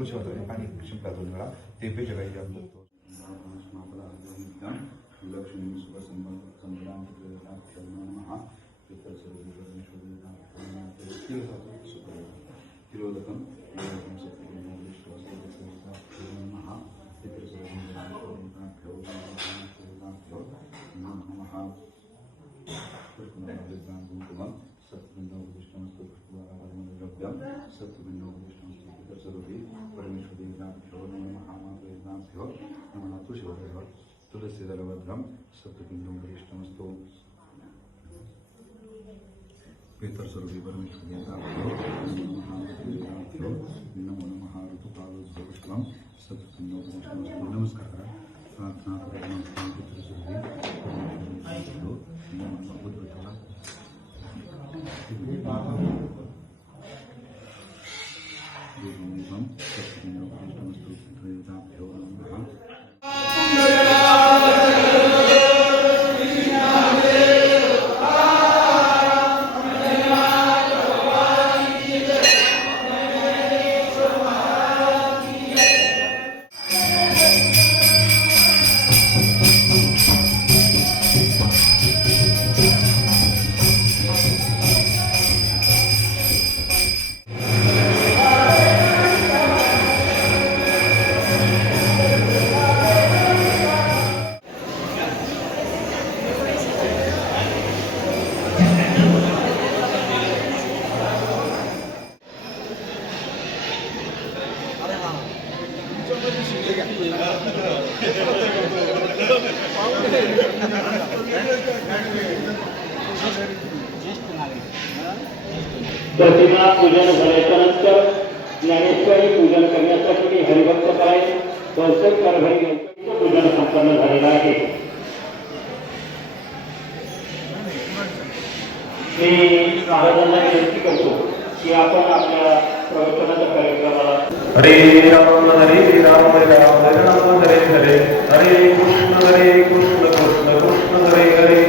तुळशी वाजवणे पाणी शिंपला 2 वेळा ते पेशगाई जाऊन बघतो. लक्ष्मी सुखसंपदां तिरोदकम तुलसी दलभद्रम सप्तबिंदु वरिष्ठमस्तु पेतर सर्वे परमेश्वरी नमो नमः ऋतुकालोद्भवस्त्वं सप्तबिंदु वरिष्ठमस्तु. नमस्कार करा. प्रार्थना करा. पेतर सर्वे प्रतिमा पूजन झाल्यानंतर ज्ञानेश्वरी पूजन करण्यासाठी हरिभक्त कराय बहुतेक कारभारी यांचं पूजन संपन्न झालेलं आहे. मी महाराजांना विनंती करतो की आपण आपल्या प्रवचनाच्या कार्यक्रमाला हरे राम हरे राम राम राम हरे हरे हरे कृष्ण कृष्ण कृष्ण हरे हरे.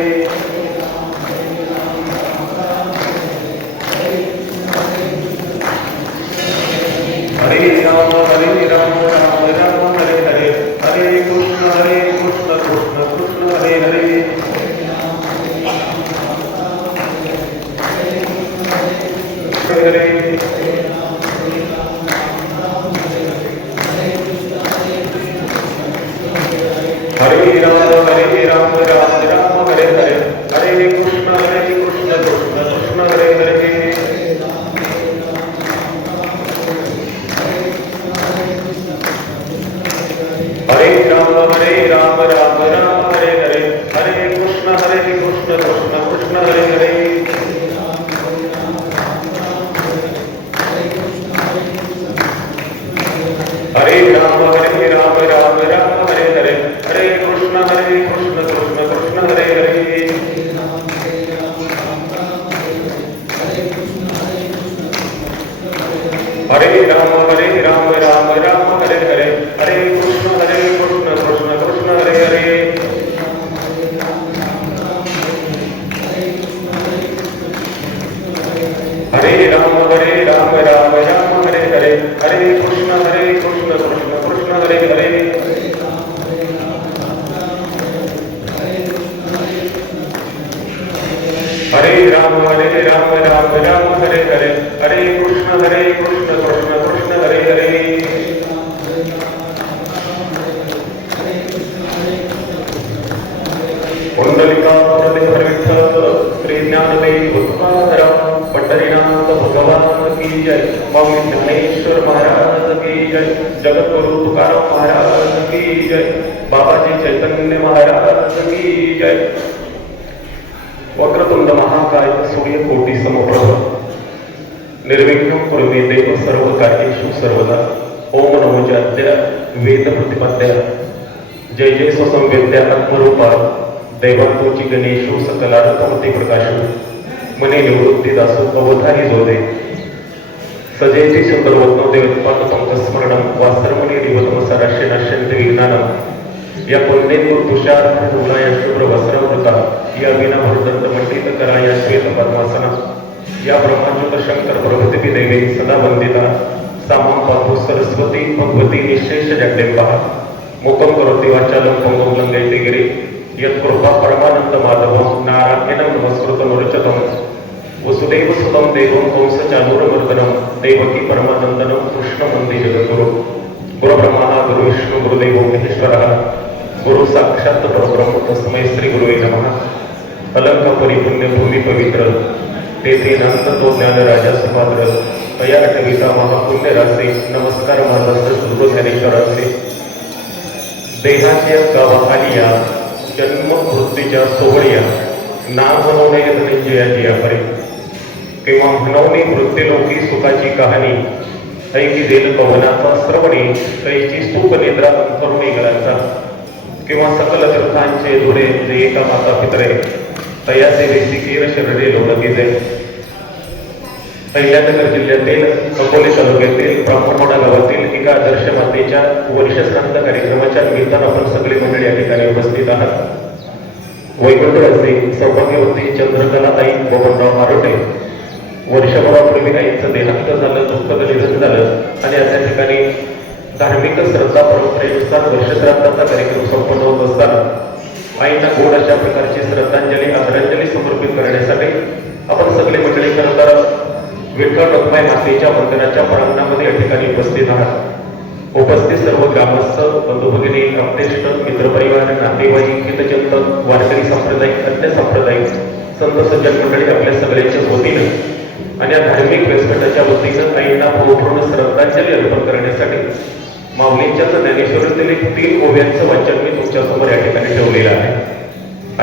हरे राम राम राम हरे हरे हरे कृष्ण कृष्ण कृष्ण हरे हरे. हरे हरे राम राम हरे हरे हरे कृष्ण कृष्ण कृष्ण हरे हरे. हरे राम राम हरे हरे हरे कृष्ण कृष्ण कृष्ण हरे हरे. हरे राम राम हरे हरे हरे कृष्ण कृष्ण कृष्ण हरे हरे. हरे राम हरे हरे हरे कृष्ण कृष्ण कृष्ण हरे हरे. हरे राम हरे हरे हरे कृष्ण कृष्ण कृष्ण हरे हरे. हरे राम हरे हरे हरे कृष्ण कृष्ण कृष्ण हरे हरे. पुंडलिका श्री ज्ञानदेव पंढरीनाथ भगवान की जय. स्वामी ज्ञानेश्वर महाराज की जय. जगद्गुरु तुकाराम महाराज की जय. बाबाजी चैतन्य महाराज की जय. वक्रतुंड महाकाय सूर्यकोटि समप्रभ निर्विघ्नं कुरु मे देव सर्वकार्येषु सर्वदा. ओम नमो जात्य वेद प्रतिपद्य जय जय स्वसंवेद्या आत्मरूपा दैवातोची गणेशो सकलार्थमते प्रकाशो मने निवृत्ती दासो अवधारी जोदे सजयती सुंदरवत्नो देवत्पादकं स्मरणं वासरमणी निवतमसराश्य नश्यन्ते विघ्नानां. या पुण्येंदु तुषार पूर्णाया शुभ्र वस्त्रवृता या विना भरदंत मंडित कराया श्वेत पद्मासना या ब्रह्माच्युत शंकर प्रभृती देवी सदा वंदिता सामं पातु सरस्वती भगवती निशेष जगदेवः मुखं करोति वाचालं पंगुं लंघयते गिरि यत्कृपा परमानंद माधवं नारायणं नमस्कृतं नरचतं वसुदेव सुतं देवं कंसचाणूरमर्दनं देवकी परमानंदनं कृष्णं वन्दे जगद्गुरुं गुरुब्रह्मा गुरुविष्णु गुरुदेवो महेश्वरः गुरु साक्षात् परब्रह्म तस्मै श्री गुरुवे नमः। अलंकापुरी पुण्य भूमी पवित्र तेथे नंत तो ज्ञान राजा सुपात्र तया कविता महापुण्य रासे नमस्कार माझा सद्गुरु ज्ञानेश्वरांचे देहाच्या गावाखालिया जन्म मृत्यूच्या सोहळ्या नाम म्हणवणे धनंजयाची अपरे किंवा म्हणवणे मृत्यूलोकी सुखाची कहाणी ऐकी देल कवनाचा श्रवणे कैची स्तूप निद्रा अंतरुणी गळाचा किंवा सकल तीर्थांचे धुरे जे एका माता पितरे तयाचे वेसिकीर शरीरे लोणती जाईल। अहिल्यानगर जिल्ह्यातील अकोले तालुक्यातील ब्राह्मणवाडा गावातील एका आदर्श मातेच्या वर्षश्रांत कार्यक्रमाच्या निमित्तानं आपण सगळे मंडळी या ठिकाणी उपस्थित आहात। वैकुंठवासी सौभाग्यवती चंद्रकलाताई बबनराव आरोटे वर्षभरापूर्वी आईचं देहांत झालं, दुःखद निधन झालं आणि या ठिकाणी धार्मिक श्रद्धा परंपरेनुसार वर्षश्राद्धाचा कार्यक्रम संपन्न होत असताना आईंना गोड अशा प्रकारची श्रद्धांजली आदरांजली समर्पित करण्यासाठी आपण सगळे मंडळी खरं तर विठ्ठल रखमाई मातेच्या मंदिराच्या प्रांगणामध्ये या ठिकाणी उपस्थित आहात। उपस्थित सर्व ग्रामस्थ बंधू भगिनी आप्तेष्ट मित्रपरिवार नातेवाईक हितचिंतक वारकरी सांप्रदायिक अन्य सांप्रदायिक संत सज्जन मंडळी आपल्या सगळ्यांच्या वतीनं आणि या धार्मिक व्यासपीठाच्या वतीनं आईंना भावपूर्ण श्रद्धांजली अर्पण करण्यासाठी माऊलींच्या ज्ञानेश्वरीतील एक 3 ओव्यांचं वाचन मी तुमच्या समोर या ठिकाणी ठेवलेलं आहे।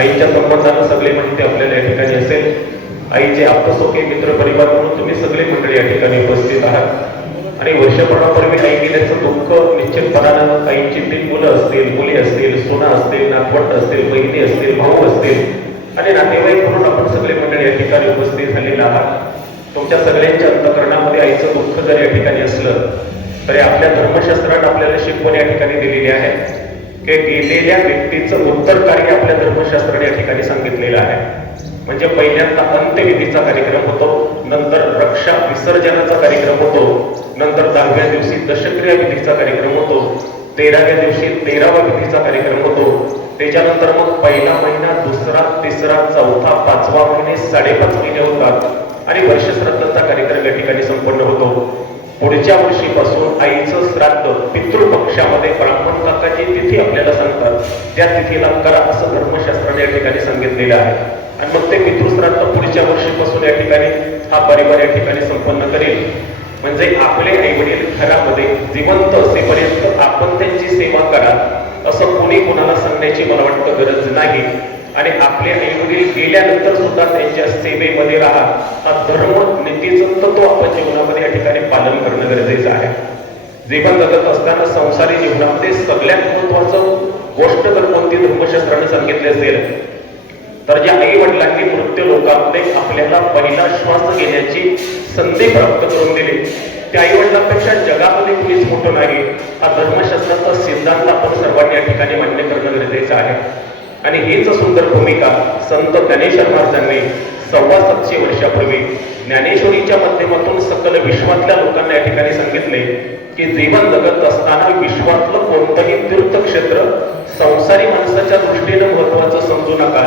आईच्या संबंधानं सगळी माहिती आपल्याला या ठिकाणी असेल। आईचे आप्तसोखे मित्र परिवार म्हणून तुम्ही सगळे मंडळी या ठिकाणी उपस्थित आहात आणि वर्षभरापूर्वी आई गेल्याचं दुःख निश्चितपणानं आईची 3 मुलं असतील, मुली असतील, सुना असतील, नातवंड असतील, बहिणी असतील, भाऊ असतील आणि नातेवाईक म्हणून आपण सगळे मंडळी या ठिकाणी उपस्थित झालेला आहात। तुमच्या सगळ्यांच्या अंतःकरणामध्ये आईचं दुःख जर या ठिकाणी असलं तरी आपल्या धर्मशास्त्रात आपल्याला शिकवण या ठिकाणी दिलेली आहे की गेलेल्या व्यक्तीचं उत्तर कार्य आपल्या धर्मशास्त्राने या ठिकाणी सांगितलेलं आहे। म्हणजे पहिल्यांदा अंत्यविधीचा कार्यक्रम होतो, नंतर रक्षा विसर्जनाचा कार्यक्रम होतो, नंतर 10व्या दिवशी दशक्रिया विधीचा कार्यक्रम होतो, 13व्या दिवशी 13वा विधीचा कार्यक्रम होतो, त्याच्यानंतर मग पहिला महिना, दुसरा, तिसरा, चौथा, 5वा महिने, 5.5 महिने होतात आणि वर्षश्राद्धाचा कार्यक्रम या ठिकाणी संपन्न होतो। पुढच्या वर्षीपासून आईचं श्राद्ध पितृपक्षामध्ये ब्राह्मण काकाची तिथी आपल्याला सांगतात त्या तिथीला करा असं धर्मशास्त्राने या ठिकाणी सांगितलेलं आहे आणि मग ते पितृश्राद्ध पुढच्या वर्षीपासून या ठिकाणी हा परिवार या ठिकाणी संपन्न करेल। म्हणजे आपले आईवडील घरामध्ये जिवंत असेपर्यंत आपण त्यांची सेवा करा असं कोणी कोणाला सांगण्याची मला वाटतं गरज नाही आणि आपले आईवडील गेल्यानंतर सुद्धा त्यांच्या सेवेमध्ये राहा हा धर्म नीतीचं तत्व आपण जीवनामध्ये या ठिकाणी पालन करणं गरजेचं आहे। जीवन जगत असताना संसारी जीवनामध्ये सगळ्यात महत्वाचं गोष्ट जर कोणती धर्मशास्त्राने सांगितली असेल तर ज्या आई वडिलांनी मृत्यू लोकांमध्ये आपल्याला पहिला श्वास घेण्याची संधी प्राप्त करून दिली त्या आई वडिलांपेक्षा जगामध्ये कुणीच मोठं नाही हा धर्मशास्त्राचा सिद्धांत आपण सर्वांनी या ठिकाणी मान्य करणं गरजेचं आहे। आणि हीच सुंदर भूमिका संत ज्ञानेश्वर महाराजांनी 750 वर्षापूर्वी ज्ञानेश्वरीच्या माध्यमातून सकल विश्वातल्या लोकांना या ठिकाणी सांगितले की जीवन जगत असताना विश्वातलं कोणतंही तीर्थक्षेत्र संसारी माणसाच्या दृष्टीनं महत्वाचं समजू नका।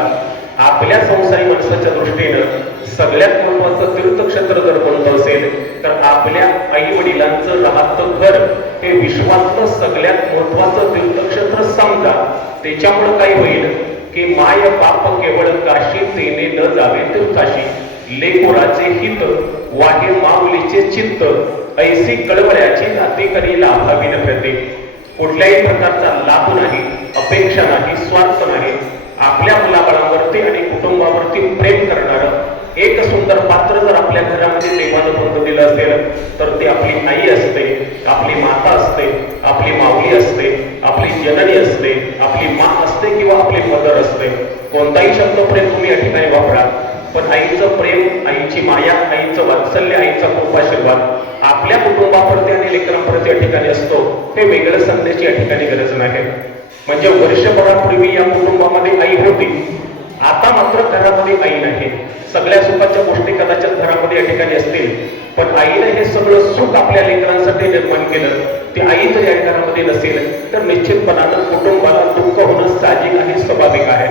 आपल्या संसारी माणसाच्या दृष्टीनं सगळ्यात महत्वाचं तीर्थक्षेत्र जर कोणतं असेल तर आपल्या आई वडिलांचं राहतं घर हे विश्वातलं सगळ्यात महत्वाचं तीर्थक्षेत्र समजा। त्याच्यामुळे काय होईल की माय बाप केवळ काशी तेने न जावे तीर्थाशी लेकुराचे हित वाहे माऊलीचे चित्त ऐसी कळवळ्याची नाती करी लाभावी न प्रते। कुठल्याही प्रकारचा लाभ नाही, अपेक्षा नाही, स्वार्थ नाही, आपल्या मुलाबाळांवरती आणि कुटुंबावरती प्रेम करणारं एक सुंदर पात्र जर आपल्या घरामध्ये देवानं बंद दिलं असेल तर ती आपली आई असते, आपली माता असते, आपली माऊली असते, आपली जननी असते, आपली माँ असते किंवा आपली मदर असते। कोणताही शब्द प्रेम तुम्ही या ठिकाणी वापरा पण आईचं प्रेम, आईची माया, आईचं वात्सल्य, आईचा खूप आशीर्वाद आपल्या कुटुंबाप्रती आणि लेकरांप्रती या ठिकाणी असतो हे वेगळं सांगण्याची या ठिकाणी गरज नाही। म्हणजे वर्षभरापूर्वी या कुटुंबामध्ये आई होती आता मात्र घरामध्ये आई नाही. सगळ्या सुखाच्या गोष्टी कदाचित घरामध्ये या ठिकाणी असतील, पण आईने हे सगळं सुख आपल्या लेकरांसाठी निर्माण केलं. ती आई जर या घरामध्ये नसेल तर निश्चितपणानं कुटुंबाला दुःख होणं साहजिक आणि स्वाभाविक आहे.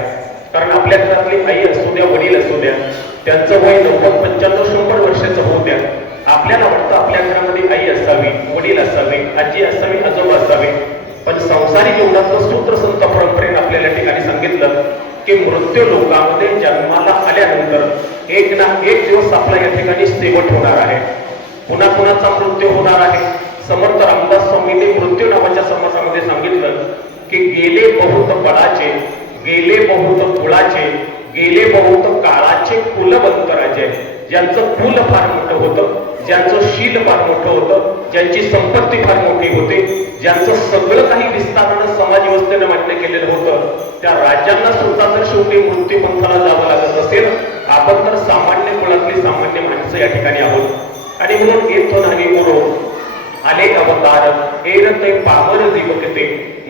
कारण आपल्या घरातली आई असू द्या, वडील असू द्या, त्यांचं वय 90, 95, 100 वर्षाचं होऊ द्या, आपल्याला वाटतं आपल्या घरामध्ये आई असावी, वडील असावे, आजी असावी, आजोबा असावे. पण संसारिक जीवनातलं सूत्र संत परंपरेने आपल्याला ठिकाणी सांगितलं की मृत्यू लोकामध्ये जन्माला आल्यानंतर एक ना एक दिवस आपला या ठिकाणी शेवट होणार आहे. पुन्हा कुणाचा मृत्यू होणार आहे. समर्थ रामदास स्वामींनी मृत्यू नावाच्या समासामध्ये सांगितलं की गेले बहुत बळाचे, गेले बहुत कुळाचे, गेले बहुत काळाचे कुलवंत राजे. ज्यांचं कुल फार मोठं होतं, ज्यांचं शील फार मोठं होतं, ज्यांची संपत्ती फार मोठी होती, ज्यांचं सगळं काही विस्तारानं समाज व्यवस्थेनं मान्य केलेलं होतं, त्या राज्यांना सुद्धा जर शेवटी मृत्यूपंथाला जावं लागत असेल, आपण तर सामान्य कुळातली सामान्य माणसं या ठिकाणी आहोत. आणि म्हणून येतो नाही गुरु आले अवतार एर ते पावर जीवकते.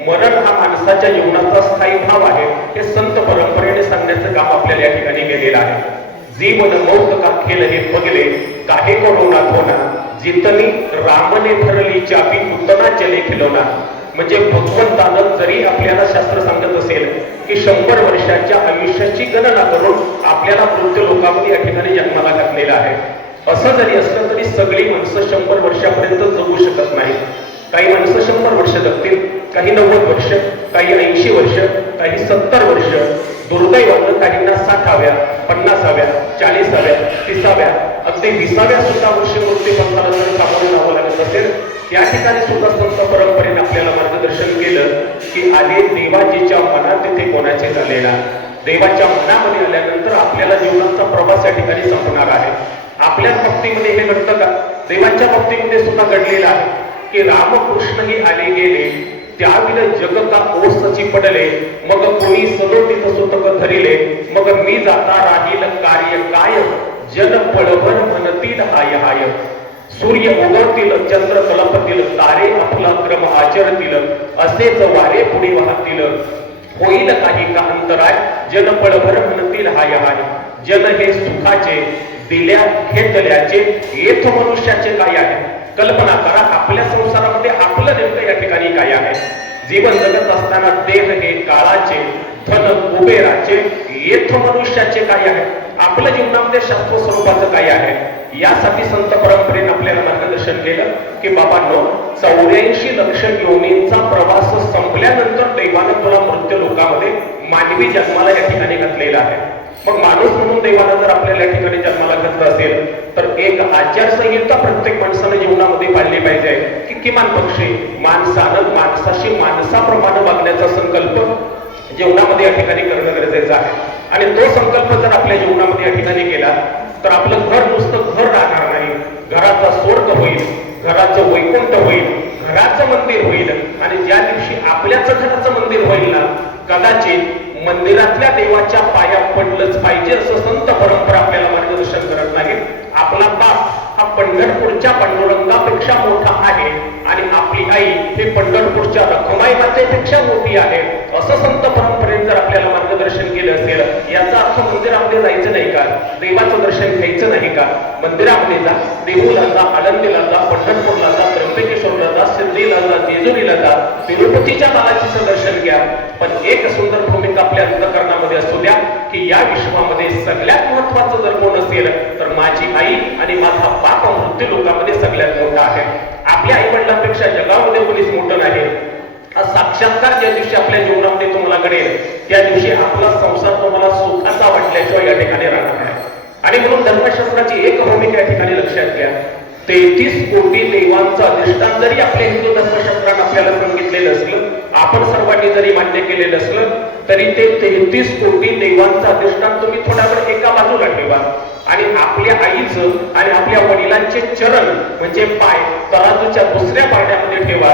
मरण हा माणसाच्या जीवनाचा स्थायी भाव आहे, हे संत परंपरेने सांगण्याचं काम आपल्याला या ठिकाणी केलेलं आहे. जीवन मौत का खेळ हे बघले काहे करोना होना, जितनी रामने धरली चापी उतना चले खिलोना. म्हणजे भगवंतानं जरी आपल्याला शास्त्र सांगत असेल की 100 वर्षाच्या आयुष्याची गणना करून आपल्याला मृत्यू लोकामध्ये या ठिकाणी जन्माला घातलेला आहे, असं जरी असलं तरी सगळी माणसं 100 वर्षापर्यंत जगू शकत नाही. काही माणसं 100 वर्ष जगतील, काही 90 वर्ष, काही 80 वर्ष, काही 70 वर्ष. दुर्दैवानं काहींना 60व्या, 50व्या, 40व्या, 30व्या, अगदी 20व्या सुद्धा वर्षी मृत्यूपंथाला जर सामोरे जावं लागत असेल, त्या ठिकाणी सुद्धा संत परंपरेने आपल्याला मार्गदर्शन केलं की आले देवाजीच्या मनात तिथे कोणाचे झालेला. देवाच्या मनामध्ये आल्यानंतर आपल्याला जीवनाचा प्रवास या ठिकाणी संपणार आहे. आपल्या बाबतीमध्ये हे घडतं का? देवाच्या बाबतीमध्ये सुद्धा घडलेलं आहे की रामकृष्ण ही आले गेले, त्याविल जग का ओसची पडले, मग कोणी सदोतीत सुतक धरिले, मग मी जाता राहील कार्य काय, जन पळभर म्हणतील हाय हाय. सूर्य उगवतील, चंद्र कलपतील, तारे आपला क्रम आचरतील, असेच वारे पुढे वाहतील, होईल काही का अंतराय, जन पळभर म्हणतील हाय हाय. जन हे सुखाचे दिल्या घेतल्याचे, येथ मनुष्याचे काय आहे. कल्पना करा आपल्या संसारामध्ये आपलं नेमकं या ठिकाणी काय आहे. जीवन जगत असताना देह हे काळाचे, धन कुबेराचे, येथ मनुष्याचे काय आहे. आपल्या जीवनामध्ये शास्त्र स्वरूपाचं काय आहे. यासाठी संत परंपरेने आपल्याला मार्गदर्शन केलं की बाबांनो, 84 लक्ष योनींचा प्रवास संपल्यानंतर देवानं तुला मृत्यू लोकामध्ये मानवी जन्माला या ठिकाणी घातलेला आहे. मग माणूस म्हणून देवानं जर आपल्याला या ठिकाणी जन्माला घातलं असेल तर एक आचारसंहिता प्रत्येक माणसाने जीवनामध्ये पाळली पाहिजे की किमान पक्षी माणसानं माणसाशी माणसाप्रमाणे वागण्याचा संकल्प जीवनामध्ये या ठिकाणी करणं गरजेचं आहे. आणि तो संकल्प जर आपल्या जीवनामध्ये या ठिकाणी केला तर आपलं घर नुसतं घर राहणार नाही, घराचा स्वर्ग होईल, घराचं वैकुंठ होईल, घराचं मंदिर होईल. आणि ज्या दिवशी आपल्याच घराचं मंदिर होईल ना, कदाचित मंदिरातल्या देवाच्या पाया पडलंच पाहिजे असं संत परंपरा आपल्याला मार्गदर्शन करत नाही. आपला बाप हा पंढरपूरच्या पांडुरंगापेक्षा मोठा आहे आणि आपली आई हे पंढरपूरच्या रखमाई मातेपेक्षा मोठी आहे असं संत परंपरेने जर आपल्याला मार्गदर्शन केलं असेल, याचा अर्थ मंदिरामध्ये जायचं नाही का, देवाचं दर्शन घ्यायचं नाही का. मंदिरामध्ये जा, देहूला जा, आळंदीला जा, पंढरपूरला जा, त्र्यंबकेश्वरला जा, सिद्धीला जा, जेजुरीला जा, तिरुपतीच्या बालाजीचं दर्शन घ्या. पण एक सुंदर भूमिका आपल्या अंतःकरणामध्ये असू द्या की या विश्वामध्ये सगळ्यात महत्वाचं जर कोण असेल तर माझी आई आणि माझा बाप मृत्यू लोकांमध्ये सगळ्यात मोठा आहे. आपल्या आई वडिलांपेक्षा जगामध्ये कोणीच मोठं नाही. हा साक्षात्कार ज्या दिवशी आपल्या जीवनामध्ये तुम्हाला घडेल त्या दिवशी आपला संसार तुम्हाला सुखाचा वाटल्याशिवाय या ठिकाणी राहणार आहे. आणि म्हणून धर्मशास्त्राची एक भूमिका या ठिकाणी लक्षात घ्या. 33 कोटी देवांचं अधिष्ठान जरी आपल्या हिंदू धर्मशास्त्रात आपल्याला सांगितलेलं असलं, आपण सर्वांनी जरी मान्य केलेलं असलं, तरी ते 33 कोटी देवांचं अधिष्ठान तुम्ही थोडा वेळ एका बाजूला ठेवा आणि आपल्या आईचं आणि आपल्या वडिलांचे चरण म्हणजे पाय तराजूच्या दुसऱ्या पारड्यामध्ये ठेवा.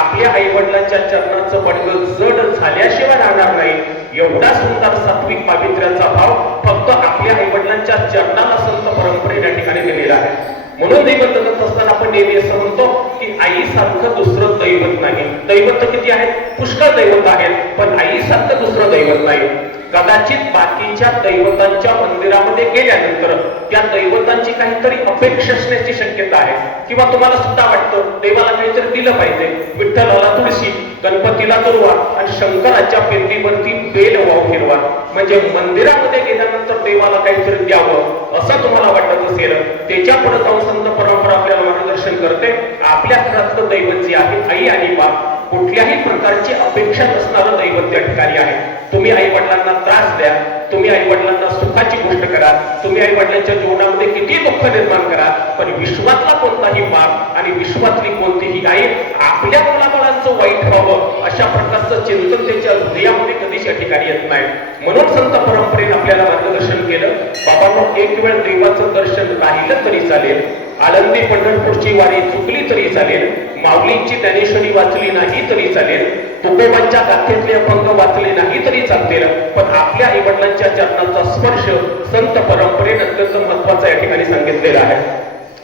आपल्या आई वडिलांच्या चरणाचं बडगं जड झाल्याशिवाय राहणार नाही. एवढा सुंदर सात्विक पावित्र्याचा भाव फक्त आपल्या आई वडिलांच्या चरणाला संत परंपरेने या ठिकाणी दिलेला आहे. म्हणून दैवत जगत असताना आपण नेहमी असं म्हणतो की आईसारखं दुसरं दैवत नाही. दैवत किती आहेत? पुष्कळ दैवत आहेत, पण आईसारखं दुसरं दैवत नाही. कदाचित बाकीच्या दैवतांच्या मंदिरामध्ये गेल्यानंतर त्या दैवतांची काहीतरी अपेक्षा असण्याची शक्यता आहे, किंवा तुम्हाला सुद्धा वाटतं देवाला काहीतरी दिलं पाहिजे, विठ्ठलाला तुळशी, गणपतीला दुर्वा आणि शंकराच्या पिंडीवरती बेल फिरवा, म्हणजे मंदिरामध्ये गेल्यानंतर देवाला काहीतरी द्यावं असं तुम्हाला वाटत असेल. त्याच्या पुढे जाऊन संत परंपरा आपल्याला मार्गदर्शन करते. आपल्या घरातलं दैवत जे आहे, आई आणि बाप, कुठल्याही प्रकारची अपेक्षा नसणारं दैवत त्या ठिकाणी आहे. तुम्ही आई वडिलांना त्रास द्या, तुम्ही आई वडिलांना सुखाची गोष्ट करा, तुम्ही आई वडिलांच्या जीवनामध्ये किती दुःख निर्माण करा, पण विश्वातला कोणताही बाप आणि विश्वातली कोणतीही आई आपल्या मुलामुलांचं वाईट व्हावं अशा प्रकारचं चिंतन त्याच्या हृदयामध्ये कधीच या ठिकाणी येत नाही. म्हणून संत परंपरेने आपल्याला मार्गदर्शन केलं, बाबांनो एक वेळ देवाचं दर्शन राहिलं तरी चालेल, आळंदी पंढरपूरची वारी चुकली तरी चालेल, माऊलींची ज्ञानेश्वरी वाचली नाही तरी चालेल, तुकोबांच्या गाथेतले अभंग वाचले नाही तरी चालतील, पण आपल्या आई वडिलांच्या चरणांचा स्पर्श संत परंपरेने अत्यंत महत्वाचा या ठिकाणी सांगितलेला आहे.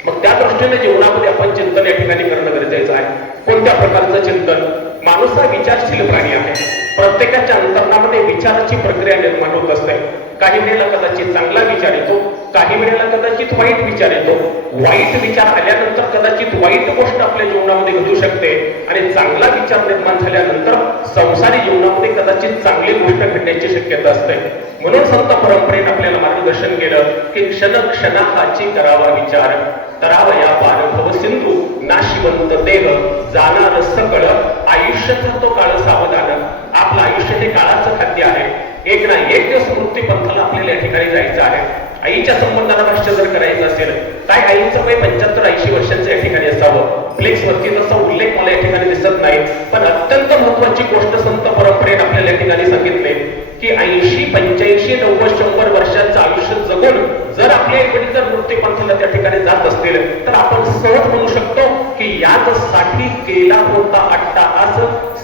मग त्या दृष्टीने जीवनामध्ये आपण चिंतन या ठिकाणी करणं गरजेचं आहे. कोणत्या प्रकारचं चिंतन? माणूस हा विचारशील प्राणी आहे. प्रत्येकाच्या अंतरणामध्ये विचाराची प्रक्रिया निर्माण होत असते. काही वेळेला कदाचित चांगला विचार येतो, काही वेळेला कदाचित वाईट विचार येतो. वाईट विचार आल्यानंतर कदाचित वाईट गोष्ट आपल्या जीवनामध्ये घडू शकते, आणि चांगला विचार निर्माण झाल्यानंतर संसारी जीवनामध्ये कदाचित चांगली गोष्ट घडण्याची शक्यता असते. म्हणून संत परंपरेने आपल्याला मार्गदर्शन केलं की क्षण क्षणाची करावा विचार, तरावया पारभव सिंधू नाशिवंत देह, जाणार सकळ आयुष्याचा तो काळ सावधान. आपलं आयुष्य हे काळाचं खाद्य आहे. एक ना एक दिवस मृत्यू पंथाला आपल्याला या ठिकाणी जायचं आहे. आईच्या संबंधाला भाष्य जर करायचं असेल, काय आईचं वय 75-80 वर्षांचं या ठिकाणी असावं. फ्लेक्सवरती तसा उल्लेख मला या ठिकाणी दिसत नाही, पण अत्यंत महत्वाची गोष्ट संत परंपरेने आपल्याला या ठिकाणी सांगितले की 80, 85, 90, 100 वर्षांचं आयुष्य जगून जर आपल्या आई वडील जर मृत्यू पंथाला त्या ठिकाणी जात असतील, तर आपण सहज म्हणू शकतो की याच साठी केला होता अट्टाहास,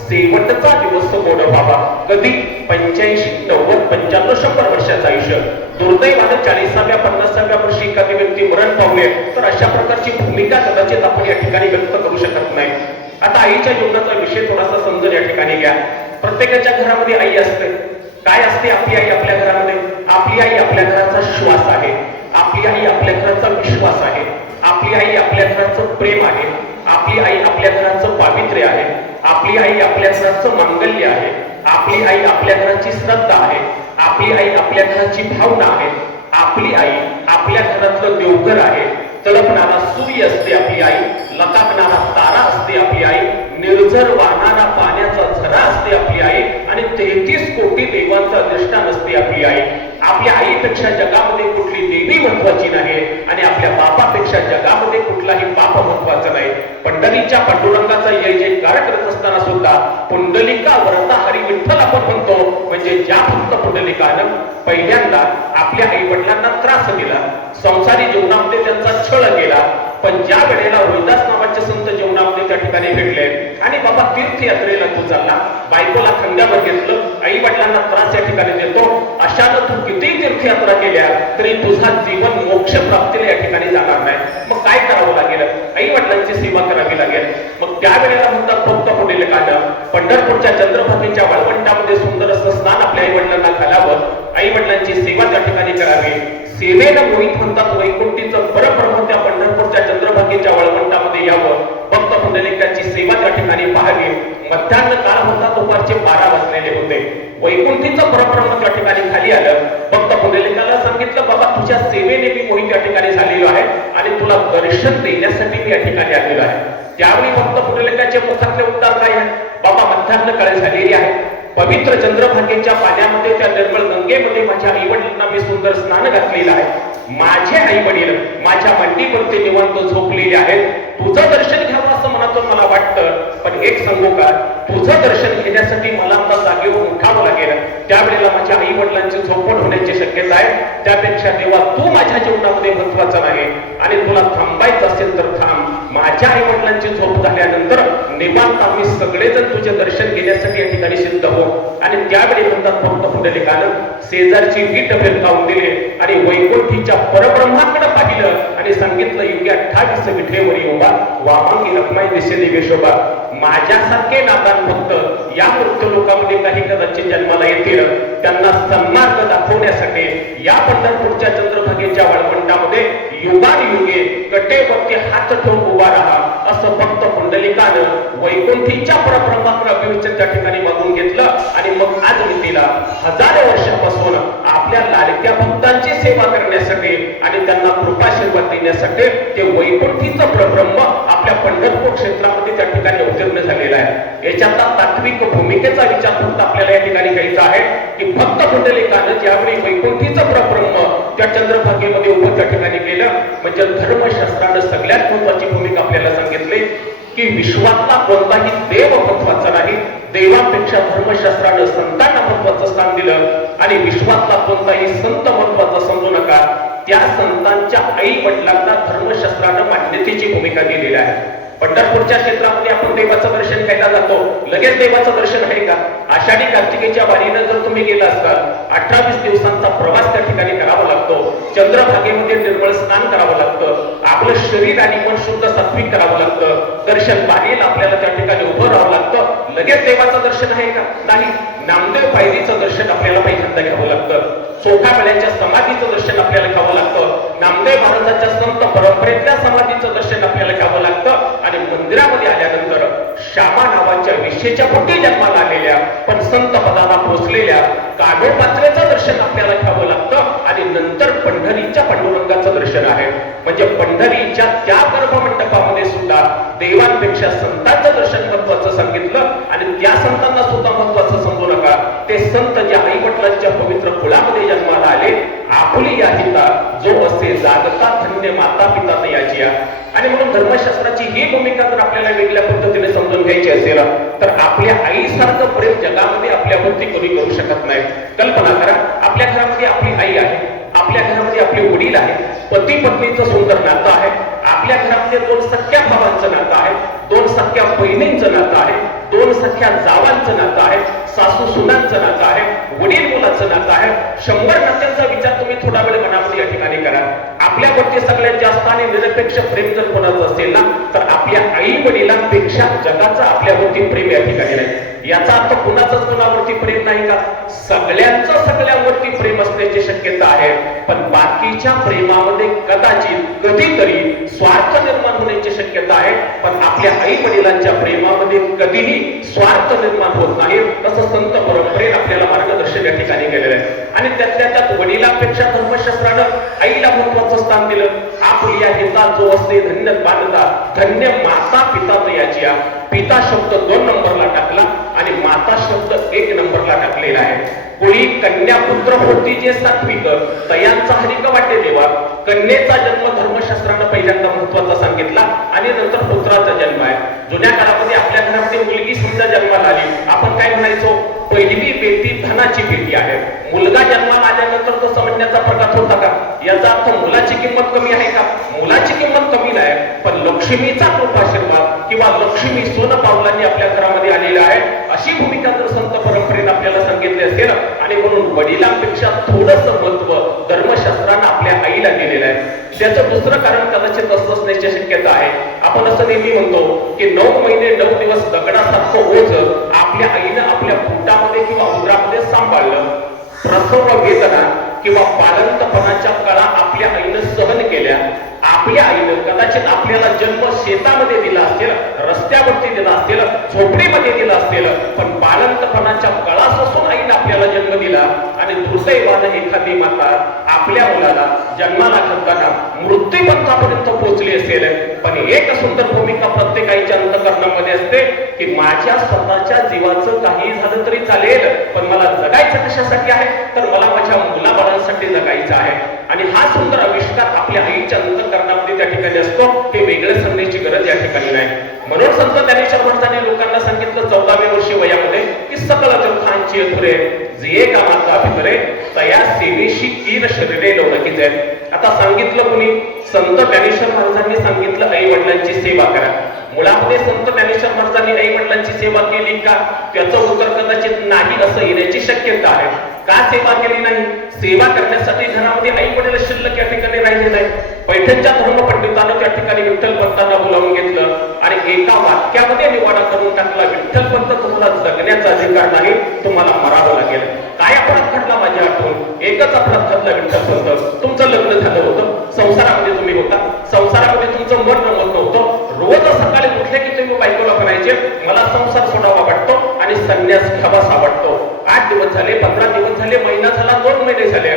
शेवटचा दिवस गोड व्हावा. कधी? 85, 90, 95, 100 वर्षाचं आयुष्य. दुर्दैवानं 40व्या 50व्या वर्षी एखादी व्यक्ती मरण पावले, तर अशा प्रकारची भूमिका कदाचित आपण या ठिकाणी व्यक्त करू शकत नाही. आता आईच्या जीवनाचा विषय थोडासा समजून या ठिकाणी घ्या. प्रत्येकाच्या घरामध्ये आई असते. काय असते आपली आई आपल्या घरामध्ये? आपली आई आपल्या घराचा श्वास आहे, आपली आई आपल्या घराचा विश्वास आहे, आपली आई आपल्या घराचं प्रेम आहे, आपली आई आपल्या घराचं पावित्र्य आहे, आपली आई आपल्या घराचं मांगल्य आहे, आपली आई आपल्या घराची श्रद्धा आहे, आपली आई आपल्या घराची भावना आहे, आपली आई आपल्या घरातलं देवघर आहे. तळपणारा सूर्य असते आपली आई, लताकणारा तारा असते आपली आई, निर्झर वाहणारा पाण्याचा झरा असते आपली आई, आणि 33 कोटी देवांचा अधिष्ठान असते आपली आई. आपल्या आईपेक्षा जगामध्ये कुठली देवी महत्वाची नाही, आणि आपल्या बापापेक्षा जगामध्ये कुठलाही बाप महत्वाचा नाही. पंढरीच्या पांडुरंगाचा जय जयकार करत असताना सुद्धा पुंडलिका वरता हरी विठ्ठल आपण म्हणतो, म्हणजे ज्या भक्त पुंडलिकानं पहिल्यांदा आपल्या आई वडिलांना त्रास दिला, संसारी जीवनामध्ये त्यांचा छळ केला, पण ज्या वेळेला रोहिदास नावाचे संत जीवनामध्ये त्या ठिकाणी भेटले आणि बाबा तीर्थयात्रेला तू चालला, बायकोला खांद्यावर घेतलं, आई वडिलांना त्रास या ठिकाणी देतो, अशानं तू किती तीर्थयात्रा केल्या तरी तुझा जीवन मोक्ष प्राप्तीला या ठिकाणी जाणार नाही. मग काय करावं लागेल? आई वडिलांची सेवा करावी लागेल. मग त्यावेळेला म्हणतात भक्त पुंडलिकानं पंढरपूरच्या चंद्रभागेच्या वाळवंटामध्ये सुंदर असं स्नान आपल्या आई वडिलांना घालावं, आई वडिलांची सेवा त्या ठिकाणी करावी. सेवेनं मोहित म्हणतात वैकुंठीचं परब्रह्म त्या पंढरपूरच्या चंद्रभागेच्या वाळवंटामध्ये यावं, भक्त पुंडलिकाची सेवा त्या ठिकाणी पाहावी. मध्यान्ह काळ होता, दुपारचे 12 वाजलेले होते. वैकुंठीचं परब्रह्म त्या ठिकाणी खाली आलं. भक्त पुंडलिकाला सांगितलं, बाबा तुझ्या सेवेने मी मोहित या ठिकाणी झालेलो आहे आणि तुला दर्शन देण्यासाठी मी या ठिकाणी आलेलो आहे. त्यावेळी भक्त पुंडलिकाच्या मुखातले उद्गार काय आहे? बाबा मध्यान्ह काळ झालेली आहे, पवित्र चंद्रभागेच्या पाण्यामध्ये त्या निर्मळ गंगेमध्ये माझ्या आई वडिलांना मी सुंदर स्नान घातलेलं आहे. माझे आई वडील माझ्या मांडीवरती निवांत झोपलेले आहेत. तुझं दर्शन घ्यावं असं मनातून मला वाटतं, पण एक सांगू का, तुझं दर्शन घेण्यासाठी मला आता जागेवर उठावं लागेल. त्यावेळेला माझ्या आई वडिलांची झोपण होण्याची शक्यता आहे. त्यापेक्षा देवा तू माझ्या जीवनामध्ये महत्वाचा नाही, आणि तुला थांबायचं असेल तर थांब. माझ्या आई वडिलांची झोप झाल्यानंतर आल्यानंतर निवांत आम्ही सगळेजण तुझे दर्शन घेण्यासाठी या ठिकाणी सिद्ध हो. आणि त्यावेळी म्हणतात भक्त पुंडलिकानं शेजारची वीट भेदकावून दिली आणि वैकुंठीच्या परब्रह्माकडे पाहिलं आणि सांगितलं युगे 28 विठेवरी उभा वामांगी रखमाई दिसे दिवे शोभा. माझ्यासारखे नादान भक्त या मृत्यू लोकामध्ये काही कदाचित जन्माला येतील, त्यांना सन्मार्ग दाखवण्यासाठी या पंढरपूरच्या चंद्रभागेच्या वाळवंटामध्ये युगानुयुगे कटेवरती हात ठेवून उभा राहा असं भक्त पुंडलिकानं वैकुंठीच्या परब्रह्माकडे अभिवचन त्या ठिकाणी मागून घेतलं. आणि मग आज मितीला हजारो वर्षापासून आपल्या लाडक्या भक्तांची सेवा करण्यासाठी आणि त्यांना कृपाशीर्वाद देण्यासाठी ते वैकुंठीचं परब्रह्म आपल्या पंढरपूर क्षेत्रामध्ये त्या ठिकाणी अवतीर्ण झालेला आहे. याच्यातला तात्विक भूमिकेचा विचार फक्त आपल्याला या ठिकाणी घ्यायचा आहे की भक्त पुंडलिकानं ज्यावेळी वैकुंठीचं परब्रह्म त्या चंद्रभागेमध्ये उभं त्या ठिकाणी केलं म्हणजे धर्मशास्त्रानं सगळ्यात महत्वाची भूमिका आपल्याला सांगितली की विश्वातला कोणताही देव महत्वाचा नाही, देवापेक्षा धर्मशास्त्रानं संतांना महत्वाचं स्थान दिलं. आणि विश्वातला कोणताही संत महत्वाचा समजू नका, त्या संतांच्या आई वडिलांना धर्मशास्त्रानं मान्यतेची भूमिका दिलेली आहे. पंढरपूरच्या क्षेत्रामध्ये आपण देवाचं दर्शन घ्यायला जातो, लगेच देवाचं दर्शन आहे का? आषाढी कार्तिकेच्या वारीनं जर तुम्ही गेला असता 18-20 दिवसांचा प्रवास त्या ठिकाणी करावा लागतो, चंद्रभागेमध्ये निर्मळ स्नान करावं लागतं, आपलं शरीर आणि मन शुद्ध सात्विक करावं लागतं, दर्शन पाहिजे आपल्याला त्या ठिकाणी उभं राहावं लागतं. लगेच देवाचं दर्शन आहे का? नाही. नामदेव पायरीचं दर्शन आपल्याला पहिल्यांदा घ्यावं लागतं, चोखामेळ्याच्या समाधीचं दर्शन आपल्याला घ्यावं लागतं, नामदेव महाराजांच्या संत परंपरेतल्या समाधीचं दर्शन आपल्याला घ्यावं लागतं. आणि मंदिरामध्ये आल्यानंतर श्यामा नावाच्या विशेषच्या पोटी जन्माला आलेल्या पण संत पदाला पोहोचलेल्या कानोपात्रेचं दर्शन आपल्याला घ्यावं लागतं. आणि नंतर पंढरीच्या पांडुरंगाचं दर्शन आहे. म्हणजे पंढरीच्या त्या गर्भमंडपामध्ये सुद्धा देवांपेक्षा संतांचं दर्शन महत्वाचं सांगितलं. आणि त्या संतांना सुद्धा महत्वाचं समजू नका, ते संत ज्या आई वडिलांच्या पवित्र कुळामध्ये जन्माला आले, आपुली या हिता जो असे जागता धन्य माता पिता तयाची. आणि म्हणून धर्मशास्त्राची ही भूमिका जर आपल्याला वेगळ्या पद्धतीने समजून घ्यायची असेल तर आपल्या आईसारखं प्रेम जगामध्ये आपल्यावरती कोणी करू शकत नाही. कल्पना करा, आपल्या घरामध्ये आपली आई आहे, आपल्या घरामध्ये आपले वडील आहे, पती पत्नीचं सुंदर नातं आहे, आपल्या घरामध्ये 2 सख्या भावांचं नातं आहे, 2 सख्या बहिणींचं नातं आहे, 2 सख्या जावांचं नातं आहे, सासू सुनांचं नातं आहे, वडील मुलाचं नातं आहे. 100 नात्यांचा विचार तुम्ही थोडा वेळ मनामध्ये या ठिकाणी करा. आपल्यावरती सगळ्यात जास्त आणि निरपेक्ष प्रेम जर कोणाचं असेल ना तर आपल्या आई वडिलांपेक्षा जगाचं आपल्यावरती प्रेम या ठिकाणी नाही. याचा अर्थ कुणाचंच कुणावरती प्रेम नाही का? सगळ्यांचं सगळ्यांवरती प्रेम असण्याची शक्यता आहे. पण बाकीच्या प्रेमामध्ये कदाचित कधीतरी स्वार्थ निर्माण होण्याची शक्यता आहे. पण आपल्या आई वडिलांच्या प्रेमामध्ये कधीही स्वार्थ निर्माण होत नाही, असं संत परंपरेत आपल्याला मार्गदर्शन या ठिकाणी केलेलं आहे. आणि त्यातल्या त्यात वडिलांपेक्षा धर्मशास्त्रानं आईला महत्वाचं स्थान दिलं. आपुलिया हिता जो असते धन्य बांधता धन्य माता पिता तयाची. पिता शब्द 2 नंबरला टाकला आणि माता शब्द 1 नंबरला टाकलेला आहे. कुळी कन्या पुत्र होती जे सात्विक तयांचा हरिक वाटे देवा. कन्येचा जन्म धर्मशास्त्रानं पहिल्यांदा महत्वाचा सांगितला आणि नंतर पुत्राचा जन्म आहे. जुन्या काळामध्ये आपल्या घरामध्ये मुलगी समजा जन्माला आली, आपण काय म्हणायचो? पहिली बेटी धनाची पेटी आहे. मुलगा जन्माला आल्यानंतर तो समजण्याचा प्रकार होता का? याचा अर्थ मुलाची किंमत कमी आहे का? मुलाची किंमत कमी नाही, पण लक्ष्मीचा कृपाशीर्वाद किंवा लक्ष्मी सोनं पावलांनी आपल्या घरामध्ये आलेला आहे, अशी भूमिका जर संत परंपरेने आपल्याला सांगितली असेल. आणि म्हणून वडिलांपेक्षा थोडंसं महत्व धर्मशास्त्रानं आपल्या आईला दिलेलं आहे. त्याचं दुसरं कारण कदाचित असं असण्याची शक्यता आहे. आपण असं नेहमी म्हणतो की 9 महिने 9 दिवस दगडासारखं ओझ आपल्या आईनं आपल्या पोटामध्ये किंवा उदरामध्ये सांभाळलं. प्रसव वेदना किंवा बालंतपणाच्या कळा आपल्या आईनं सहन केल्या. आपल्या आईनं कदाचित आपल्याला जन्म शेतामध्ये दिला असेल, रस्त्यावरती दिला असेल, झोपडीमध्ये दिला असेल, पण बालंतपणाच्या कळा सोसून आईनं आपल्याला जन्म दिला. आणि दुर्दैवानं एखादी माता आपल्या मुलाला जन्माला घालताना मृत्यूपथापर्यंत पोहोचली असेल, पण एक सुंदर भूमिका प्रत्येक आईच्या अंतःकरणामध्ये असते की माझ्या स्वतःच्या जीवाचं काही झालं तरी चालेल, पण मला जगायचं कशासाठी आहे? तर मला माझ्या मुलाबाळांसाठी जगायचं आहे. आणि हा सुंदर आविष्कार आपल्या आईच्या अंतःकरणामध्ये त्या ठिकाणी असतो. हे वेगळं सांगण्याची गरज या ठिकाणी नाही. म्हणून संत ज्ञानेश्वर महाराजांनी लोकांना सांगितलं 14व्या वर्षी वयामध्ये की सकल जगतांची धुरे जे का माता भितरे तया सेवेशी कीर शरीरे लौकिक आहेत. आता सांगितलं कुणी? संत ज्ञानेश्वर महाराजांनी सांगितलं आई वडिलांची सेवा करा. मुळामध्ये संत ज्ञानेश्वर महाराजांनी आई वडिलांची सेवा केली का? त्याचं उत्तर कदाचित नाही असं येण्याची शक्यता आहे. का सेवा केली नाही? सेवा करण्यासाठी घरामध्ये आई वडील शिल्लक या ठिकाणी राहिले नाही. पैठणच्या धर्मपंडितांना त्या ठिकाणी विठ्ठल पंतांना बोलावून घेतलं आणि एका वाक्यामध्ये निवाडा करून टाकला, विठ्ठल पंत तुम्हाला जगण्याचा अधिकार नाही, तुम्हाला मरावं लागेल. काय अपराध घडला? माझी आठवण एकच अपराध घडला. विठ्ठल पंत, तुमचं लग्न झालं होतं, संसारामध्ये तुम्ही होता, संसारामध्ये तुमचं मन रमत नव्हतं. रोज सकाळी उठले की तुम्ही बायकोला म्हणायचे मला संसार सोडावा वाटतो आणि संन्यास घ्यावासा वाटतो. 8 दिवस झाले, 15 दिवस झाले, महिना झाला, 2 महिने झाले.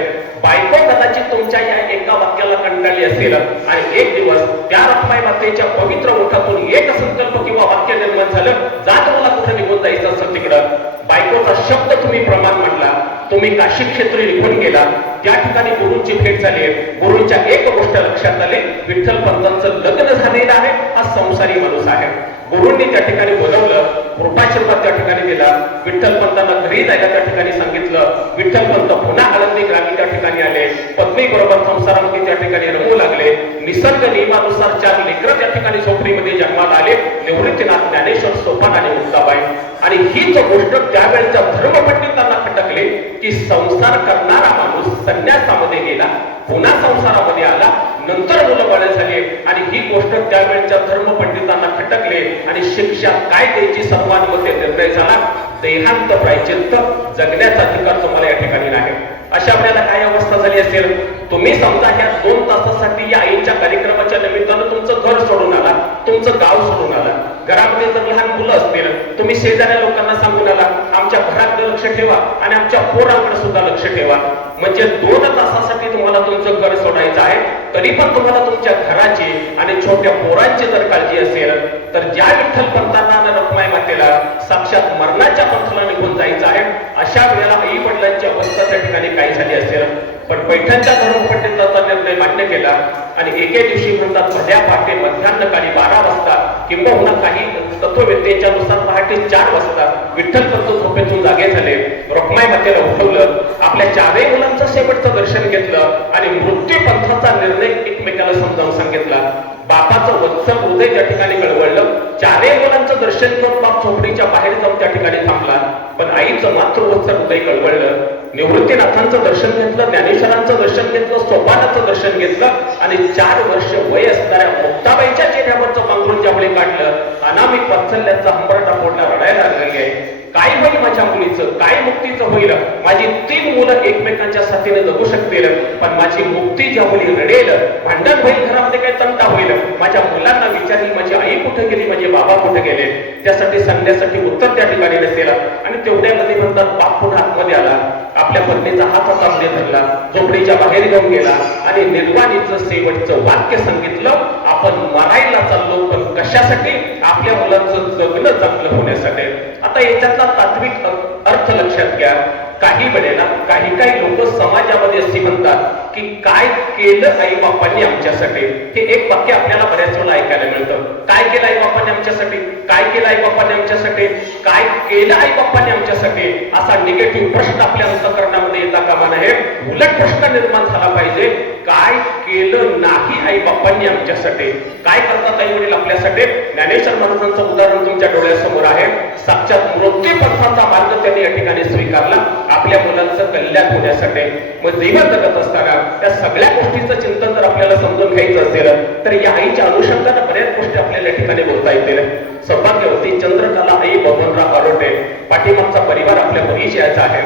बायको कदाचित तुमच्या या एका वाक्याला कंटाळली असेल आणि एक दिवस त्या रखमाई मातेच्या पवित्र ओठातून एक संकल्प किंवा वाक्य निर्माण झालं, जा तुम्हाला कुठे निघून जायचं असं तिकडं. बायकोचा शब्द तुम्ही प्रमाण मांडला, तुम्ही काशी क्षेत्री निघून गेला. त्या ठिकाणी गुरुंची भेट झाली. गुरुंच्या एक गोष्ट लक्षात आली, विठ्ठल पंतांचं लग्न झालेलं आहे, हा संसारी माणूस आहे. गुरुंनी त्या ठिकाणी बोलवलं, कृपाशीर्वाद त्या ठिकाणी दिला. विठ्ठल पंतांना घरी जायला त्या ठिकाणी सांगितलं. विठ्ठल पंत पुन्हा आळंदी ग्रामी त्या ठिकाणी आले. पत्नी बरोबर संसारामध्ये त्या ठिकाणी रमू लागले. निसर्ग नियमानुसार 4 लेकरं त्या ठिकाणी झोपडीमध्ये जन्माला आले. निवृत्तीनाथ, ज्ञानेश्वर, सोपान आणि मुक्ताबाई. आणि हीच गोष्ट त्यावेळेच्या धर्मपंडितांना खटकले की संसार करणारा माणूस संन्यासामध्ये गेला, पुन्हा संसारामध्ये आला, नंतर मुलं बाळ झाली. आणि ही गोष्ट त्यावेळेच्या धर्मपंडितांना खटकले आणि शिक्षा काय द्यायची सर्वांमध्ये निर्णय झाला, देहांत प्रायचित्त, जगण्याचा अधिकार तुम्हाला या ठिकाणी नाही. अशा आपल्याला काय अवस्था झाली असेल? तुम्ही समजा ह्या 2 तासासाठी या आईच्या कार्यक्रमाच्या निमित्तानं तुमचं घर सोडून आला, तुमचं गाव सोडून आला. घरामध्ये जर लहान मुलं असतील, तुम्ही शेजाऱ्या लोकांना सांगून आला आमच्या घराकडे लक्ष ठेवा आणि आमच्या पोरांकडे सुद्धा लक्ष ठेवा. म्हणजे 2 तासासाठी तुम्हाला तुमचं घर सोडायचं आहे, तरी पण तुम्हाला तुमच्या घराची आणि छोट्या पोरांची जर काळजी असेल तर ज्या विठ्ठल पंतांना रखमाई मातेला साक्षात मरणाच्या पंथाला निघून जायचं आहे, अशा वेळेला आई वडिलांची अवस्था त्या ठिकाणी काय झाली असेल. पण पैठणच्या धर्मपंडितांचा निर्णय मान्य केला आणि एके दिवशी म्हणतात भल्या पहाटे मध्यान्हकाळी 12 वाजता किंबहुना काही तत्ववेत्तेच्या नुसार पहाटे 4 वाजता विठ्ठल पंत झोपेतून जागे झाले. रखमाई मातेला उठवलं, आपल्या 4 मुलांचं शेवटचं दर्शन घेतलं आणि मृत्यू पंथाचा निर्णय एकमेकाला समजावून सांगितला. बापाचं वत्सल हृदय त्या ठिकाणी कळवळलं. 4 मुलांचं दर्शन घेऊन बाप झोपडीच्या बाहेर जाऊन त्या ठिकाणी थांबला, पण आईचं मातृवत्सल हृदय कळवळलं. निवृत्तीनाथांचं दर्शन घेतलं, ज्ञानेश्वरांचं दर्शन घेतलं, सोपानाचं दर्शन घेतलं आणि 4 वर्ष वय असणाऱ्या मुक्ताबाईच्या चेहऱ्यावरचं पांघरून ज्यावेळी काढलं, अनामिक वात्सल्याचा हंबरटा फोडला, रडायला लागले. काय होईल माझ्या मुलीचं, काय मुक्तीचं होईल? माझी 3 मुलं एकमेकांच्या साथीने जगू शकतील, पण माझी मुक्ती ज्यावेळी रडेल, भांडण होईल, घरामध्ये काही तंटा होईल, माझ्या मुलांना विचारेल माझी आई कुठे गेली, माझे बाबा कुठे गेले. त्यासाठी सांगण्यासाठी उत्तर त्या ठिकाणी नसेल. आणि तेवढ्यामध्ये म्हणतात बाप पुन्हा आतमध्ये आला, आपल्या पत्नीचा हात हातामध्ये धरला, झोपडीच्या बाहेर घेऊन गेला आणि निर्वाणीचं शेवटचं वाक्य सांगितलं, आपण मरायला चाललो पण कशासाठी? आपल्या मुलांचं जगणं चांगलं होण्यासाठी. आता याच्यातला तात्विक अर्थ लक्षात घ्या. काही वेळेला काही लोक समाजामध्ये असे म्हणतात की काय केलं आई बापांनी आमच्यासाठी. हे एक वाक्य आपल्याला बऱ्याच वेळा ऐकायला मिळतं. काय केलं आई बापांनी आमच्यासाठी, काय केलं आई बापांनी आमच्यासाठी, काय केलं आई बापांनी आमच्यासाठी, असा निगेटिव्ह प्रश्न आपल्या अंतःकरणामध्ये येता कामा नये. उलट प्रश्न निर्माण झाला पाहिजे, काय केलं नाही आई बापांनी आमच्यासाठी. काय करतात आई वडील आपल्यासाठी? ज्ञानेश्वर महाराजांचं उदाहरण तुमच्या डोळ्यासमोर आहे. साक्षात मृत्यू पंथाचा मार्ग त्यांनी या ठिकाणी स्वीकारला आपल्या मुलांचं कल्याण होण्यासाठी. मग जीवन जगत असताना त्या सगळ्या गोष्टीचं चिंतन जर आपल्याला समजून घ्यायचं असेल तर या आईच्या अनुषंगाने बऱ्याच गोष्टी आपल्याला या ठिकाणी बोलता येतील. सौभाग्यवती चंद्रकला आई बबनराव आरोटे, पाठीमागचा परिवार आपल्या परिचयाचा आहे.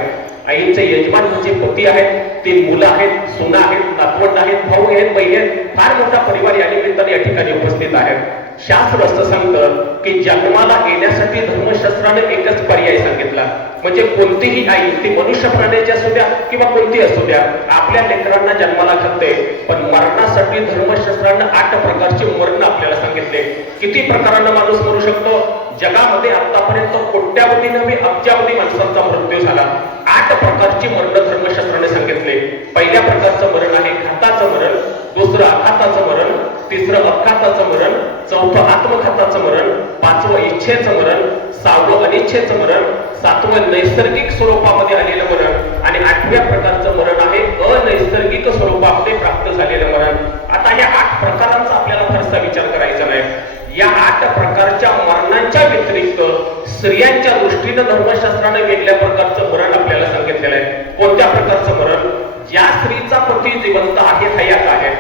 आईचे यजमान म्हणजे पती आहेत, 3 मुलं आहेत, सुना आहेत, नातवंड आहेत, भाऊ आहेत, बहीण आहेत. फार मोठा परिवार या निमित्ताने या ठिकाणी उपस्थित आहे. शास्त्र असं सांगतं की जन्माला येण्यासाठी धर्मशास्त्राने एकच पर्याय सांगितला, म्हणजे कोणतीही आई, ती मनुष्य प्राण्याची असू द्या किंवा कोणती असू द्या, आपल्या लेकरांना जन्माला घालते. पण मरणासाठी धर्मशास्त्रानं 8 प्रकारचे मरण आपल्याला सांगितले. किती प्रकारानं माणूस मरू शकतो? जगामध्ये आतापर्यंत कोट्यावधी नव्हे अब्जावधी माणसांचा मृत्यू झाला. 8 प्रकारची मरण धर्मशास्त्राने सांगितले. पहिल्या प्रकारचं मरण आहे घाताचं मरण, दुसरं आघाताचं मरण, तिसरं अपघाताचं मरण, चौथं आत्मघाताचं मरण, 5वं इच्छेचं मरण, 6वं अनिच्छेचं मरण, 7वं नैसर्गिक स्वरूपामध्ये आलेलं मरण आणि 8व्या प्रकारचं मरण आहे अनैसर्गिक स्वरूपामध्ये प्राप्त झालेलं मरण. आता या 8 प्रकारांचा आपल्याला फारसा विचार करायचा नाही. या 8 8 प्रकारच्या मरणांच्या व्यतिरिक्त स्त्रियांच्या दृष्टीनं धर्मशास्त्राने वेगळ्या प्रकारचं मरण आपल्याला सांगितलेलं आहे. कोणत्या प्रकारचं मरण? ज्या स्त्रीचा पती जिवंत आहे, हयात आहे,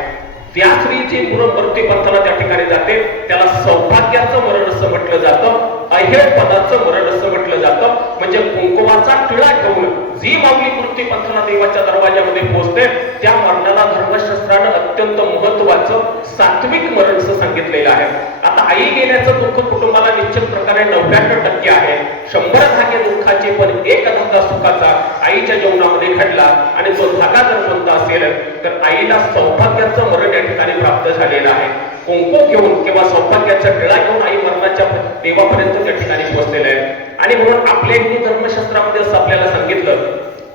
त्या स्त्रीची मृत्यूपंथाला त्या ठिकाणी जाते, त्याला सौभाग्याचं मरण असं म्हटलं जातं, अहेळपणाचं मरण असं म्हटलं जातं. म्हणजे कुंकुमाचा टिळा घेऊन जी माऊली मृत्यूपंथाला देवाच्या दरवाजामध्ये पोहोचते त्या मरणाला धर्मशास्त्रानं अत्यंत महत्वाचं सात्विक मरण असं सांगितलेलं आहे. आता आई गेल्याचं दुःख कुटुंबाला निश्चित प्रकारे 99% आहे. 100 धागे दुःखाचे पण एक धागा सुखाचा आईच्या जीवनामध्ये घडला आणि तो धागा जर कोणता असेल तर आईला सौभाग्याचं मरण या ठिकाणी प्राप्त झालेलं आहे. कुंकू घेऊन किंवा सौभाग्याचा टिळा घेऊन आई मरणाच्या देवापर्यंत त्या ठिकाणी पोहोचलेलं आहे. आणि म्हणून आपल्या हिंदू धर्मशास्त्रामध्ये असं आपल्याला सांगितलं,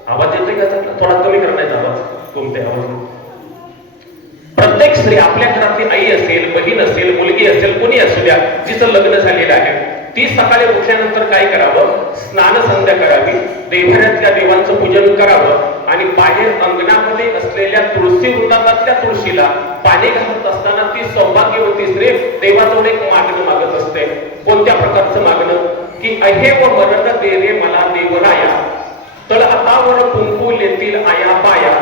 आवाज येतोय का? थोडा कमी करण्याचा आवाज, कोणते आवाज? प्रत्येक स्त्री आपल्या घरातली आई असेल, बहीण असेल, मुलगी असेल, कोणी असू द्या, जिचं लग्न झालेलं आहे, ती सकाळी उठल्यानंतर काय करावं? स्नान संध्या करावी, देवाऱ्यातल्या देवांचं पूजन करावं आणि बाहेर अंगणामध्ये असलेल्या तुळशी वृंदातल्या तुळशीला पाणी घालत असताना ती सौभाग्यवती स्त्री देवाजवळ एक मागणं मागत असते. कोणत्या प्रकारचं मागणं? की अहे व मरण दे रे मला देवराया, तळ हातावर कुंकू लेतील आया बाया,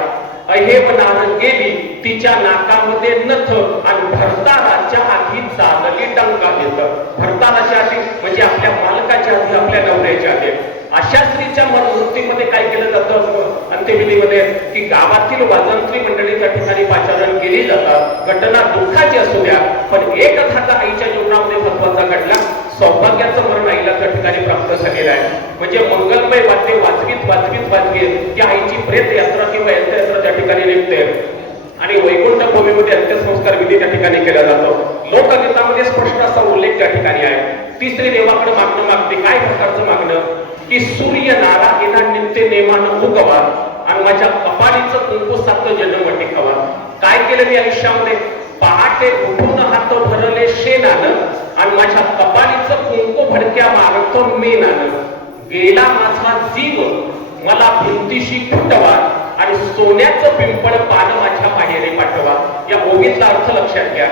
अहेव नार गेली तिच्या नाकामध्ये नथ आणि भरताराच्या आधी चालली टंका देत. भरताराच्या आधी म्हणजे आपल्या मालकाच्या आधी, आपल्या नवऱ्याच्या आधी. अशा स्त्रीच्या मृत्यूमध्ये काय केलं जातं अंत्यविधीमध्ये? की गावातील वाजंत्री मंडळी त्या ठिकाणी पाचारण केली जातात. घटना दुःखाची असू द्या पण एक धागा आईच्या जीवनामध्ये महत्वाचा घडला, सौभाग्याचं मरण आईला त्या ठिकाणी प्राप्त झालेलं आहे. म्हणजे मंगलमय वाद्य वाजवीत वाजवीत वाजवीत त्या आईची प्रेत यात्रा किंवा यंत्रयात्रा त्या ठिकाणी निघते आणि वैकुंठ भूमीमध्ये अंत्यसंस्कार विधी त्या ठिकाणी केला जातो. लोकगीतामध्ये स्पष्ट असा उल्लेख त्या ठिकाणी आहे. ती स्त्री देवाकडे मागणं मागते. काय प्रकारचं मागणं? की सूर्य नारायणा नित्य नेमानं उगवा आणि माझ्या कपाळीचं कुंकू 7 जन्म टिकावा. काय केलं मी आयुष्यामध्ये? पहाटे उठून हात भरले शेणानं आणि माझ्या कपाळीचं कुंकू भडक्या मारतो मेनानं. गेला माझा जीव मला भिंतीशी फुटवा आणि सोन्याचं पिंपळ पान माझ्या बाहेर पाठवा. या ओवीतला अर्थ लक्षात घ्या.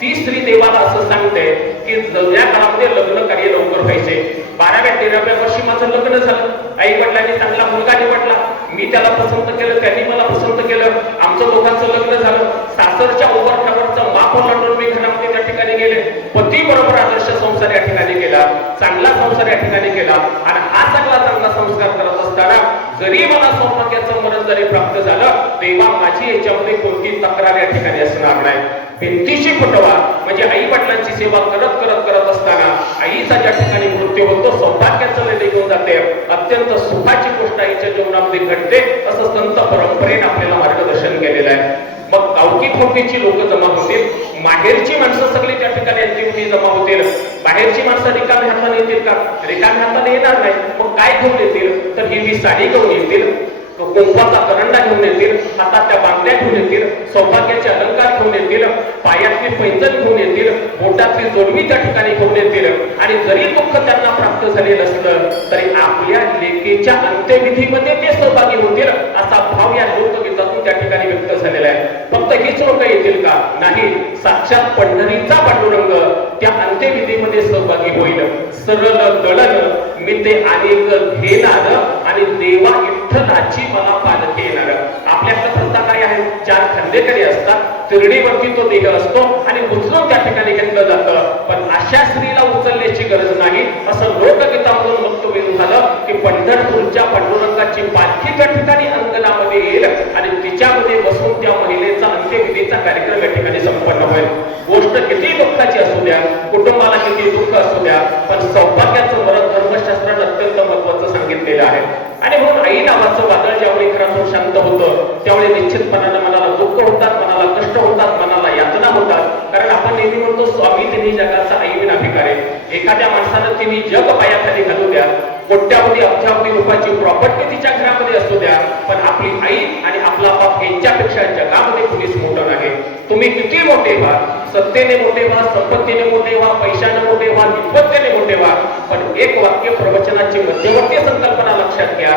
ती स्त्री देवाला असं सांगते की जुन्या काळामध्ये लग्न कार्य लवकर व्हायचे. 12व्या 13व्या वर्षी माझं लग्न झालं. आई वडिलांनी चांगला मुलगा निवडला, मी त्याला पसंत केलं, त्यांनी मला पसंत केलं, आमचं दोघांचं लग्न झालं. सासरच्या ओव्हरटावरचा माप ओलांडून मी घरामध्ये त्या ठिकाणी गेले. पती बरोबर आदर्श संसार या ठिकाणी केला, चांगला संसार या ठिकाणी केला आणि हा सगळा चांगला संस्कार करत असताना जरी मला सौभाग्याचं मरण जरी प्राप्त झालं तेव्हा माझी याच्यामध्ये कोणती तक्रार या ठिकाणी असणार नाही. भिंतीशी फुटवा म्हणजे आई वडिलांची सेवा करत करत करत असताना आईचा ज्या ठिकाणी मृत्यू होतो, सौभाग्याचं लय निघून जाते, अत्यंत सुखाची गोष्ट आईच्या जीवनामध्ये घडते, असं संत परंपरेने आपल्याला मार्गदर्शन केलेलं आहे. मग गावकी खोकीची लोक जमा होतील, माहेरची माणसं सगळी त्या ठिकाणी अंतिमविधी जमा होतील. बाहेरची माणसं रिकाम्या हाताने येतील का? रिकाम्या हाताने येणार नाही. मग काय घेऊन येतील? तर ही साडी घेऊन येतील, कुंकवाचा करंडा घेऊन येतील, हातातल्या बांगड्या घेऊन येतील, सौभाग्याचे अलंकार घेऊन येतील, पायातली पैंजण घेऊन येतील, बोटातली जोडवी त्या ठिकाणी घेऊन येतील. आणि जरी दुःख त्यांना प्राप्त झालेलं असलं तरी आपल्या लेकीच्या अंत्यविधीमध्ये ते सहभागी होतील असा भाव या लोकगीतातून त्या ठिकाणी व्यक्त झालेला आहे. फक्त हीच लोक येतील का? नाही, साक्षात पंढरीचा पांडुरंग त्या अंत्यविधीमध्ये सहभागी होईल. सरळ दळण मी ते अनेक घेणार आणि देवा विठ्ठलाची मला पालखी येणार. आपल्याकडे प्रथा काय आहे? 4 खांदेकरी असतात, तिरडीवरती तो देह असतो आणि उचलून त्या ठिकाणी घेतलं जातं. पण अशा स्त्रीला उचलण्याची गरज नाही असं लोकगीतामधून वक्तव्य झालं की पंढरपूरच्या पांडुरंगाची पालखी त्या ठिकाणी अंगणामध्ये येईल आणि तिच्यामध्ये बसून त्या महिलेचा अंत्यविधीचा कार्यक्रम या ठिकाणी संपन्न होईल. गोष्ट किती दुःखाची असू द्या, कुटुंबाला किती दुःख असू द्या, पण सौभाग्याचं मरण धर्मशास्त्राने अत्यंत महत्वाचं सांगितलेलं आहे. आणि म्हणून आई नावाचं वादळ ज्यावेळी घरातून शांत होतं त्यावेळी निश्चितपणाने मनाला दुःख होतात, मनाला कष्ट होतात, मनाला यातना होतात. कारण आपण नेहमी म्हणतो स्वामी तिन्ही जगाचा आईविन अधिकार आहे. एखाद्या माणसानं तिन्ही जग पायाखाली घालू द्या, कोट्यावधी अब्जावधी रुपयाची प्रॉपर्टी तिच्या घरामध्ये असू द्या, पण आपली आई आणि आपला बाप यांच्यापेक्षा जगामध्ये कुणीच मोठं नाही. तुम्ही किती मोठे व्हा, सत्तेने मोठे व्हा, संपत्तीने मोठे व्हा, पैशाने मोठे व्हा, विद्वत्तेने मोठे व्हा, पण एक वाक्य प्रवचनाची मध्यवर्ती संकल्पना लक्षात घ्या.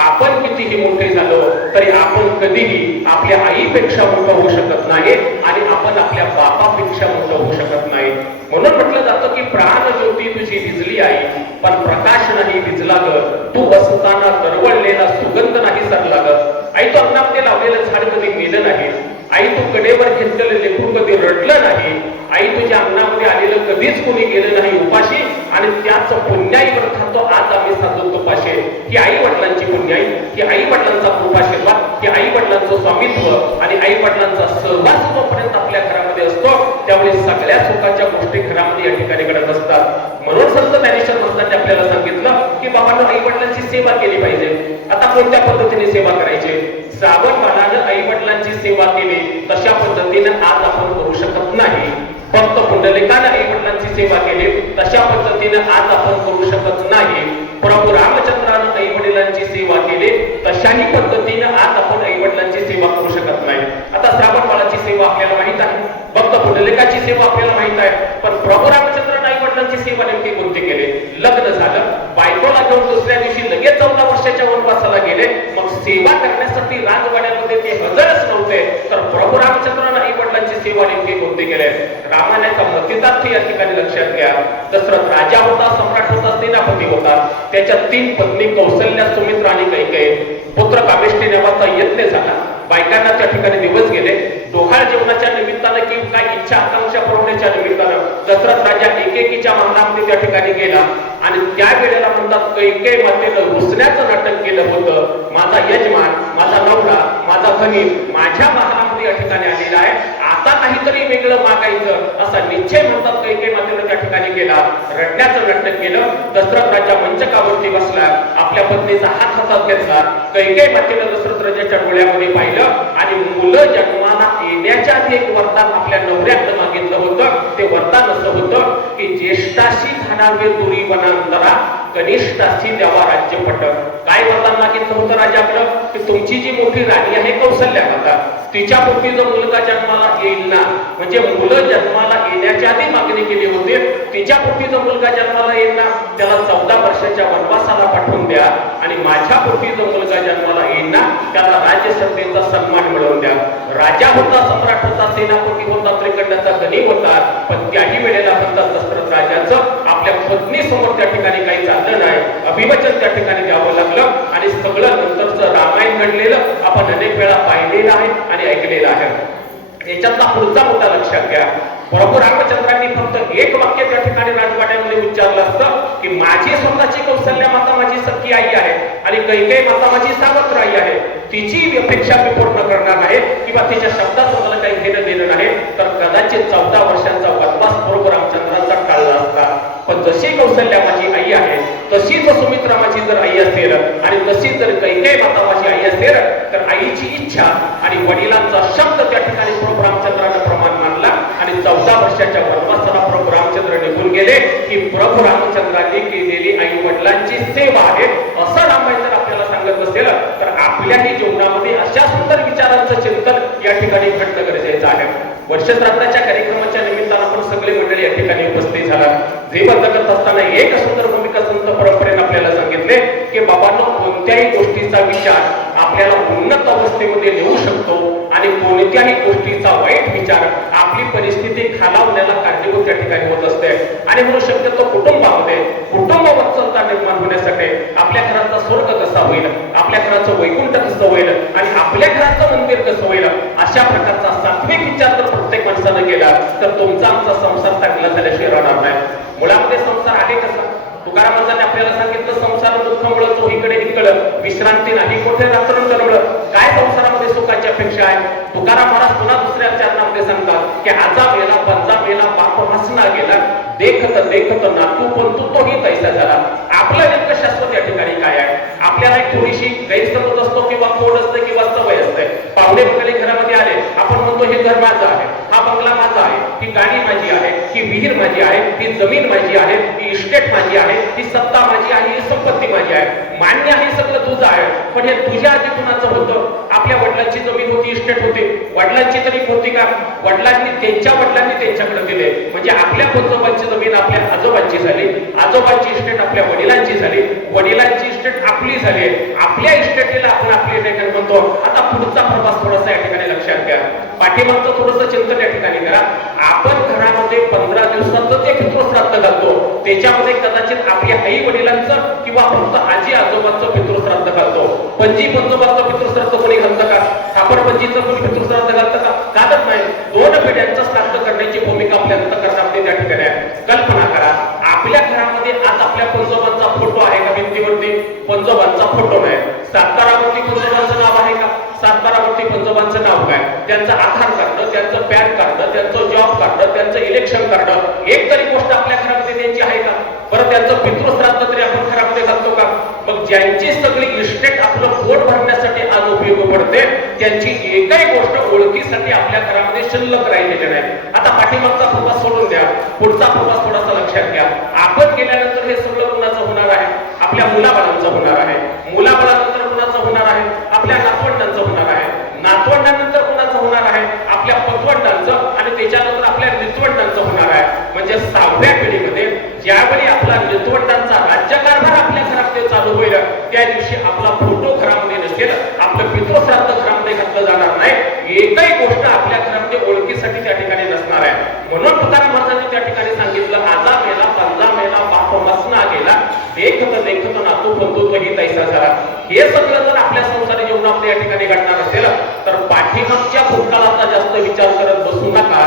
आपण कितीही मोठे झालो तरी आपण कधीही आपल्या आईपेक्षा मोठं होऊ शकत नाही आणि आपण आपल्या बापापेक्षा मोठं होऊ शकत नाही. म्हणून म्हटलं जातं की प्राण ज्योती तुझी विजली आई, पण प्रकाश नाही विजला ग, तू वसताना दरवळलेला सुगंध नाही सरला ग. आई तू अन्नामध्ये लावलेलं झाड कधी गेलं नाही, आई तू कडेवर घेतलेलं लेकरू कधी रडलं नाही, आई तुझ्या अन्नामध्ये आलेलं कधीच कोणी गेलं नाही उपाशी, आणि त्याच पुण्याई व्रतातो आज आम्ही साधतो तुपाशे. ही आई वडिलांची पुण्याई, ही आई वडिलांचा कृपाशीर्वाद, ही आई वडिलांचं स्वामित्व आणि आई वडिलांचा सहवास जोपर्यंत आपल्या घरामध्ये असतो त्यावेळी सगळ्या सुखाच्या गोष्टी घरामध्ये या ठिकाणी घडत असतात. म्हणून संत ज्ञानेश्वर महाराजांनी आपल्याला सांगितलं की बाबांनो आई वडिलांची सेवा केली पाहिजे. आता कोणत्या पद्धतीने सेवा करायची? श्रावण मानानं आई वडिलांची सेवा केली तशा पद्धतीने आज आपण करू शकत नाही. फक्त पुंडलिकाने आई वडिलांची सेवा केली तशा पद्धतीने आज आपण करू शकत नाही. प्रभू रामचंद्रानं आई वडिलांची सेवा केली तशाही पद्धतीने आज आपण आई वडिलांची सेवा करू शकत नाही. आता श्रावण बाळाची सेवा आपल्याला माहित आहे, भक्त पुंडलिकाची सेवा आपल्याला माहित आहे, पण प्रभू रामचंद्रानं आई वडिलांची सेवा नेमकी कोणती केली? लग्न झालं, बायकोला घेऊन दुसऱ्या दिवशी लगेच 14 वर्षाच्या वनवासाला गेले. मग सेवा करण्यासाठी राजवाड्यामध्ये ते हजरच नव्हते, तर प्रभू रामचंद्रानं आई वडिलांची सेवा नेमकी कोणती केली? रामायणाचा मतितार्थ या ठिकाणी लक्षात घ्या. दशरथ राजा होता, सम्राट होता, सेनापती होता. त्याच्या 3 पत्नी कौशल्या, सुमित्रा आणि कैकेयी. पुत्र कामेष्टी नावाचा यज्ञ झाला, बायकांना त्या ठिकाणी दिवस गेले. डोहाळ जेवणाच्या निमित्तानं किंवा काय इच्छा आकांक्षा पुरवण्याच्या निमित्तानं दशरथ राजा एकेकीच्या महालामध्ये त्या ठिकाणी गेला आणि त्या वेळेला म्हणतात कैकेयी मातेनं रुसण्याचं नाटक केलं होतं. माझा यजमान, माझा नवरा, माझा धनी माझ्या महालामध्ये या ठिकाणी आलेला आहे, आता काहीतरी वेगळं मागायचं असा निश्चय म्हणतात कैकेयी मातेनं त्या ठिकाणी केला. रडण्याचं नाटक केलं. दशरथ राजा मंचकावरती बसला, आपल्या पत्नीचा हात हातात घेतला. कैकेयी मातेनं दशरथ राजाच्या डोळ्यामध्ये पाहिलं आणि मुलं जन्माला येण्याच्या आधी एक वरदान आपल्या नवऱ्यानं मागितलं होतं. ते वरदान असं होतं की ज्येष्ठाशी घालावे दुरी वनांतरा, कनिष्ठाशी द्यावा राज्यपट. काय वरदान मागितलं होतं राजाकडं? की तुमची जी मोठी राणी आहे कौशल्या माता, तिच्या पोटी जो मुलगा जन्माला येईल ना, म्हणजे मुलं जन्माला येण्याच्या आधी मागणी केली होती, तिच्या पोटी जो मुलगा जन्माला येईल ना त्याला 14 वर्षाच्या वनवासाला पाठवून द्या, आणि माझ्या पोटी जो मुलगा जन्माला येईल ना त्याला राज्यसत्तेचा सन्मान मिळवून द्या. राजा होता, सम्राट होता, सेनापती होता, त्रिकंडाचा धनी होता, पण त्याही वेळेला म्हणतात दशरथ राजाचं आपल्या पत्नी समोर त्या ठिकाणी काही चाललं नाही. अभिवचन त्या ठिकाणी द्यावं लागलं आणि सगळं नंतरचं रामायण घडलेलं आपण अनेक वेळा पाहिलेलं आहे आणि ऐकलेलं आहे. याच्यातला पुढचा मुद्दा लक्षात घ्या. प्रभू रामचंद्रांनी फक्त एक वाक्य त्या ठिकाणी राजवाड्यामध्ये उच्चारलं असतं की माझी स्वतःची कौशल्या माता माझी सख्खी आई आहे आणि कैकेयी माता माझी सावत्र आई आहे, तिची अपेक्षा मी पूर्ण करणार आहे किंवा तिच्या शब्दाचं मला काही घेणं देणं नाही, तर कदाचित 14 वर्षांचा वनवास प्रभू रामचंद्रांचा टाळला असता. पण जशी कौशल्या माझी आई आहे, तशीच सुमित्रा माझी जर आई असेल आणि तशीच जर कैकेयी माता माझी आई असेल, तर आईची इच्छा आणि वडिलांचा शब्द त्या ठिकाणी प्रभू रामचंद्रानं प्रमाण मानला आणि 14 वर्षाच्या वनवासाला प्रभू रामचंद्र निघून गेले. ही प्रभू रामचंद्रांनी केलेली आई वडिलांची सेवा आहे असं रामायण जर आपल्याला सांगत असेल तर आपल्याही जीवनामध्ये अशा सुंदर विचारांचं चिंतन या ठिकाणी घडणं गरजेचं आहे. वर्षश्राद्धाच्या कार्यक्रमाच्या निमित्तानं आपण सगळे मंडळी या ठिकाणी उपस्थित झाला. जीवन जगत असताना एक सुंदर भूमिका संत परंपरेने आपल्याला सांगितले की बाबांनो कोणत्याही गोष्टीचा विचार आपल्याला उन्नत अवस्थेमध्ये नेऊ शकतो आणि कोणत्याही गोष्टीचा वाईट विचार आपली परिस्थिती खालावण्याला कारणीभूत त्या ठिकाणी होत असते. आणि म्हणून शक्यतो कुटुंबामध्ये कुटुंब वत्सलता निर्माण होण्यासाठी आपल्या घराचा स्वर्ग कसा होईल, आपल्या घराचं वैकुंठ कसं होईल आणि आपल्या घराचं मंदिर कसं होईल, अशा प्रकारचा सात्विक विचार जर प्रत्येक माणसानं केला तर तुमचा आमचा संसार चांगला झाल्याशिवाय राहणार नाही. मुळामध्ये संसार आहे कसा? तुकाराम महाराजांनी आपल्याला सांगितलं संसार दुःखामुळं चोहीकडे इकडं, विश्रांती नाही कोठे रात्र जळलं. काय संसारामध्ये सुखाची अपेक्षा आहे? तुकाराम महाराज पुन्हा दुसऱ्या चरणामध्ये सांगतात की आजा मेला, पंजा मेला, बाप हसना गेला, देखत देखत नातू पण तोही तैसा झाला. आपलं नेमकं शाश्वत या ठिकाणी काय आहे? आपल्याला एक थोडीशी गैरसमज असतो किंवा खोड असते किंवा सवय असते. पाहुणे वगैरे घरामध्ये आले, आपण म्हणतो हे घर माझं आहे, हा बंगला माझा आहे, ही गाडी माझी आहे, ही विहीर माझी आहे, ही जमीन माझी आहे, ही इस्टेट माझी आहे, ही सत्ता माझी आहे, ही संपत्ती माझी आहे. मान्य आहे सगळं तुझं आहे, पण हे तुझ्या आधी कुणाचं होतं? आपल्या वडिलांची जमीन होती, इस्टेट होती, वडिलांची तरी होती का? वडिलांनी त्यांच्या वडिलांनी त्यांच्याकडे दिले, म्हणजे आपल्या पंजोबांची जमीन आपल्या आजोबांची आजोबांची झाली, आजोबांची इस्टेट आपल्या वडिलांची झाली, वडिलांची इस्टेट आपली झाली, आपल्या इस्टेटीला आपण आपली इस्टेट म्हणतो. आता पुढचा प्रवास थोडासा या ठिकाणी लक्षात घ्या. पाठीमागचं थोडंसं चिंतन या ठिकाणी करा. आपण घरामध्ये 15 दिवसाचं जे पितृश्राद्ध घालतो त्याच्यामध्ये कदाचित आपल्या आई वडिलांचं किंवा फक्त आजी आजोबांचं पितृश्राद्ध घालतो. पणजी पंजोबांचं पितृश्राद्ध कोणी घालतं का? आपण पणजीचं कोणी पितृश्राद्ध घालतं का? घालत नाही. 2 पिढ्यांचं श्राद्ध करण्याची भूमिका आपल्या अंतःकरणामध्ये त्या ठिकाणी आहे. कल्पना करा, आपल्या घरामध्ये आज आपल्या पंजोबांचा फोटो आहे का भिंतीवरती? पंजोबांचा फोटो नाही. सातबारावरती पंजोबांचं नाव आहे का? सातबारावरती पंजोबांचं नाव काय? त्यांचं आधार कार्ड, त्यांचं पॅन कार्ड, त्यांचं जॉब कार्ड, त्यांचं इलेक्शन कार्ड, एक तरी गोष्ट आपल्या घरामध्ये त्यांची आहे का? बरं, त्यांचं पितृश्राद्ध तरी आपण घरामध्ये घालतो का? मग ज्यांची सगळी इस्टेट आपलं पोट भरण्यासाठी आज उपयोग पडते त्यांची एकही गोष्ट ओळखीसाठी आपल्या घरामध्ये शिल्लक राहिलेली नाही. आता पाठीमागचा प्रवास सोडून द्या, पुढचा प्रवास थोडासा लक्षात घ्या. आपण गेल्यानंतर हे सगळं कुणाचं होणार आहे? आपल्या मुलाबाळांचं होणार आहे. मुलाबाळानंतर कुणाचं होणार आहे? आपल्या नातवंडांचं होणार आहे. नातवंडानंतर कुणाचं होणार आहे? आपल्या पतवंडांचं, आणि त्याच्यानंतर आपल्या नितवंडांचं होणार आहे. म्हणजे 6व्या पिढीमध्ये ज्यावेळी आपला नितवंडांचा राज्यकारभार आपल्या घरामध्ये चालू होईल त्या दिवशी आपला फोटो घरामध्ये नसेल, आपलं पितृश्राद्ध घरामध्ये घातलं जाणार नाही, एकही गोष्ट आपल्या घरामध्ये ओळखीसाठी त्या ठिकाणी नसणार आहे. म्हणून तुकाराम महाराजांनी त्या ठिकाणी सांगितलं, आजा मेला पंजा मेला बाप मसना गेला, देखत देखत नातू बंधू ही तैसा झाला. हे सगळं जर आपल्या संसारी जीवनामध्ये या ठिकाणी घडणार असेल तर पाठीमागच्या भूतकाळाचा जास्त विचार करत बसू नका.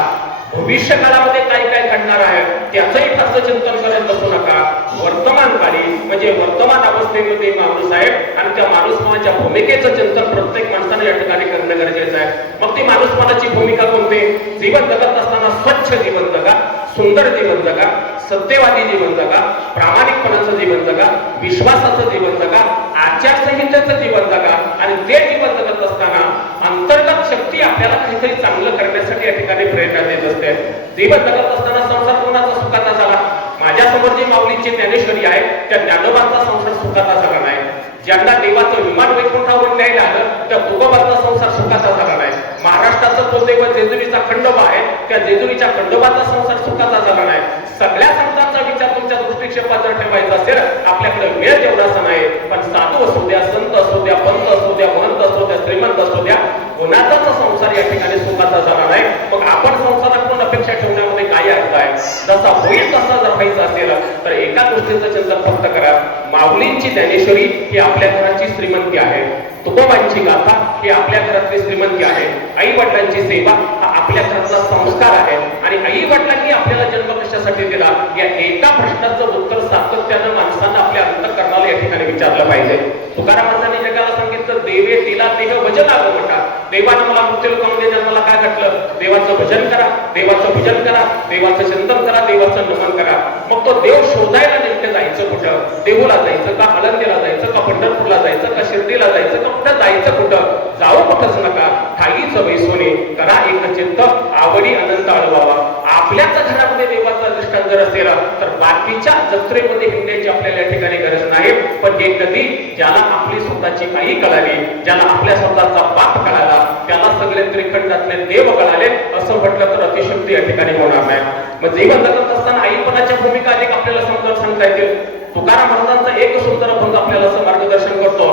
भविष्य काळामध्ये काय काय घडणार आहे त्याचंही फारसं चिंतन करत बसू नका. वर्तमान काळी म्हणजे वर्तमान अवस्थेमध्ये माणूस आहे आणि त्या माणूसपणाच्या भूमिकेचं चिंतन प्रत्येक माणसाने या ठिकाणी करणं गरजेचं आहे. मग ती माणूसपणाची भूमिका कोणती? जीवन जगत असताना स्वच्छ जीवन जगा, सुंदर जीवन जगा, सत्यवादी जीवन जगा, प्रामाणिकपणाचं जीवन जगा, विश्वासाचं जीवन जगा, आचारसंहितेचं जीवन जगा. आणि ते जीवन जगत असताना अंतर्गत शक्ती आपल्याला काहीतरी चांगलं करण्यासाठी या ठिकाणी प्रेरणा देत असते. जीवन जगत असताना संसार कोणाचा सुखाचा झाला? माझ्या समोर जी माऊलींची ज्ञानेश्वरी आहे त्या ज्ञानोबांचा संसार सुखाचा झाला नाही. ज्यांना देवाचं विमान वैकुंठावर न्यायला आलं त्या तुकोबांचा संसार सुखाचा झाला नाही. महाराष्ट्राचं कुलदैव जेजुरीचा खंडोबा आहे, त्या जेजुरीच्या खंडोबाचा संसार सुखाचा झाला नाही. सगळ्या संतांचा विचार तुमच्या दृष्टिक्षेपात जर ठेवायचा असेल, आपल्याकडे वेळ तेवढासा नाही, पण साधू असू द्या, संत असू द्या, पंत असू द्या, महंत असू द्या, श्रीमंत असू द्या, कोणाचाच संसार या ठिकाणी सुखाचा झाला नाही. मग आपण संसाराकडून अपेक्षा ठेवण्यामध्ये काय अर्थ आहे? जसा होईल तसा जर व्हायचा असेल तर एका गोष्टीचं चिंतन फक्त करा, माऊलींची ज्ञानेश्वरी ही आपल्या घराची श्रीमंती आहे, तुकोबांची गाथा ही आपल्या घरातली श्रीमंती आहे, आई वडिलांची सेवा हा आपल्या घरातला संस्कार आहे. आणि आई वडिलांनी आपल्याला जन्म कशासाठी दिला या एका प्रश्नाचं उत्तर सातत्यानं माणसानं आपल्या अंतःकरणाला या ठिकाणी विचारलं पाहिजे. तुकाराम महाराजांनी जगाला सांगितलं, देवे तिला देह भजन आलं म्हणा. देवानं मला मृत्यू लोकांमध्ये जन्माला काय घडलं? देवाचं भजन करा, देवाचं पूजन करा, देवाचं चिंतन करा, देवाचं नमन करा. मग तो देव शोधायला नेमकं जायचं कुठं? देहूला जायचं का? आळंदीला जायचं का? पंढरपूरला जायचं का? शिर्डीला जायचं का? कुठं जायचं? कुठं जाऊ कुठंच नका. ठाईचं वैसोने करा एक चित्त, आवडी अनंत अळवावा. आपल्याच घरामध्ये देवाचा अधिष्ठान जर असेल तर बाकीच्या जत्रेमध्ये हिंडण्याची आपल्याला या ठिकाणी गरज नाही. पण हे कधी ज्याला आपली स्वतःची आई कळाली, ज्याला आपल्या स्वतःचा बाप कळाला, त्याला सगळे त्रिखंडातले देव कळाले असं म्हटलं तर अतिशयोक्ती या ठिकाणी होणार नाही. मग जीवन जगत असताना आईपणाच्या भूमिका अधिक आपल्याला समजावून सांगता येतील. तुकाराम महाराजांचा एक सुंदर अभंग आपल्याला असं मार्गदर्शन करतो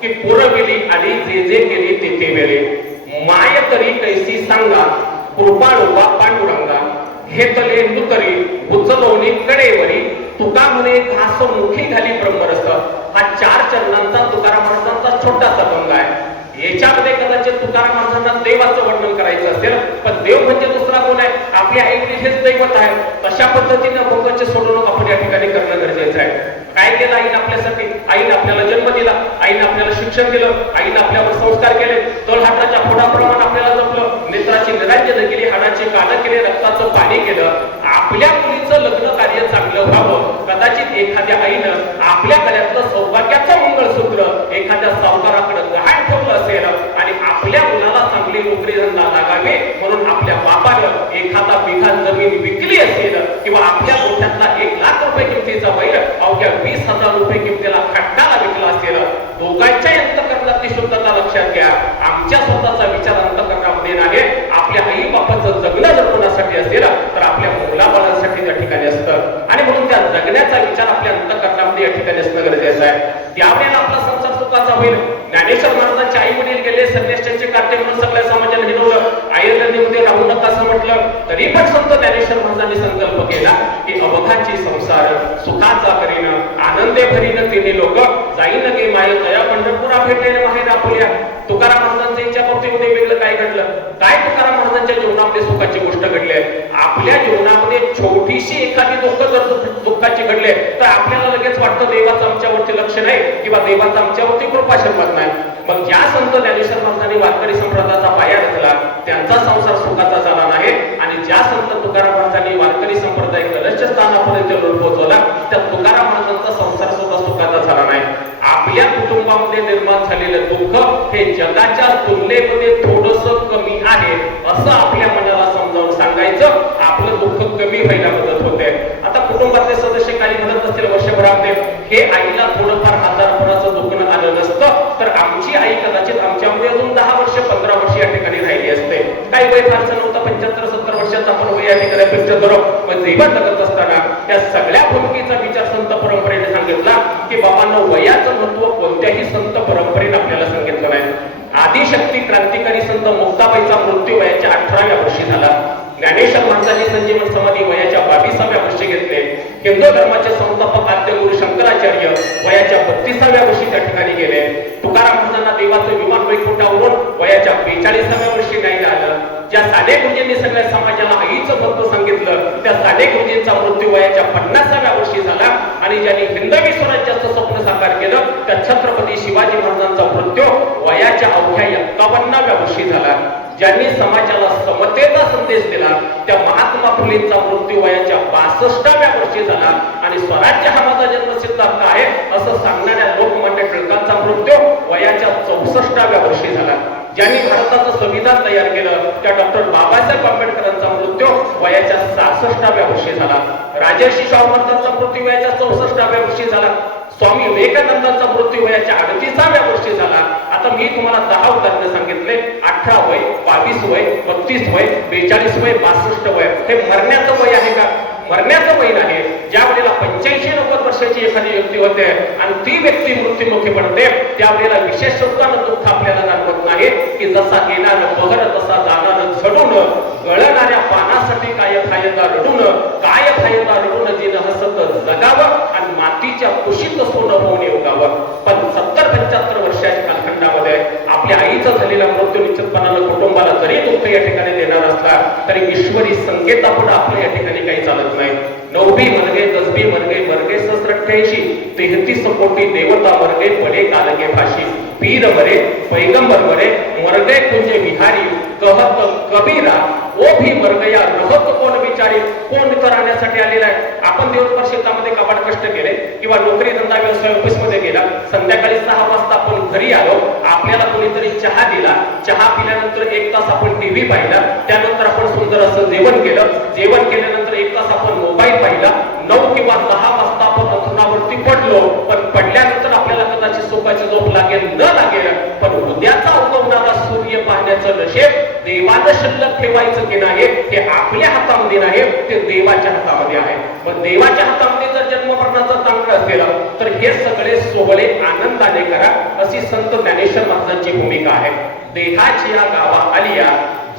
की पोरं गेली आणि जे जे गेली तेथे वेळे, माय तरी कैसी सांगा, कृपाळोबा पांडुरंगा, हे तले नुतरी उचलवणी कडेवरी, तुका म्हणे घास मुखी घाली ब्रह्मरस. हा 4 चरणांचा तुकाराम महाराजांचा छोटासा अभंग आहे. याच्यामध्ये कदाचित तुकाराम महाराजांना देवाचं वर्णन करायचं असेल, पण देव म्हणजे दुसरा कोण आहे? आपली आई हेच दैवत आहे. तशा पद्धतीने अभंगाची सोडवणूक आपण या ठिकाणी करणं गरजेचं आहे. काय केलं आईने आपल्यासाठी? आईने आपल्याला जन्म दिला, आईने आपल्याला शिक्षण दिलं, आईने आपल्यावर संस्कार केले, तळहाताच्या फोडाप्रमाणे आपल्याला जपलं, नेत्राची निरांजन केली, हाडाचे कान केले, रक्ताचं पाणी केलं. आपल्या मुलीचं लग्न कार्य चांगलं व्हावं. कदाचित एखाद्या आईनं आपल्या गळ्यातलं सौभाग्याचं मंगळसूत्र एखाद्या सावकाराकडे गहाण ठेवलं असेल आणि आपल्या मुलाला चांगली नोकरी धंदा लागावे म्हणून आपल्या बापानं एखादा बिघा जमीन विकली असेल किंवा आपल्या गोठ्यातला 1 लाख रुपये किमतीचा बैल अवघ्या 20,000 रुपये किमतीला खड्डाला विकला असेल, दोघांच्या अंतःकरणातली शुद्धता लक्षात घ्या. आमच्या स्वतःचा विचार अंतःकरणामध्ये नाही. आपल्या आई बापाचं जगणं जर कोणासाठी असेल तर आपल्या मुलाबाळांसाठी त्या ठिकाणी असतं. आणि म्हणून त्या या ठिकाणी असणं गरजेचं आहे. त्यावेळेला आपला संसार सुखाचा होईल. ज्ञानेश्वर महाराजांचे आई वडील गेले संन्याशाचे काटे म्हणून सगळ्या समाजाला हिरवलं. आयर्लंडमध्ये राहू नका असं म्हटलं तरी पण संत ज्ञानेश्वर महाराजांनी संकल्प केला की अवघाची संसार सुखाचा करीन आनंदे भरीन तिने लोक जाईन गे माय तया पंढरपुरा भेटलेले माहेर आपुल्या. तुकाराम महाराजांच्या याच्या बाबतीमध्ये वेगळं काय घडलं? काय तुकाराम महाराजांच्या जीवनामध्ये सुखाची गोष्ट घडली आहे? आपल्या जीवनामध्ये छोटीशी एखादी दुःखाची घडले तर आपल्याला लगेच वाटतं देवाचं आमच्यावरती लक्ष नाही किंवा देवाचा आमच्यावरती कृपाशीर्वाद नाही. मग ज्या संत ज्ञानेश्वर महाराजांनी वारकरी संप्रदायाचा पाया रचला त्यांचा संसार सुखाचा झाला नाही आणि ज्या संत तुकाराम महाराजांनी वारकरी संप्रदाय कलश स्थानापर्यंत पोहोचवला त्या तुकाराम महाराजांचा संसार सुद्धा सुखाचा झाला नाही. आपल्या कुटुंबामध्ये निर्माण झालेलं दुःख हे जगाच्या तुलनेमध्ये थोडस कमी आहे असं आपल्या मनाला समजावून सांगायचं. आपलं दुःख कमी व्हायला मदत होते. आता कुटुंबातले सदस्य काही म्हणत असतील वर्षभरामध्ये हे आईला थोडंफार आजारपणाचं दुखणं आलं नसतं तर आमची आई कदाचित आमच्यामध्ये अजून 10 वर्ष 15 वर्ष या ठिकाणी राहिली असते. काही वय फारसं नव्हतं 75-70 वर्षाचा आपण वय या ठिकाणी 75 जीवन जगत असताना त्या सगळ्या भूमिकेचा विचार संत परंपरेने सांगितला की बाबांना वयाचं महत्व कोणत्याही संत परंपरेने आपल्याला सांगितलं नाही. आदिशक्ती क्रांतिकारी संत मुक्ताबाईचा मृत्यू वयाच्या 18व्या वर्षी झाला. ज्ञानेश्वर महाराजांनी संजीवन समाधी वयाच्या 22व्या वर्षी घेतले. हिंदू धर्माचे संस्थापक आद्य गुरु शंकराचार्य वयाच्या 32व्या वर्षी त्या ठिकाणी गेले. तुकाराम महाराजांना देवाचं विमान वैकुंठावरून वयाच्या 42व्या वर्षी न्यायला आलं. ज्या साने गुरुजींनी सगळ्या समाजाला आईचं महत्व सांगितलं त्या साने गुरुजींचा मृत्यू वयाच्या 50व्या वर्षी झाला आणि ज्यांनी हिंदवी स्वराज्याचं स्वप्न साकार केलं त्या छत्रपती शिवाजी महाराजांचा मृत्यू वयाच्या अवघ्या 51व्या वर्षी झाला. ज्यांनी समाजाला समतेचा संदेश दिला त्या महात्मा फुलेंचा मृत्यू वयाच्या 62व्या वर्षी झाला आणि स्वराज्य हा माझा जन्मसिद्ध हक्क आहे असं सांगणाऱ्या लोकमान्य टिळकांचा मृत्यू वयाच्या 64व्या वर्षी झाला. ज्यांनी भारताचं संविधान तयार केलं त्या डॉक्टर बाबासाहेब आंबेडकरांचा मृत्यू वयाच्या 66व्या वर्षी झाला. राजर्षी शाहू महाराजांचा मृत्यू वयाच्या 64व्या वर्षी झाला. स्वामी विवेकानंदांचा मृत्यू वयाच्या 38व्या वर्षी झाला. आता मी तुम्हाला 10 उदाहरण सांगितले. 18 वय, 22 वय, 32 वय, 42 वय, 62 वय. हे मरण्याचं वय आहे का? मरण्याचं वय नाही. ज्या वेळेला 85-90 वर्षाची एखादी व्यक्ती होते आणि ती व्यक्ती मृत्युमुखी पडते त्यावेळेला विशेष शब्दानं दुःख आपल्याला जाणवत नाही की जसा येणार बहर तसा जाणार झडून गळणाऱ्या पानासाठी काय फायदा रडून काय फायदा रडून जिन हसत जगावं आणि मातीच्या कुशीत सोनं होऊन उगावं. पण 70-75 वर्षाच्या कालखंडामध्ये आपल्या आईचा झालेला मृत्यू निश्चितपणानं कुटुंबाला जरी दुःख या ठिकाणी देणार असला तरी ईश्वरी संकेतापुढे आपलं या ठिकाणी काही चालत नाही. 9 मनगे 10 मनगे मरगे 88 33 कोटी देवता मरगे पडे कालगे फाशी पीर मरे पैगंबर मरे मरगे तुझे विहारी कहत कबीरा ओ भी मर गया रहत कोण विचारी. कोण करण्यासाठी आलेला आहे? आपण दिवसभर शेतामध्ये काबाड कष्ट केले किंवा नोकरी धंदा व्यवसाय ऑफिस मध्ये गेला. संध्याकाळी 6 वाजता आपण घरी आलो. आपल्याला कोणीतरी चहा दिला. चहा पिल्यानंतर 1 तास आपण टीव्ही पाहिला. त्यानंतर आपण सुंदर असं जेवण केलं. जेवण केल्यानंतर 1 तास आपण मोबाईल पाहिला. 9 किंवा 10 वाजता आपण अंथरुणावरती पडलो. पण पडल्यानंतर आपल्याला कदाचित सुखाची झोप लागेल न लागेल पण उद्याचा उगवणारा सूर्य पाहण्याचं नशीब देवानं शिल्लक ठेवायचं की नाही हे आपल्या हातामध्ये नाही ते देवाच्या हातामध्ये आहे. मग देवाच्या हातामध्ये जर जन्म मरणाचं चांगलं असेल तर हे सगळे सोहळे आनंदाने करा अशी संत ज्ञानेश्वर महाराजांची भूमिका आहे. देहाची या गावा आलिया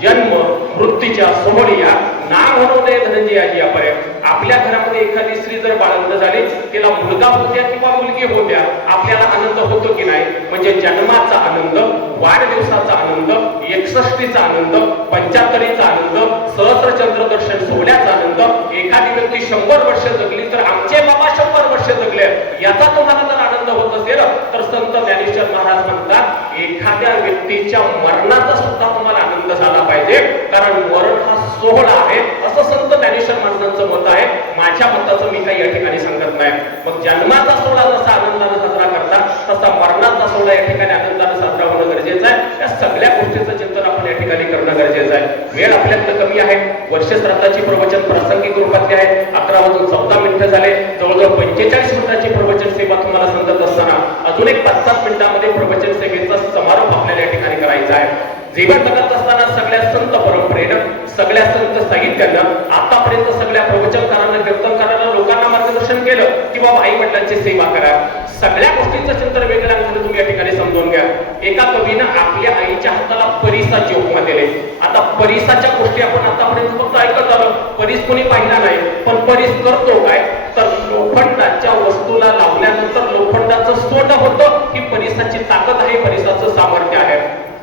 जन्म मृत्यूच्या सोहळिया ना म्हणू नये धनंजयाजी पर्यंत. आपल्या घरामध्ये एखादी स्त्री जर बाळंत झाली तिला मुलगा होत्या किंवा मुलगी होत्या आपल्याला आनंद होतो की नाही? म्हणजे जन्माचा आनंद, वाढदिवसाचा आनंद, 61चा आनंद, 75चा आनंद, सहस्रचंद्र दर्शन सोहळ्याचा आनंद. एखादी व्यक्ती 100 वर्ष जगली तर आमचे बाबा 100 वर्ष जगले याचा तुम्हाला जर आनंद होत असेल तर संत ज्ञानेश्वर महाराज म्हणतात एखाद्या व्यक्तीच्या मरणाचा सुद्धा तुम्हाला आनंद झाला पाहिजे कारण मरण हा सोहळा आहे असं संत ज्ञानेश्वर महाराजांचं मत आहे. माझ्या मताचं मी काही या ठिकाणी सांगत नाही. मग जन्माचा सोहळा जसा आनंदाने साजरा करतात तसा मरणाचा सोहळा या ठिकाणी आनंदाने साजरा होणं गरजेचं आहे. या सगळ्या गोष्टीचं चिंतन आपण या ठिकाणी करणं गरजेचं आहे. वेळ आपल्याकडे कमी आहे. वर्ष श्राद्धाची प्रवचन प्रासंगिक रूपातले आहे. 11:14 झाले. जवळजवळ 45 मिनिटाची प्रवचन सेवा तुम्हाला सांगत असताना अजून एक 5-7 मिनिटांमध्ये प्रवचन सेवेचा समारोप आपल्याला या ठिकाणी करायचा आहे. जीवन जगत असताना सगळ्या संत परंपरेनं सगळ्या संत साहित्यानं आतापर्यंत सगळ्या प्रवचनकारांना कीर्तनकारांना लोकांना मार्गदर्शन केलं किंवा बाबा आई वडिलांची सेवा करा. सगळ्या गोष्टींचं चिंतन वेगळं झालं तुम्ही या ठिकाणी समजून घ्या. एका कवीनं आपल्या आईच्या हाताला परीसाची उपमा दिली. आता परीसाच्या गोष्टी आपण आतापर्यंत फक्त ऐकत आलो, परीस कोणी पाहिला नाही, पण परीस करतो काय तर लोखंडाच्या वस्तूला लावल्यानंतर लोखंडाचं स्फोट होतं. ही परीसाची ताकद आहे, परीसाचं सामर्थ्य आहे.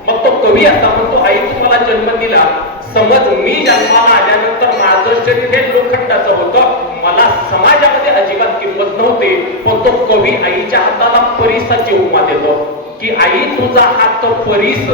मग तो कवी असा म्हणतो, आई तू मला जन्म दिला, समज मी जन्माला आल्यानंतर माझं शरीर हे लोखंडाचं होतं, मला समाजामध्ये अजिबात किंमत नव्हती. पण तो कवी आईच्या हाताला परीसाची उपमा देतो की आई तुझा हात परीस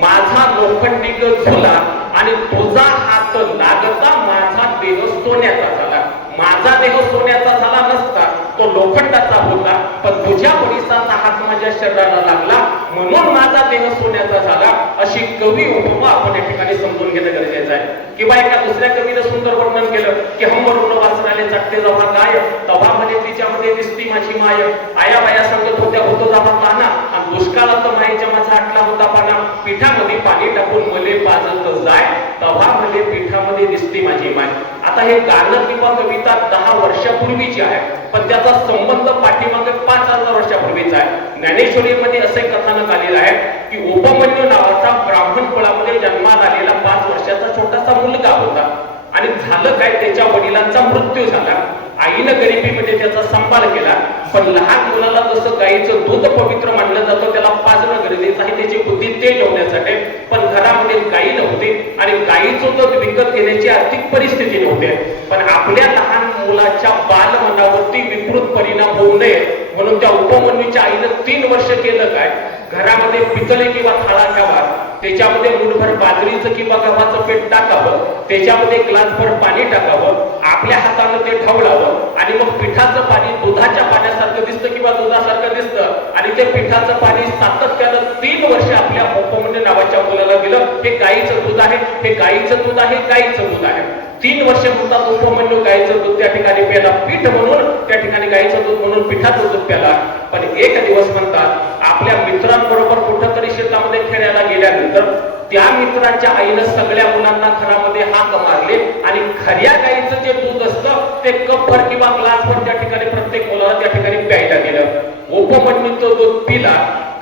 माझा लोखंडी झुला आणि तुझा हात लागता माझा देह सोन्याचा झाला. माझा देह सोन्याचा झाला नसता, तो लोखंडाचा होता, पण तुझ्या परीसाचा हात माझ्या शरीराला लागला म्हणून माझा देह सोन्याचा झाला. अशी कवी उपमा आपण या ठिकाणी समजून घेणं गरजेचं आहे. किंवा एका दुसऱ्या कवीनं सुंदर वर्णन केलं की हमवरून वाचनाले चटते जव्हा काय तव्हा म्हणे तिच्यामध्ये दिसती माझी माय. आया बाया सांगत होत्या होतो जावा पाना आणि दुष्काळात मायेच्या माझा आटला होता पाना. पिठामध्ये पाणी टाकून मले पाजत जाय तव्हा मले पिठामध्ये दिसती माझी माय. आता हे गाणं किंवा कविता 10 वर्षापूर्वीची आहे, पण त्याचा संबंध पाठीमागे 5000 वर्षापूर्वीचा आहे. ज्ञानेश्वरीमध्ये असे कथानक आलेलं आहे की उपमन्यू नावाचा ब्राह्मण कुळामध्ये जन्माला आलेला 5 वर्षाचा छोटासा मुलगा होता. आणि झालं काय, त्याच्या वडिलांचा मृत्यू झाला. आईनं गरिबीमध्ये त्याचा सांभाळ केला. पण लहान मुलाला जसं गाईचं दूध पवित्र मानलं जातं, त्याला पाजणं गरजेचं आहे, त्याची बुद्धी तेज होण्यासाठी. पण घरामध्ये गाई नव्हती आणि गाईचं दूध विकत घेण्याची आर्थिक परिस्थिती नव्हती. पण आपल्या लहान मुलाच्या बालमनावरती विकृत परिणाम होऊ नये म्हणून त्या उपमन्यूच्या आईनं 3 वर्ष केलं काय, घरामध्ये पितळे किंवा थाळा ठेवा, त्याच्यामध्ये मुठभर बाजरीचं किंवा गव्हाचं पीठ टाकावं, त्याच्यामध्ये ग्लासभर पाणी टाकावं, आपल्या हातानं ते ढवळावं आणि मग पिठाचं पाणी दुधाच्या पाण्यासारखं दिसतं किंवा दुधासारखं दिसतं आणि ते पिठाचं पाणी सातत्यानं 3 वर्ष आपल्या उपमन्यू नावाच्या मुलाला दिलं. हे गाईचं दूध आहे, हे गाईचं दूध आहे, गाईचं दूध आहे. 3 वर्ष म्हणतात उपमन्यू गाईचं दूध त्या ठिकाणी प्याला, पीठ म्हणून त्या ठिकाणी गाईचं दूध म्हणून पिठाचं दूध प्याला. पण एक दिवस म्हणतात आपल्या मित्रांबरोबर कुठंतरी शेतामध्ये खेळायला गेल्यानंतर त्या मित्राच्या आईनं सगळ्या मुलांना घरामध्ये हाक मारले आणि खऱ्या गाईचं जे दूध असतं ते कपभर किंवा ग्लासभर त्या ठिकाणी प्रत्येक मुलाला त्या ठिकाणी प्यायला गेलं. उपमन्यू तो दूध पिला,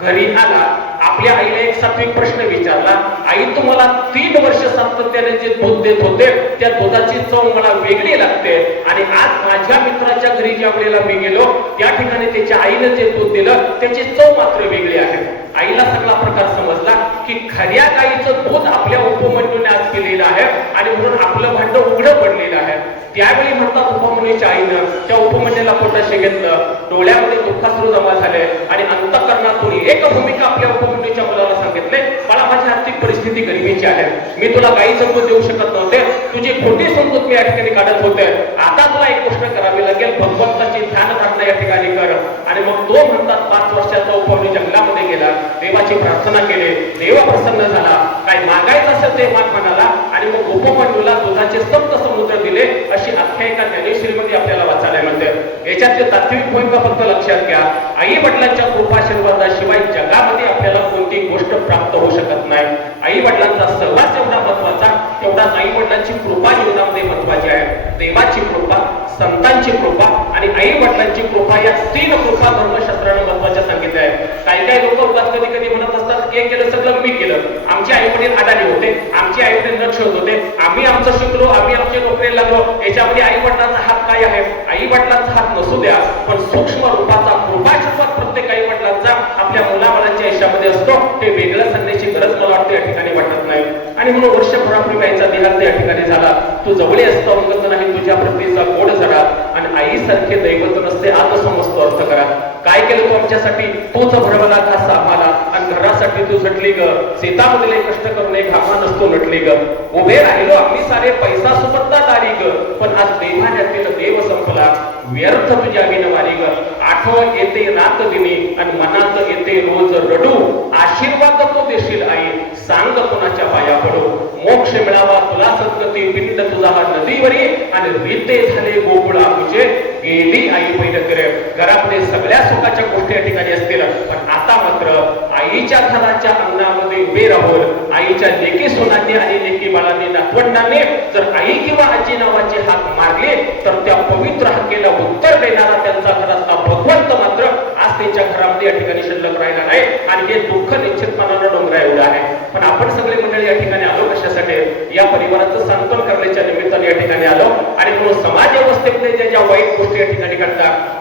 घरी आला, आपल्या आईला एक सात्विक प्रश्न विचारला, आई तुम्हाला 3 वर्ष सातत्याने जे दूध देत होते त्या दुधाची चव मला वेगळी लागते आणि आज माझ्या मित्राच्या घरी ज्या वेळेला मी गेलो त्या ठिकाणी त्याच्या आईने जे दूध दिलं त्याची चव मात्र वेगळी आहे. आईला सगळा प्रकार समजला की खऱ्या गाईचं दूध आपल्या उपमन्यूने आज पिलेलं आहे आणि म्हणून आपलं भांड उघडं पडलेलं आहे. त्यावेळी म्हणतात उपमन्यूच्या आईनं त्या उपमन्यूला पोटाशी घेतलं, डोळ्यामध्ये दुःखाश्रू जमा झाले आणि अंतःकरणातून एक भूमिका आपल्या उपमन्यूच्या मुलाला सांगितले, मला माझी आर्थिक परिस्थिती गरिबीची आहे, मी तुला गाईचं दूध देऊ शकत नव्हते, तुझी खोटी समजूत मी या ठिकाणी काढत होते, आता तुला एक गोष्ट करावी लागेल, भगवंताची ध्यान धारणा या ठिकाणी कर. आणि मग तो म्हणतात 5 वर्षाचा उपमन्यू जंगलामध्ये गेला, देवाची प्रार्थना केली, देव प्रसन्न झाला, काय मागायचं असेल ते माग म्हणाला आणि मग उपमन्यूला दुधाचे सप्त समुद्र दिले. अशी आख्यायिका ज्ञानेश्वरीमध्ये आपल्याला वाचायला मिळते. याच्यातली तात्विक भूमिका फक्त लक्षात घ्या, आई वडिलांच्या कृपाशीर्वादाशिवाय जगामध्ये आपल्याला कोणती गोष्ट प्राप्त होऊ शकत नाही. आई वडिलांचा सहवास एवढा महत्वाचा, तेवढाच आई वडिलांची कृपा जीवनामध्ये महत्वाची आहे. देवाची कृपा, संतांची कृपा आणि आई वडिलांची कृपा या 3 कृपा धर्मशास्त्राने महत्वाच्या सांगितल्या आहेत. काही काही लोक कधी कधी म्हणत असतात हे केलं सगळं मी केलं, आमचे आई वडील अडाणी होते, आमचे आई वडील न ठेवत होते, आम्ही आमचं शिकलो, आम्ही आमच्या नोकरीला लागलो, याच्यामध्ये आई वडिलांचा हात काय आहे? आई वडिलांचा हात नसू द्या, पण सूक्ष्म रूपाचा कृपाशीर्वाद प्रत्येक आई वडिलांचा आपल्या मुलाबाळांच्या आयुष्यामध्ये असतो. हे वेगळं सांगण्याची गरज मला वाटतं या ठिकाणी वाटत नाही. आणि म्हणून वर्षभरापूर्वी गाईचा देहांत या ठिकाणी झाला, तू जवळ असतो अंगत नाही तुझ्या प्रतीचा गोड जरा आणि आईसारखे दैवत नसते आता समजतो अर्थ करा. काय केलं तू आमच्यासाठी? तूच भरवला घास आम्हाला आणि घरासाठी तू झटली ग, शेतामधले कष्ट करून एक घामा नसतो नटली ग, उभे राहिलो आम्ही सारे पैसा सुपत्ता आली ग, पण आज देवाण्यातील देव संपला, व्यर्थ तुझ्या विनवारी ग. आठवण येते रात दिनी आणि मनात येते रोज रडू, आशीर्वाद तो देशील आई, सांग कुणाच्या पाया पडू, मोक्ष मिळावा तुला सद्गती, पिंड तुझा हा नदीवरी आणि रीते झाले गोकुळा तुझे, गेली आई पैलकरे. घरामध्ये सगळ्या सुखाच्या गोष्टी या ठिकाणी असतील, पण आता मात्र आईच्या घराच्या अंगणामध्ये उभे राहून आईच्या लेकी सोनांनी आणि लेकी बाळांनी नातवंडांनी जर आई किंवा आजी नावाची हाक मारली तर त्या पवित्र हाकेला उत्तर देणारा त्यांचा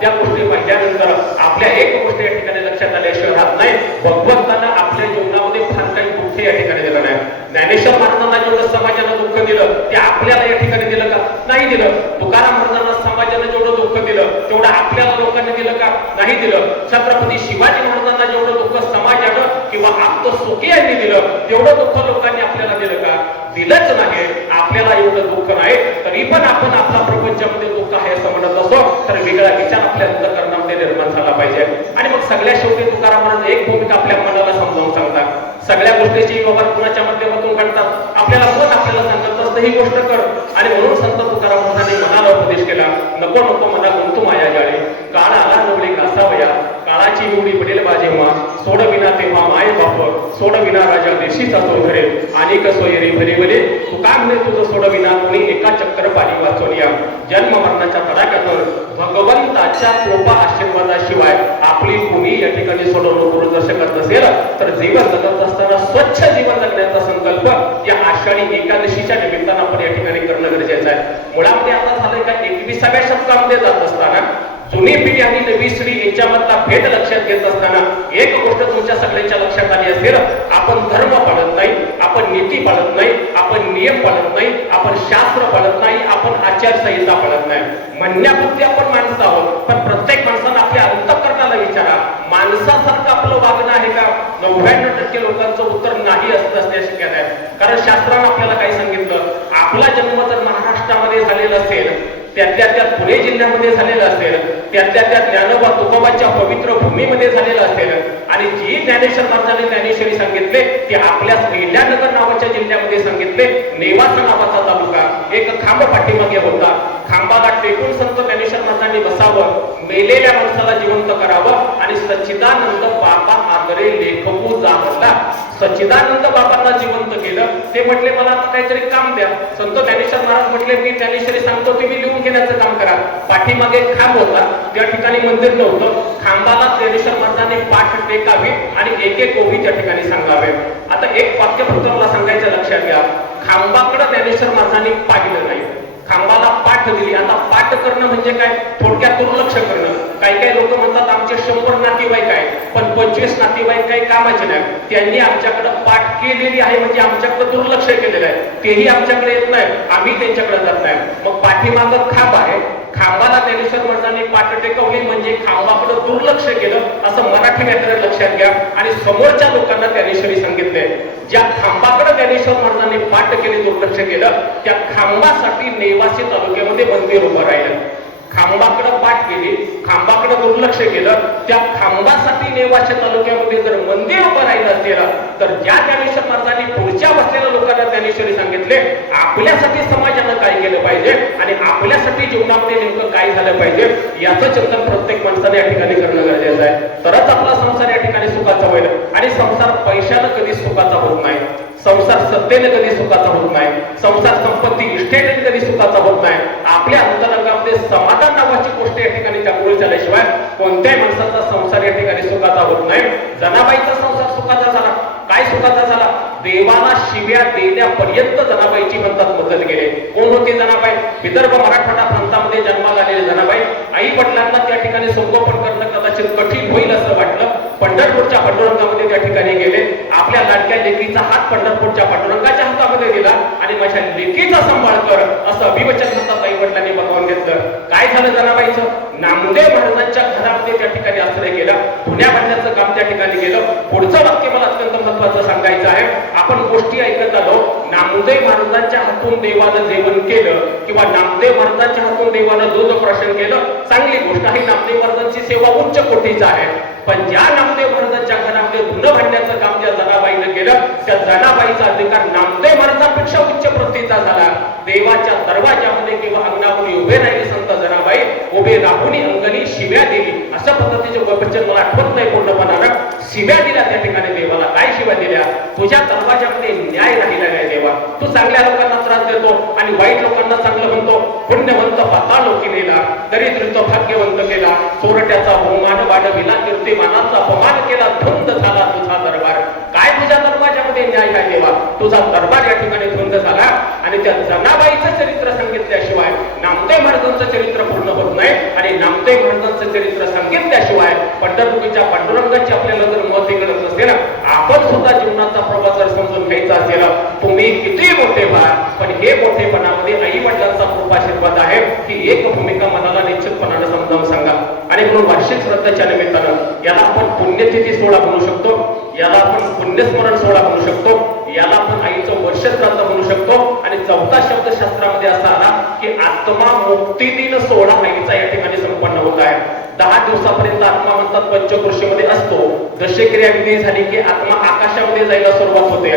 त्या गोष्टी पाहिल्यानंतर आपल्या एक गोष्ट या ठिकाणी लक्षात आल्याशिवाय राहत नाही, भगवंतांना आपल्या जीवनामध्ये फार काही दुःख या ठिकाणी दिलं नाही. ज्ञानेश्वर महाराजांना जेवढं समाजानं दुःख दिलं ते आपल्याला या ठिकाणी दिलं का? नाही दिलं. तुकाराम महाराजांना समाजानं जेवढं दुःख दिलं तेवढं आपल्याला लोकांनी दिलं का? नाही दिलं. छत्रपती शिवाजी महाराजांना जेवढं दुःख समाजानं किंवा आप्तसुखी यांनी दिलं तेवढं दुःख लोकांनी आपल्याला दिलं का? दिलंच नाही. आपल्याला एवढं दुःख नाही तरी पण आपण आपला प्रपंचामध्ये दुःख आहे असं म्हणत असो तर वेगळा विचार आपल्या अंतःकरणामध्ये निर्माण झाला पाहिजे. आणि मग सगळ्या शेवटी तुकाराम महाराज एक भूमिका आपल्या मनाला समजावून सांगतात. सगळ्या गोष्टीची व्यवहार कुणाच्या माध्यमातून घडतात? आपल्याला मन आपल्याला सांगत असतं ही गोष्ट कर. आणि म्हणून संत तुकाराम महाराजांनी मनाला उपदेश केला, नको नको मना गुंतू माया जाळे, काळ आला नवले घासावया, काळाची निवडी पडेल बाजेव्हा, सोड विना तेव्हा माय बाप, सोड विना राजा देशीचा तो घरे, आणि कसोयरी भरे भरे तुका म्हणे तुझं सोड विना कोणी एका चक्कर पाणी वाचवूया. जन्म मरणाच्या तडाख्यातून भगवंताच्या कृपा आशीर्वादाशिवाय आपली भूमी या ठिकाणी सोडवणूक करू जर शकत नसेल तर जीवन जगत असताना स्वच्छ जीवन जगण्याचा संकल्प या आषाढी एकादशीच्या निमित्तानं आपण या ठिकाणी करणं गरजेचं आहे. मुळामध्ये आता झालंय का 21व्या शतकामध्ये जात असताना जुनी पिढी आणि नवी पिढी यांच्यामधला भेद लक्षात घेत असताना एक गोष्ट तुमच्या सगळ्यांच्या लक्षात आली असेल, आपण धर्म पाळत नाही, आपण नीती पाळत नाही, आपण नियम पाळत नाही, आपण शास्त्र पाळत नाही, आपण आचारसंहिता पाळत नाही. म्हणण्यापुरती आपण माणसं आहोत, पण प्रत्येक माणसानं आपल्या अंतःकरणाला विचारा, माणसासारखं आपलं वागणं आहे का? 99% लोकांचं उत्तर नाही असण्याची शक्यता आहे. कारण शास्त्रानं आपल्याला काय सांगितलं, आपला जन्म जर महाराष्ट्रामध्ये झालेला असेल, त्यातल्या त्यात पुणे जिल्ह्यामध्ये झालेला असेल, त्यातल्या त्यात ज्ञानोबा तुकोबांच्या पवित्र भूमीमध्ये झालेला असेल, आणि जी ज्ञानेश्वर महाराजांनी ज्ञानेश्वरी सांगितले ते आपल्याच अहिल्यानगर नावाच्या जिल्ह्यामध्ये सांगितले. नेवासा नावाचा तालुका एक खांब पाठीमागे होता. खांबाला टेकून संत ज्ञानेश्वर महाराजांनी बसावं, मेलेल्या माणसाला जिवंत करावं आणि सच्चिदानंद बाबा आदरे लेखकू जाणला. सच्चिदानंद बाबांना जिवंत केलं. ते म्हटले मला आता काहीतरी काम द्या. संत ज्ञानेश्वर महाराज म्हटले मी ज्ञानेश्वरी सांगतो, तुम्ही लिहून घेण्याचं काम करा. पाठीमागे खांब होता, त्या ठिकाणी मंदिर नव्हतं. खांबाला ज्ञानेश्वर महाराजांनी पाठ टेकावी आणि एक एक ओवी त्या ठिकाणी सांगावे. आता एक वाक्य फक्त मला सांगायचं लक्षात घ्या, खांबाकडे ज्ञानेश्वर महाराजांनी पाहिलं नाही, खांबाला पाठ दिली. आता पाठ करणं म्हणजे काय? थोडक्यात दुर्लक्ष करणं. काही काही लोक म्हणतात आमचे 100 नातेवाईक आहे पण 25 नातेवाईक काही कामाचे नाही, त्यांनी आमच्याकडे पाठ केलेली आहे म्हणजे आमच्याकडे दुर्लक्ष केलेलं आहे, तेही आमच्याकडे येत नाही, आम्ही त्यांच्याकडे जात नाही. मग पाठीमागं खांब आहे, खांबाला ज्ञानेश्वर महाराजांनी पाठ टेकवली म्हणजे खांबाकडे दुर्लक्ष केलं असं मराठी व्याकरण लक्षात घ्या. आणि समोरच्या लोकांना ज्ञानेश्वरी सांगितले. ज्या खांबाकडे ज्ञानेश्वर महाराजांनी पाठ केली, दुर्लक्ष केलं, त्या खांबासाठी नेवासी तालुक्यामध्ये मंदिर उभं राहिलं. खांबाकडे पाठ केली, खांबाकडे दुर्लक्ष केलं, त्या खांबासाठी नेवासी तालुक्यामध्ये जर मंदिर उभं राहिलं असेल तर ज्या ज्ञानेश्वर महाराजांनी पुढच्या बसलेल्या लोकांना ज्ञानेश्वरी सांगितले, आपल्यासाठी समाजानं काय केलं पाहिजे आणि आपल्यासाठी जीवनामध्ये नेमकं काय झालं पाहिजे याचं चिंतन प्रत्येक माणसाने या ठिकाणी करणं गरजेचं आहे. तरच आपला संसार या ठिकाणी सुखाचा होईल. आणि संसार पैशानं कधी सुखाचा होत नाही, संसार सत्तेने कधी सुखाचा होत नाही, संसार संपत्ती इष्टेने कधी सुखाचा होत नाही. आपल्या अंतरंगामध्ये समाधान नावाची गोष्ट या ठिकाणी जागृत झाल्याशिवाय कोणत्याही माणसाचा संसार या ठिकाणी सुखाचा होत नाही. जनाबाईचा संसार सुखाचा झाला. काय सुखाचा झाला? देवाला शिव्या देण्यापर्यंत जनाबाईची म्हणतात मदत गेले. कोण होती जनाबाई? विदर्भ मराठवाडा प्रांतामध्ये जन्माला आलेली जनाबाई. आई वडिलांना त्या ठिकाणी संगोपन करणं कदाचित कठीण होईल असं वाटलं. पंढरपूरच्या पांडुरंगामध्ये त्या ठिकाणी गेले. आपल्या लाडक्या लेकीचा हात पंढरपूरच्या पांडुरंगाच्या हातामध्ये दिला आणि माझ्या लेकीचा सांभाळ कर असं अभिवचन म्हणतात आई वडिलांनी बघवून घेतलं. काय झालं जनाबाईचं? नामदेव महाराजांच्या घरामध्ये त्या ठिकाणी आश्रय केला. धुण्या बांधण्याचं काम त्या ठिकाणी केलं. पुढचं वाक्य मला अत्यंत महत्वाचं सांगायचं आहे. आपण गोष्टी ऐकत आलो, नामदेव महाराजांच्या हातून देवानं जेवण केलं किंवा नामदेव महाराजांच्या हातून देवानं दूध प्राशन केलं, चांगली गोष्ट आहे. नामदेव महाराजांची सेवा उच्च कोटीची आहे. पण ज्या नामदेव महाराजांच्या घरामध्ये धुणं भांडण्याचं काम ज्या जनाबाईनं केलं, त्या जनाबाईचा अधिकार नामदेव महाराजांपेक्षा उच्च प्रतीचा झाला. देवाच्या दरवाजामध्ये किंवा अंगणावर उभे राहिली संत जनाबाई, उभे राहून अंगणी शिव्या दिली. अशा पद्धतीचे वचन मला आठवत नाही पूर्णपणानं. शिव्या दिल्या त्या ठिकाणी देवाला. काय शिव्या दिल्या? तुझ्या दरवाजामध्ये न्याय राहिला नाही देवा. तू चांगल्या लोकांना त्रास देतो आणि वाईट लोकांना चांगलं म्हणतो. पुण्यवंत पाताळ लोकी नेला, दरिद्रीत भाग्यवंत केला, चोरट्याचा बहुमान वाढविला, कीर्तिमानाचा अपमान केला, धुंद झाला तुझा दरबार. काय तुझ्या दरवाजामध्ये न्याय आहे देवा? तुझा दरबार या ठिकाणी धुंद झाला. आणि त्या जनाबाईचं चरित्र सांगितल्याशिवाय नामदेव महाराजांचं चरित्र पूर्ण होत नाही. आणि नामदेव महाराजांचं महाराजांचं चरित्र सांगितल्याशिवाय पंढरपूरच्या पांडुरंगाची आपल्याला जर मत कळत नसेल, आपण सुद्धा जीवनाचा प्रवास जर समजून घ्यायचा असेल, तुम्ही किती मोठे व्हा, पण हे मोठेपणामध्ये आई वडिलांचा खूप आशीर्वाद आहे ही एक भूमिका मनाला निश्चितपणाने समजावून सांगा. आणि म्हणून वार्षिक श्राद्धाच्या निमित्तानं याला आपण पुण्यतिथी सोहळा म्हणू शकतो, याला आपण पुण्यस्मरण सोहळा म्हणू शकतो, याला आपण आईचं वर्ष श्राद्ध म्हणू शकतो. आणि चौथा शब्द शास्त्रामध्ये असा आला की आत्मा मुक्ती दिन सोहळा आईचा या ठिकाणी संपन्न होत आहे. 10 दिवसापर्यंत आत्मा म्हणतात पंचकृषीमध्ये असतो. दशक्रिया विधी झाली की आत्मा आकाशामध्ये जायला सुरुवात होते.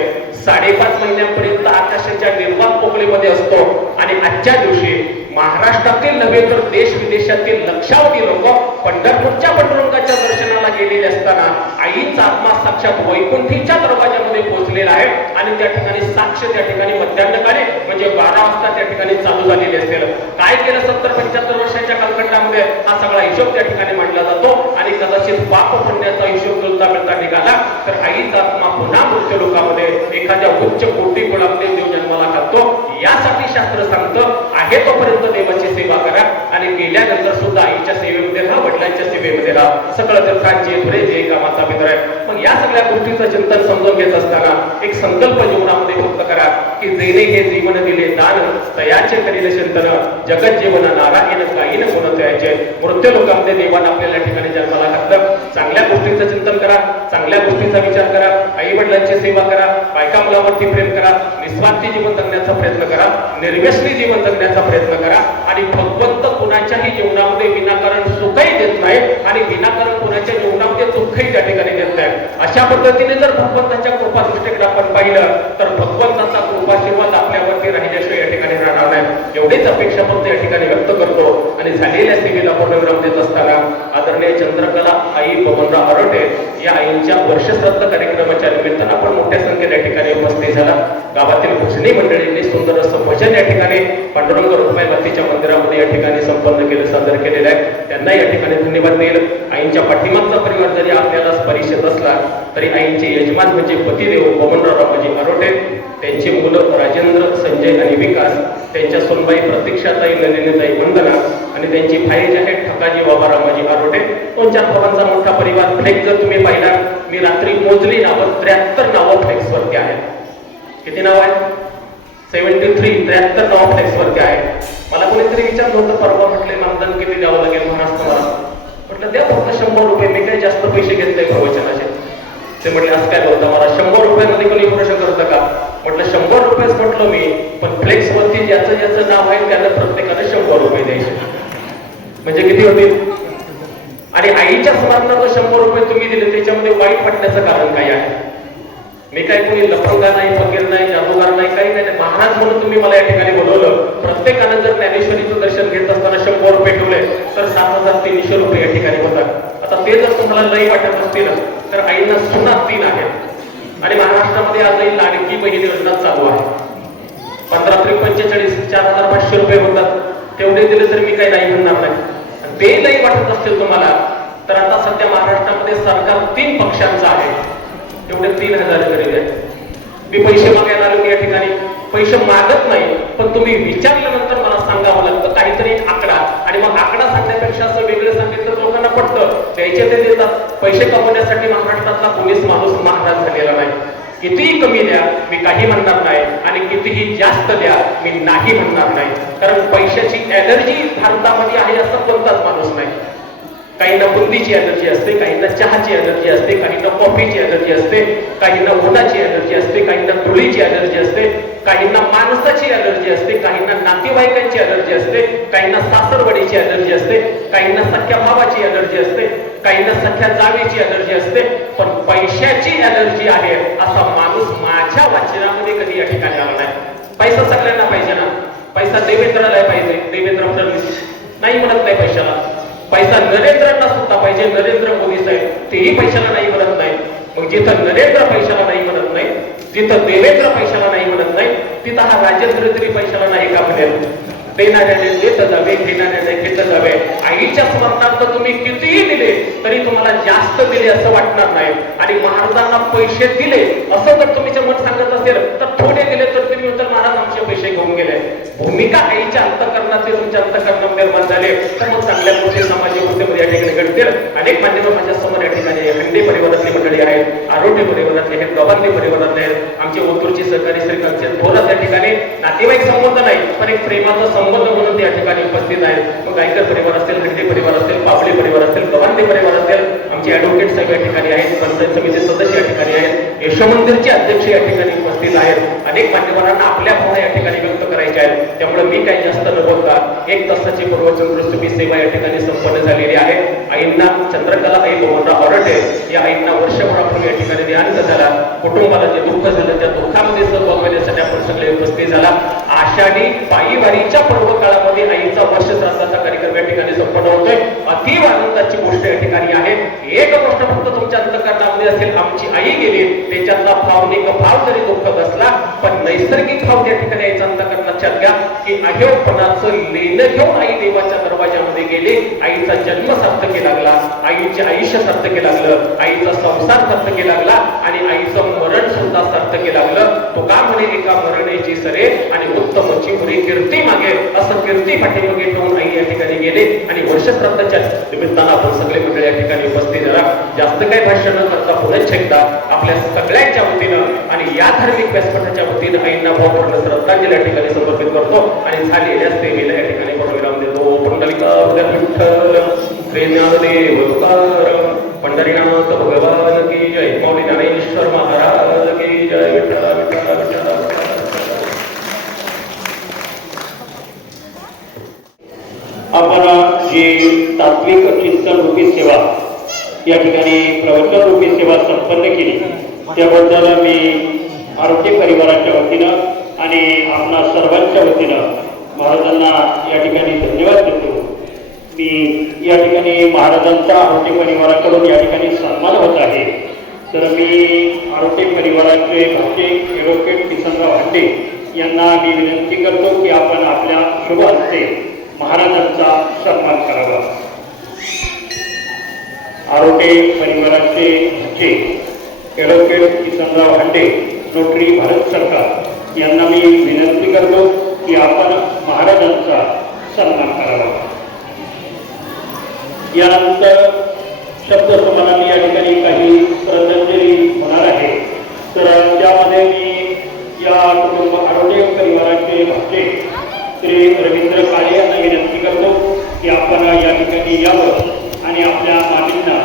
5.5 महिन्यांपर्यंत आकाशाच्या निर्वात पोकळीमध्ये असतो. आणि आजच्या दिवशी महाराष्ट्रातील नव्हे तर देश विदेशातील लक्षावधी लोक पंढरपूरच्या पांडुरंगाच्या दर्शनाला गेलेले असताना आईचा आत्मा साक्षात वैकुंठीच्या दरवाजामध्ये पोहोचलेला आहे. आणि त्या ठिकाणी साक्ष त्या ठिकाणी मध्यान्हकाळी म्हणजे 12 वाजता त्या ठिकाणी चालू झालेली असेल. काय केलं 70-75 वर्षाच्या कालखंडामध्ये हा सगळा हिशोब त्या ठिकाणी मांडला जातो. आणि कदाचित पाप पुण्याचा हिशोब जुळता मिळता निघाला तर आईचा आत्मा पुन्हा मृत्यू लोकामध्ये एखाद्या उच्च कोटी कुळामध्ये देव जन्माला घालतो. यासाठी शास्त्र सांगतं आहे तोपर्यंत देवाची सेवा करा आणि गेल्यानंतर सुद्धा आईच्या सेवेमध्ये राहा, वडिलांच्या सेवेमध्ये राहा. सकळ तीर्थांचे धुरे जे का माता पितर आहे. मग या सगळ्या गोष्टीचं चिंतन समजून घेत असताना एक संकल्प जीवनामध्ये व्यक्त करा की जेणे हे जीवन दिले दान तयाचे करील चिंतन जगत जीवन नारायण काहीन गुण तयाचे. मृत्यू लोकांमध्ये देवानं आपल्याला ठिकाणी जन्माला घातलं. चांगल्या गोष्टीचं चिंतन करा, चांगल्या गोष्टीचा विचार करा, आई वडिलांची सेवा करा, बायका मुलावरती प्रेम करा, निस्वार्थी जीवन जगण्याचा प्रयत्न करा, निर्व्यसनी जीवन जगण्याचा प्रयत्न करा. आणि भगवंत कुणाच्याही जीवनामध्ये विनाकारण सुखही देत नाही आणि विनाकारण कुणाच्या जीवनामध्ये दुःखही त्या ठिकाणी देत नाही. अशा पद्धतीने जर भगवंताच्या कृपा दृष्टीकडे आपण पाहिलं तर भगवंताचा कृपाशीर्वाद आपल्यावरती राहिल्याशिवाय या ठिकाणी राहणार नाही. एवढीच अपेक्षा फक्त या ठिकाणी व्यक्त करतो. आणि झालेल्या सेवेला पूर्णविराम देत असताना आदरणीय चंद्रकला आई बबनराव आरोटे या आईंच्या वर्षश्राद्ध कार्यक्रमाच्या निमित्तानं आपण मोठ्या संख्येने या ठिकाणी उपस्थित झाला. गावातील भजनी मंडळींनी सुंदर असं भजन या ठिकाणी पांडुरंग रुक्माईबातीच्या मंदिरामध्ये या ठिकाणी संपन्न केलं, सादर केलेलं आहे. त्यांना या ठिकाणी धन्यवाद देईल. आईंच्या पाठीमागचा परिवार जरी आपल्याला परिचित असला तरी आईंचे यजमान म्हणजे पतिदेव बबनराव रामाजी आरोटे, त्यांची मुलं राजेंद्र, संजय आणि विकास, त्यांच्या सोनबाई प्रतीक्षाताई, नलिनीताई, वंदना आणि त्यांची भाई आहे ठकाजी बाबा रामाजी आरोटे. 2-4 भावांचा मोठा परिवार. फ्लेक्स जर तुम्ही पाहिला, मी रात्री मोजली नावं 73 नावं फ्लेक्सवरती आहेत. किती नाव आहेत? 73 नाव फ्लेक्सवरती आहेत. मला कोणीतरी विचारलं होतं परवा, म्हटले नामदान किती द्यावं लागेल महाराष्ट्र मला? म्हटलं द्या फक्त 100 रुपये, मी काही जास्त पैसे घेत नाही प्रवचनाचे. ते म्हटले असं काय होतं मला 100 रुपयामध्ये कोणी प्रश्न करतं का? म्हटलं 100 रुपयेच म्हटलं मी, पण फ्लेक्सवरती ज्याचं ज्याचं नाव आहे त्याला प्रत्येकाने 100 रुपये द्यायचे. म्हणजे किती होतील? आणि आईच्या स्मरणात 100 रुपये तुम्ही दिले, त्याच्यामध्ये वाईट वाटण्याचं कारण काय आहे? मी काही कोणी लफंगा नाही, फकीर नाही, जादूगार नाही, काही नाही. महाराज म्हणून तुम्ही मला या ठिकाणी बोलवलं. प्रत्येकानं जर ज्ञानेश्वरीचं दर्शन घेत असताना 100 रुपये ठेवले तर 7,300 रुपये या ठिकाणी होतात. आता ते जर तुम्हाला लई वाटत असतील तर आईंना सुद्धा 3 आहेत. आणि महाराष्ट्रामध्ये आजही लाडकी बहीण योजना चालू आहे. 15-45 4,500 रुपये होतात. तेवढे दिले तर मी काही नाही म्हणणार नाही. ते लई वाटत असतील तुम्हाला तर आता सध्या महाराष्ट्रामध्ये सरकार 3 पक्षांचं आहे. एवढे 3,000 तरी आहे. मी पैसे मागायला आलो या ठिकाणी, पैसे मागत नाही, पण तुम्ही विचारल्यानंतर मला सांगावं लागतं काहीतरी आकडा. आणि मग आकडा सांगण्यापेक्षा असं वेगळं सांगितलं लोकांना पटतं, द्यायचे ते देतात. पैसे कमवण्यासाठी महाराष्ट्रातला कोणीच माणूस महाराज झालेला नाही. कितीही कमी द्या मी काही म्हणणार नाही आणि कितीही जास्त द्या मी नाही म्हणणार नाही. कारण पैशाची एनर्जी भारतामध्ये आहे असं कोणताच माणूस नाही. काहींना बुंदीची एनर्जी असते, काहींना चहाची एनर्जी असते, काहींना कॉफीची एनर्जी असते, काहींना उन्हाची एनर्जी असते, काहींना धुळीची एनर्जी असते, काहींना माणसाची एनर्जी असते, काहींना नातेवाईकांची एनर्जी असते, काहींना सासरवडीची एनर्जी असते, काहींना सख्या भावाची एनर्जी असते, काहींना सख्या जावेची एनर्जी असते. पण पैशाची एनर्जी आहे असा माणूस माझ्या वाचनामध्ये कधी या ठिकाणी आला नाही. पैसा सगळ्यांना पाहिजे ना. पैसा देवेंद्रला पाहिजे, देवेंद्र फडणवीस नाही म्हणत नाही पैशाला. पैसा नरेंद्रांना सुद्धा पाहिजे, नरेंद्र मोदी साहेब तेही पैशाला नाही म्हणत नाही. मग जिथं नरेंद्र पैशाला नाही म्हणत नाही, जिथं देवेंद्र पैशाला नाही म्हणत नाही, तिथं हा राजेंद्र तरी पैशाला नाही का म्हणेल? देणाऱ्याने देत जावे, घेणाऱ्याने घेत जावे. आईच्या स्मरणार्थ तुम्ही कितीही दिले तरी तुम्हाला जास्त दिले असं वाटणार नाही. आणि महाराजांना पैसे दिले असं जर तुमचं मन सांगत असेल तर थोडे दिले तर तुम्ही म्हणता महाराज आमचे पैसे घेऊन गेले. भूमिका आईच्या अंतःकरणाचे तुमच्या अंतःकरणात निर्माण झाले तर मग चांगल्या मोठे सामाजिक उद्यम या ठिकाणी मिळतील. अनेक मान्यवर माझ्या समोर या ठिकाणी हंडे परिवारातली मंडळी आहेत, आरोग्य परिवारातले आहेत, गव्हाणली परिवारातले आहेत, आमचे ओतूरचे सहकारी श्रीकांतचे थोरात या ठिकाणी नातेवाईक संबंध नाही पण एक प्रेमाचा संबंध म्हणून या ठिकाणी उपस्थित आहेत. मग गायकर परिवार असतील, हंडे परिवार असतील, पावले परिवार असतील, गव्हाणले परिवार असतील, आमचे ॲडव्होकेट साहेब या ठिकाणी आहेत, पंचायत समिती सदस्य या ठिकाणी आहेत, यशोमंदिरचे अध्यक्ष या ठिकाणी उपस्थित आहेत. अनेक मान्यवरांना आपल्या भावना या ठिकाणी व्यक्त करायच्या आहेत. त्यामुळे मी काही जास्त न बोलता 1 तासाची पूर्वचंद्रस्तुती सेवा या ठिकाणी संपन्न झालेली आहे. आईंना चंद्रकला आई मोहनराव ऑरटे या आईंना वर्षभरापूर्वी या ठिकाणी देहांत झाला. कुटुंबाला जे दुःख झालं त्या दुःखामध्ये सहभाग घेण्यासाठी आपण सगळे उपस्थित झाला. आषाढी पायी वारीच्या पर्व काळामध्ये आईचा वर्ष श्राद्धाचा कार्यक्रम या ठिकाणी संपन्न होतोय. अतिव आनंदाची गोष्ट या ठिकाणी आहे. एक गोष्ट फक्त तुमच्या अंतःकरणामध्ये असेल, आमची आई गेली, त्याच्यातला भावनिक भाव जरी दुःखद असला पण नैसर्गिक भाव त्या ठिकाणी आईचा अंतःकरणात घ्या की अहेवपणाचं लेणं घेऊन आई देवाच्या दरवाजामध्ये गेली. आईचा जन्म सार्थकी लागला, आईचे आयुष्य सार्थकी लागलं, आईचा संसार सार्थकी लागला आणि आईचं मरण सुद्धा सार्थकी लागलं. तो का म्हणे एका मरणाची सरे आणि उत्तमची पुरी कीर्ती मागे, असं कीर्ती पाठीमागे ठेवून आई या ठिकाणी गेले. आणि वर्षश्राद्धाच्या निमित्तानं आपण सगळे मंडळी या ठिकाणी उपस्थित झाला. जास्त काही भाष्य न करता पुन्हा एकदा आपल्या सगळ्यांच्या वतीनं आणि या धार्मिक व्यासपीठाच्या वतीनं आईंना भावपूर्ण श्रद्धांजली या ठिकाणी समर्पित करतो आणि झालेल्या सेवेला या ठिकाणी पूर्णविराम देतो. पुंडलिका विठ्ठल श्री ज्ञानदेव तुकाराम पंढरीनाथ भगवान की जय. मौली ज्ञानेश्वर महाराज की जय. विठ्ठल विठ्ठल विठ्ठल. आपण जी तात्विक चिंतन रूपी सेवा या ठिकाणी प्रवचन रूपी सेवा संपन्न केली त्याबद्दल मी आरोग्य परिवाराच्या वतीनं आणि आपणा सर्वांच्या वतीनं महाराजांना या ठिकाणी धन्यवाद देतो. मी या ठिकाणी महाराजांचा आरोग्य परिवाराकडून या ठिकाणी सन्मान होत आहे. तर मी आरोग्य परिवाराचे भाचे ॲडव्होकेट किसनराव हंडे यांना मी विनंती करतो की आपण आपल्या शुभ हस्ते महाराजांचा सन्मान करावा. आरोग्य परिवाराचे भाचे ॲडव्होकेट किसनराव हंडे नोटरी भारत सरकार यांना मी विनंती करतो की आपण महाराजांचा सन्मान करावा. यानंतर शब्दसमानाने या ठिकाणी काही श्रद्धांजली होणार आहे. तर त्यामध्ये मी या कुटुंब आरोग्य परिवाराचे भाचे श्री रवींद्र काळे यांना विनंती करतो की आपण या ठिकाणी यावं आणि आपल्या मामींना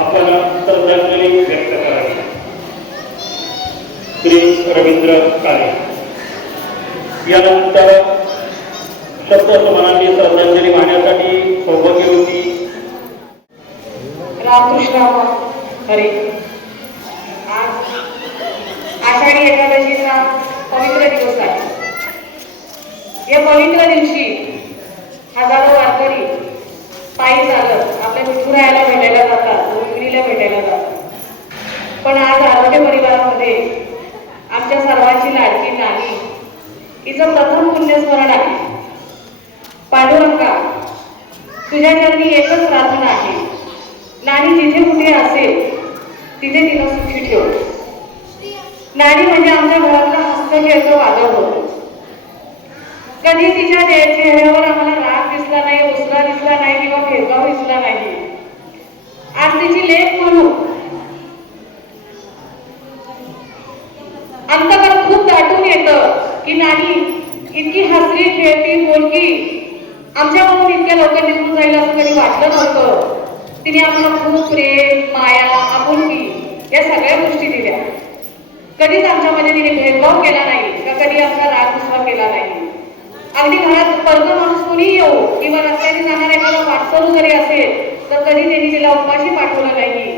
आपण श्रद्धांजली व्यक्त करावी. श्री रवींद्र काळे. यानंतर शब्दसमानांनी श्रद्धांजली वाहण्यासाठी सौभाग्यवती रामकृष्ण हरी. आज आषाढी एकादशीचा पवित्र दिवस आहे. या पवित्र दिवशी हजारो वारकरी पायी चालत आपल्या विठुरायाला भेटायला जातात, रुक्मिणीला भेटायला जातात. पण आज आरोग्य परिवारामध्ये आमच्या सर्वांची लाडकी नानी हिचं प्रथम पुण्यस्मरण आहे. पांडुरंगा, तुझ्या चरणी एकच प्रार्थना आहे, नानी जिथे कुठे असेल तिथे तिला सुखी ठेव. नानी म्हणजे आमच्या घरातला हस्तखेळचं वादळ होतं. कधी तिच्या चेहऱ्यावर आम्हाला राग दिसला नाही, उसला दिसला नाही किंवा भेदभाव दिसला नाही. आज तिची लेख म्हणून अंतकरण खूप दाटून येतं की नानी इतकी हसरी खेळती बोलकी आमच्याकडून इतक्या लवकर निघून जाईल असं कधी वाटलं नव्हतं. तिने आम्हाला खूप प्रेम, माया, आपुलकी या सगळ्या गोष्टी दिल्या. कधीच आमच्यामध्ये तिने भेदभाव केला नाही का कधी आमचा राग दुसरा केला नाही. अगदी घरात परत माणूस कोणी येऊ किंवा रस्त्याने जाणार एखादा वाटसरू जरी असेल तर कधी त्यांनी तिला उपाशी पाठवलं नाही.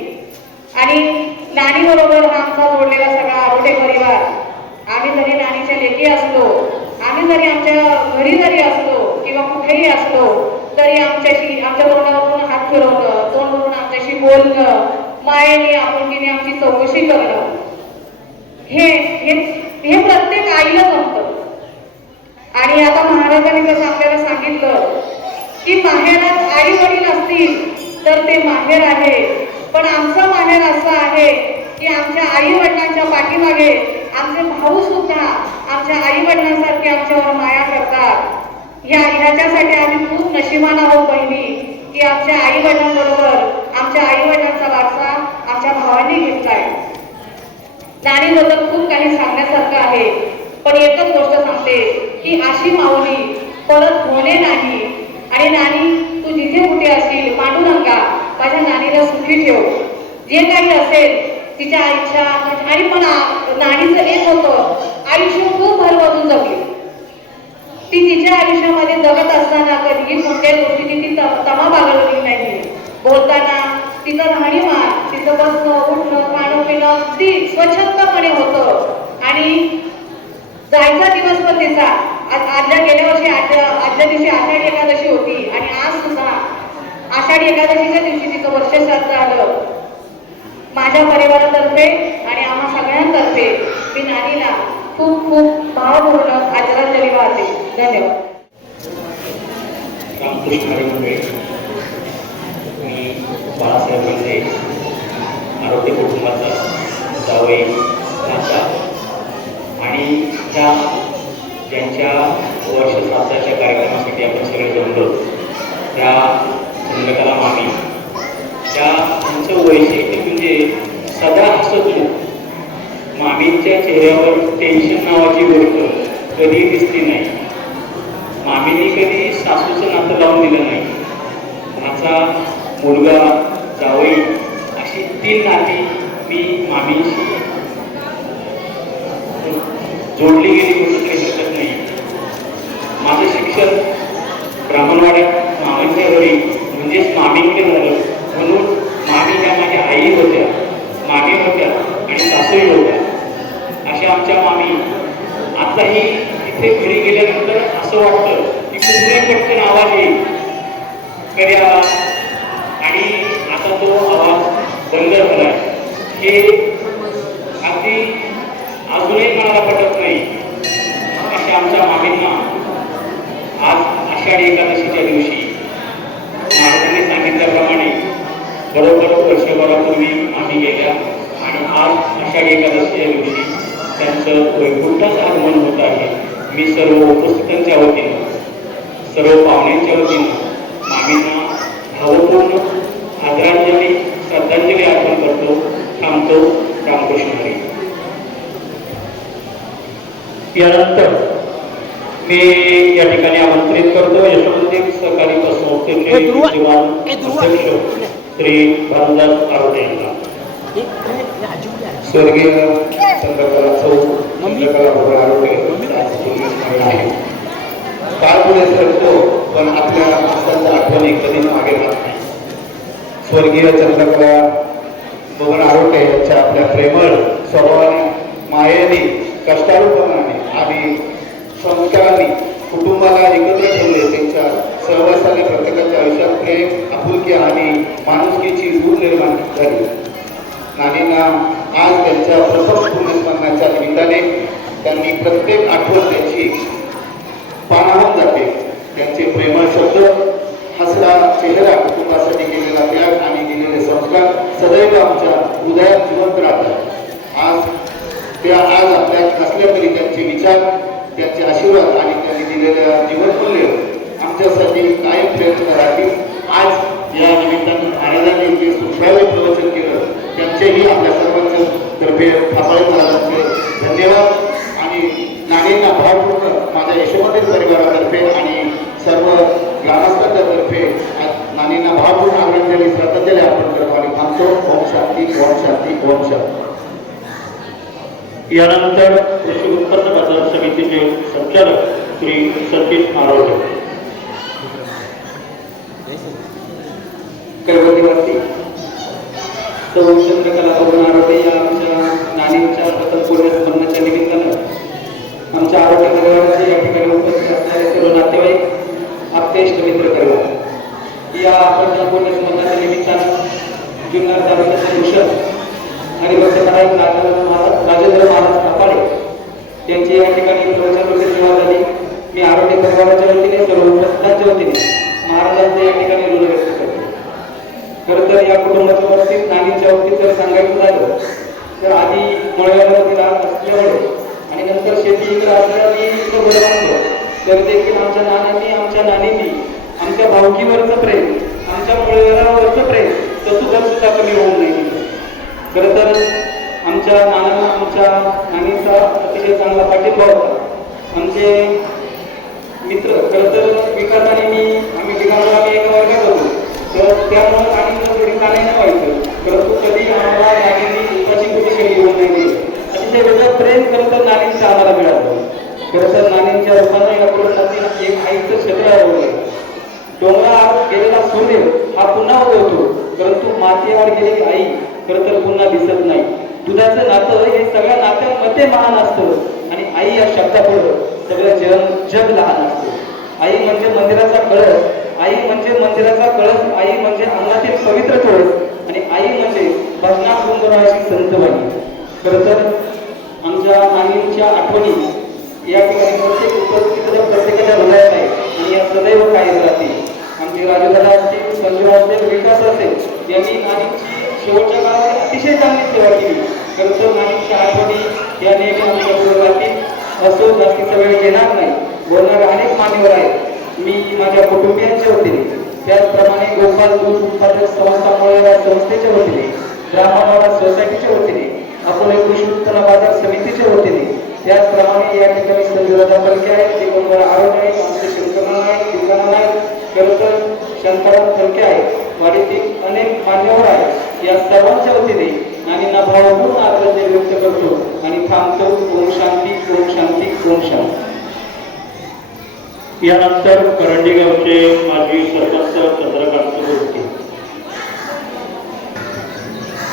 आणि नानी बरोबर हा आमचा जोडलेला सगळा आरोग्य परिवार, आम्ही जरी नानीच्या लेकी असलो, आम्ही जरी आमच्या घरी जरी असलो किंवा कुठेही असलो तरी आमच्याशी आमच्या तोंडावरून हात फिरवणं, तोंड करून आमच्याशी बोलणं, मायेने आपुलकीने आमची चौकशी करणं हे प्रत्येक आईला जमतं. आणि आता महाराजांनी जसं आपल्याला सांगितलं की माहेरात आई वडील असतील तर ते माहेर आहे. पण आमचं माहेर असं आहे की आमच्या आई वडिलांच्या पाठीमागे आमचे भाऊ सुद्धा आमच्या आई वडिलांसारखे आमच्यावर माया करतात. ह्याच्यासाठी आम्ही खूप नशिबान आहोत बहिणी की आमच्या आई वडिलांबरोबर आमच्या आई वडिलांचा वारसा आमच्या भावांनी घेतलाय. नानीबद्दल खूप काही सांगण्यासारखं आहे, पण एकच गोष्ट सांगते की अशी माऊली परत होणे नाही. आणि नानी, तू जिथे कुठे असशील, पांडुरंगा माझ्या नानीला सुखी ठेव. जे काही असेल तिच्या आईच्या आणि पण नानीचं एक होतं, आयुष्य खूप भरभरून जगली. ती तिच्या आयुष्यामध्ये जगत असताना कधीही कोणत्याही गोष्टीची ती तमा बाळगली नाही. बोलताना तिचं राहणीमान, तिचं बसणं उठणं खाणं पिणं अगदी स्वच्छंदपणे होतं. आणि जायचा दिवस पण तिचा गेल्या वर्षी आदल्या दिवशी आषाढी एकादशी होती आणि आज सुद्धा आषाढी एकादशीच्या दिवशी तिचं वर्ष श्राद्ध आलं. माझ्या परिवारातर्फे आणि आम्हा सगळ्यांतर्फे मी नानीला खूप खूप भावपूर्ण आदरांजली वाहते. धन्यवाद. रामकृष्ण हरी मंडळी, मी बाळासाहेब म्हणजे आरोग्य कुटुंबाचा जावई भाचा आणि त्या ज्यांच्या वर्षश्राद्धाच्या कार्यक्रमासाठी आपण सगळे जमलो त्या चंद्रकला मामी, त्या त्यांचं वैशिष्ट्य म्हणजे सदा हसतमुख. मामींच्या चेहऱ्यावर टेन्शन नावाची गोष्ट कधी दिसली नाही. मामींनी कधी सासूचं नातं लावून दिलं नाही. भाचा, मुलगा, जावई अशी 3 नाती मी मामींशी जोडली गेली म्हणून काही हरकत नाही. माझं शिक्षण ब्राह्मणवाड्यात मामांच्या घरी म्हणजेच मामीकडे झालं, म्हणून मामी ह्या माझ्या आई होत्या, मामी होत्या आणि सासूही होत्या. अशा आमच्या मामी आताही तिथे घरी गेल्यानंतर असं वाटतं की कुठे पटकन आवाज येईल कधी आणि आता तो आवाज बंद झाला. हे अगदी अजूनही मला पटत नाही. अशा आमच्या मामींना आज आषाढी एकादशीच्या दिवशी महाराजांनी सांगितल्याप्रमाणे बरोबर वर्षभरापूर्वी आम्ही गेल्या आणि आज आषाढी एकादशीच्या दिवशी त्यांचं वैकुंठाचं आगमन होत आहे. मी सर्व उपस्थितांच्या वतीनं, सर्व पाहुण्यांच्या वतीनं मामींना भावपूर्ण आदरांजली, श्रद्धांजली अर्पण करतो. थांबतो. रामकृष्ण हरी. यानंतर मी या ठिकाणी आमंत्रित करतो यशवंती सहकारी संस्थेचे अध्यक्ष श्री भानुदास आरोटे यांना. स्वर्गीय चंद्रकला चंद्रकला भगवान आरोटे आहे. काळ पुढे सरतो पण आपल्या माणसांच्या आठवणी कधीच मागे राहत नाही. स्वर्गीय चंद्रकला भगवान आरोटे यांच्या आपल्या प्रेमळ स्वभावाने, मायेने, कष्टाळूपणाने आणि संस्कारांनी कुटुंबाला एकत्र ठेवले. त्यांच्या सहवासाने प्रत्येकाच्या आयुष्यात प्रेम, आपुलकी आणि माणुसकीची रूढ निर्माण झाली. नानींना आज त्यांच्या प्रथम पुण्यस्मरणाच्या निमित्ताने त्यांनी प्रत्येक आठवण त्यांची पाणावून जाते. त्यांचे प्रेमळ शब्द, हसरा चेहरा, कुटुंबासाठी केलेला त्याग आणि दिलेले संस्कार सदैव आमच्या हृदयात जिवंत राहतात. आज आपल्यात नसल्या तरी त्यांचे विचार, त्यांचे आशीर्वाद आणि त्यांनी दिलेल्या जीवनमूल्य आमच्यासाठी कायम प्रेरणा राहतील. आज या निमित्तानं महाराजांनी जे सुश्राव्य प्रवचन केलं त्यांचेही आपल्या सर्वांच्या तर्फे थापाळे महाराजांचे धन्यवाद. आणि नानींना भावपूर्ण माझ्या यशोमती परिवारातर्फे आणि सर्व ग्रामस्थांच्या तर्फे नानींना भावपूर्ण आदरांजली, श्रद्धांजली अर्पण करतो आणि थांबतो. ओम शांती, ओम शांती, ओम शांती. यानंतर कृषी उत्पन्न बाजार समितीचे संचालक श्री सतीश मारोटे. कैवतीवरती सौ चंद्रकला भगवान आरोटे या आमच्या नानींच्या प्रथम पुण्यस्मरणाच्या निमित्तानं आमच्या आरोग्य परिवाराचे या ठिकाणी उपस्थित असणारे सर्व नातेवाईक, आप्तेष्ट मित्र परिवार, या प्रथम पुण्यस्मरणाच्या निमित्तानं जुन्नर तालुक्याचे भूषण हरिभक्त नारायण राजेंद्र महाराज कपाळे यांची या ठिकाणी प्रवचन सेवा झाली. मी आरोग्य परिवाराच्या वतीने, सर्व उपस्थितांच्या वतीने महाराजांचे या ठिकाणी ऋण व्यक्त करतो. खरं तर या कुटुंबाच्या बाबतीत, नानींच्या बाबतीत जर सांगायचं झालं तर आधी मळव्यामध्ये राहत असल्यामुळे आणि नंतर शेती इकडे असल्याने इतकं बरं वाटतं, तर देखील आमच्या नानींनी आमच्या भावकीवरचं प्रेम, आमच्या मुलावरचं प्रेम तसं सुद्धा कमी होऊ नये. खरं तर आमच्या नानीचा अतिशय चांगला पाठिंबा होता. आमचे मित्र खरं तर विकास आणि आम्ही एका वर्गात होतो, तर त्यामुळे नानींना थोडी कानाई व्हायचं, परंतु कधी आम्हाला नानींनी उपाशी कुठे येऊन नाही दिलं. अतिशय वेगळं प्रेम खरं तर नानींचं आम्हाला मिळालं. खरं तर नानींच्या रूपाने या कुटुंबातील एक आईचं क्षेत्र आवडलं. डोंगरावर गेलेला सूर्य हा पुन्हा उगवतो, परंतु मातीवर गेलेली आई खरं तर पुन्हा दिसत नाही. दुधाचं नातं हे सगळ्या नात्यांमध्ये महान असतं आणि आई या शब्दापुढं सगळं जग लहान असतं. आई म्हणजे मंदिराचा कळस, आई म्हणजे मंदिराचा कळस, आई म्हणजे अंगातील पवित्र तुळस आणि आई म्हणजे भजनात गुंगराची संतवाणी. खरं तर आमच्या नानींच्या आठवणी या ठिकाणी प्रत्येक उपस्थित प्रत्येकाच्या हृदयात आहे आणि या सदैव कायम राहतील. आमचे राजूदादा असतील, संजू असतील, विकास असेल, यांनी नानींची शेवटच्या काळात अतिशय चांगली सेवा केली. खरं तर नानींच्या आठवणी या नेहमी आमच्या पुढे राहतील. असो जास्तीचा वेळ घेणार नाही, बोलणारे अनेक मान्यवर आहेत. मी माझ्या कुटुंबियांच्या वतीने, त्याचप्रमाणे गोपाल दूध उत्पादक संस्थामुळे या संस्थेच्या वतीने, ब्राह्मणवाडा सोसायटीच्या वतीने, अकोले कृषी उत्पन्न बाजार समितीच्या वतीने, त्याचप्रमाणे या ठिकाणी संजूदादा फलके आहेत, दिगंबर आरोग्य आहेत, आमचे शंकरनाथ आहेत, दिग्गनाथ आहेत, खरं तर शंकरराव फलके आहेत, वाडीतील अनेक मान्यवर आहेत. या सर्वांच्या वतीने नानींना भावपूर्ण आदरांजली व्यक्त करतो आणि थांबतो. ओम शांती, ओम शांती, ओम शांती. यानंतर करंडी गावचे माजी सरपंच चंद्रकांत गोष्टी.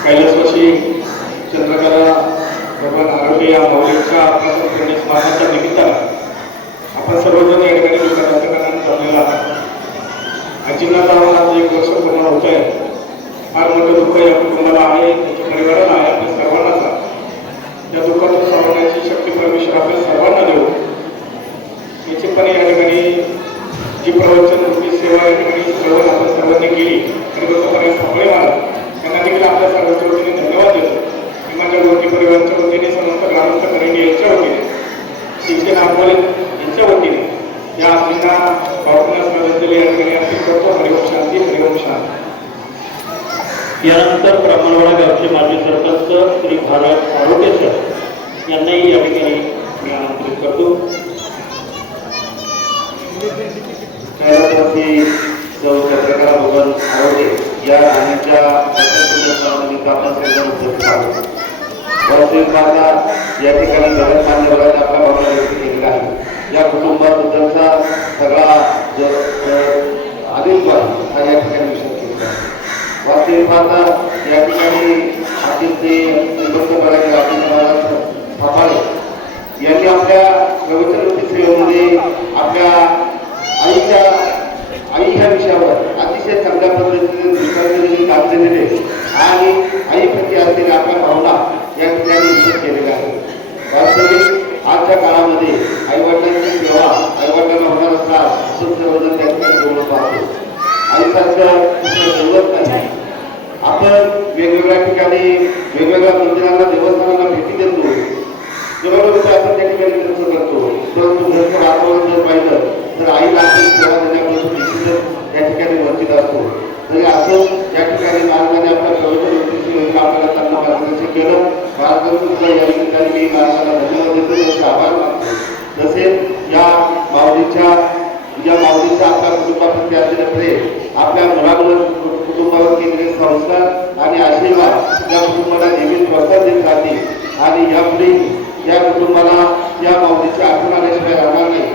कैलासवासी चंद्रकला भगवान आरोग्य या मौलिकच्या आपल्या स्मरणाच्या निमित्तानं आपण सर्वजण या ठिकाणी दुःखानं जमलेला आहात. आजींना जाऊन आज 1 वर्ष पूर्ण होत आहे. फार मोठं दुःख या कुटुंबाला आहे, त्याच्या परिवाराला आहे, आपल्या सर्वांनाच आहे. या दुःखातून सावरण्याची शक्ती परमेश्वर आपल्या सर्वांना देऊ. निश्चितपणे या ठिकाणी जी प्रवचन रूपी सेवा या ठिकाणी प्रवचन आपण सर्वांनी केली आणि लोकपर्यंत सफळे मारा, त्यांना देखील आपल्या सर्वांच्या वतीने धन्यवाद देतो. मी माझ्या गोष्टी परिवाराच्या वतीने, समस्त ग्रामस्थ करंडी यांच्या वतीने, शिक्षण आंबोले यांच्या वतीने या आपल्याला भावना श्रद्धांजली या ठिकाणी अर्पित करतो. हरिओम शांती, हरिओम शांती. यानंतर ब्राह्मणवाडा गावचे माजी सरपंच श्री भारत आरोग्य सर यांनाही या ठिकाणी मी आमंत्रित करतो. कैलासवासी सौ चंद्रकला भगवान आरोग्य या नानीच्या निमित्त आपण सर्वजण उपस्थित आहोत. वास्तविक पाहता या ठिकाणी जगत मान्यवरांनी आपला भावना व्यक्त केलेला आहे. या कुटुंबाबद्दलचा सगळा आदिलवाद हा या ठिकाणी विषय केलेला आहे. वास्तविक पाहता या ठिकाणी आदिलचे निबंध करायचे आपल्या थापाळे यांनी आपल्या प्रवचन सेवेमध्ये आपल्या आई ह्या विषयावर अतिशय चांगल्या पद्धतीने विचारलेली काम केलेले आणि आईप्रती असलेल्या आपल्या भावना या ठिकाणी विषय केलेल्या आहेत. वास्तविक आजच्या काळामध्ये आईवडिलांची सेवा, आईवडिलांना होणारा त्रास आपण सर्वजण त्या ठिकाणी जवळ पाहतो. आईसारखं जवळच नाही. आपण वेगवेगळ्या ठिकाणी वेगवेगळ्या मंदिरांना, देवस्थानांना भेटी देतो, जवळजवळ आपण त्या ठिकाणी खर्च करतो, परंतु घरचं वातावरण जर पाहिलं तर आईला आपण सेवा देण्यापासून निश्चितच या ठिकाणी वंचित असतो. तरी असं या ठिकाणी महाराजांनी आपल्या प्रवचन आपल्याला चांगलं मार्गदर्शन केलं. मार्गदर्शन सुद्धा या ठिकाणी मी महाराजांना धन्यवाद देतो, त्यांचे आभार मानतो. तसेच या माऊलीच्या आपल्या कुटुंबाप्रती असलेलं प्रेम, आपल्या मुलांवर कुटुंबावर केलेले संस्कार आणि आशीर्वाद या कुटुंबाला नेहमीच प्रोत्साहन देत राहतील आणि यापुढे या कुटुंबाला या माऊलीची आठवण आल्याशिवाय राहणार नाही.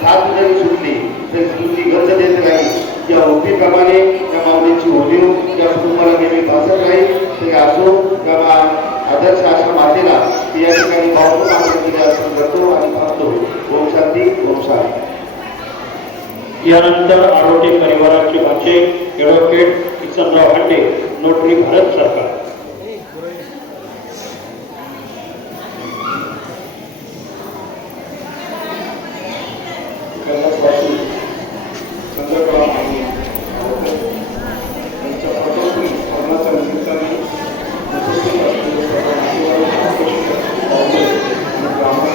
साथ जरी सुटली तरी सुटली गंज देत राहील. या उक्तीप्रमाणे या माऊलीची उदीव या कुटुंबाला नेहमी भासत राहील. तरी असो किंवा आदर्श अशा मातेला या ठिकाणी भावपूर्ण आदर अर्पण करतो आणि पाहतो. ओम शांती, ओम शांती. यानंतर आरोटे परिवाराचे भाचे ॲडव्होकेट किसनराव हांडे, नोटरी भारत सरकार. कैलासवासी चंद्रकला यांच्या प्रथम स्मरणाच्या निमित्ताने उपस्थित असलेले सर्व ब्राह्मण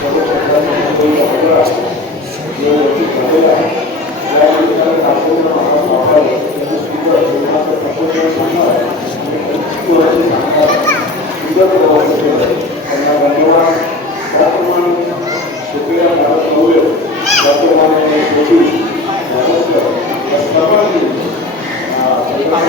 सर्व क्षेत्रातील हजर आहे. जे वरती झालेलं आहे या निमित्ताने आमच्या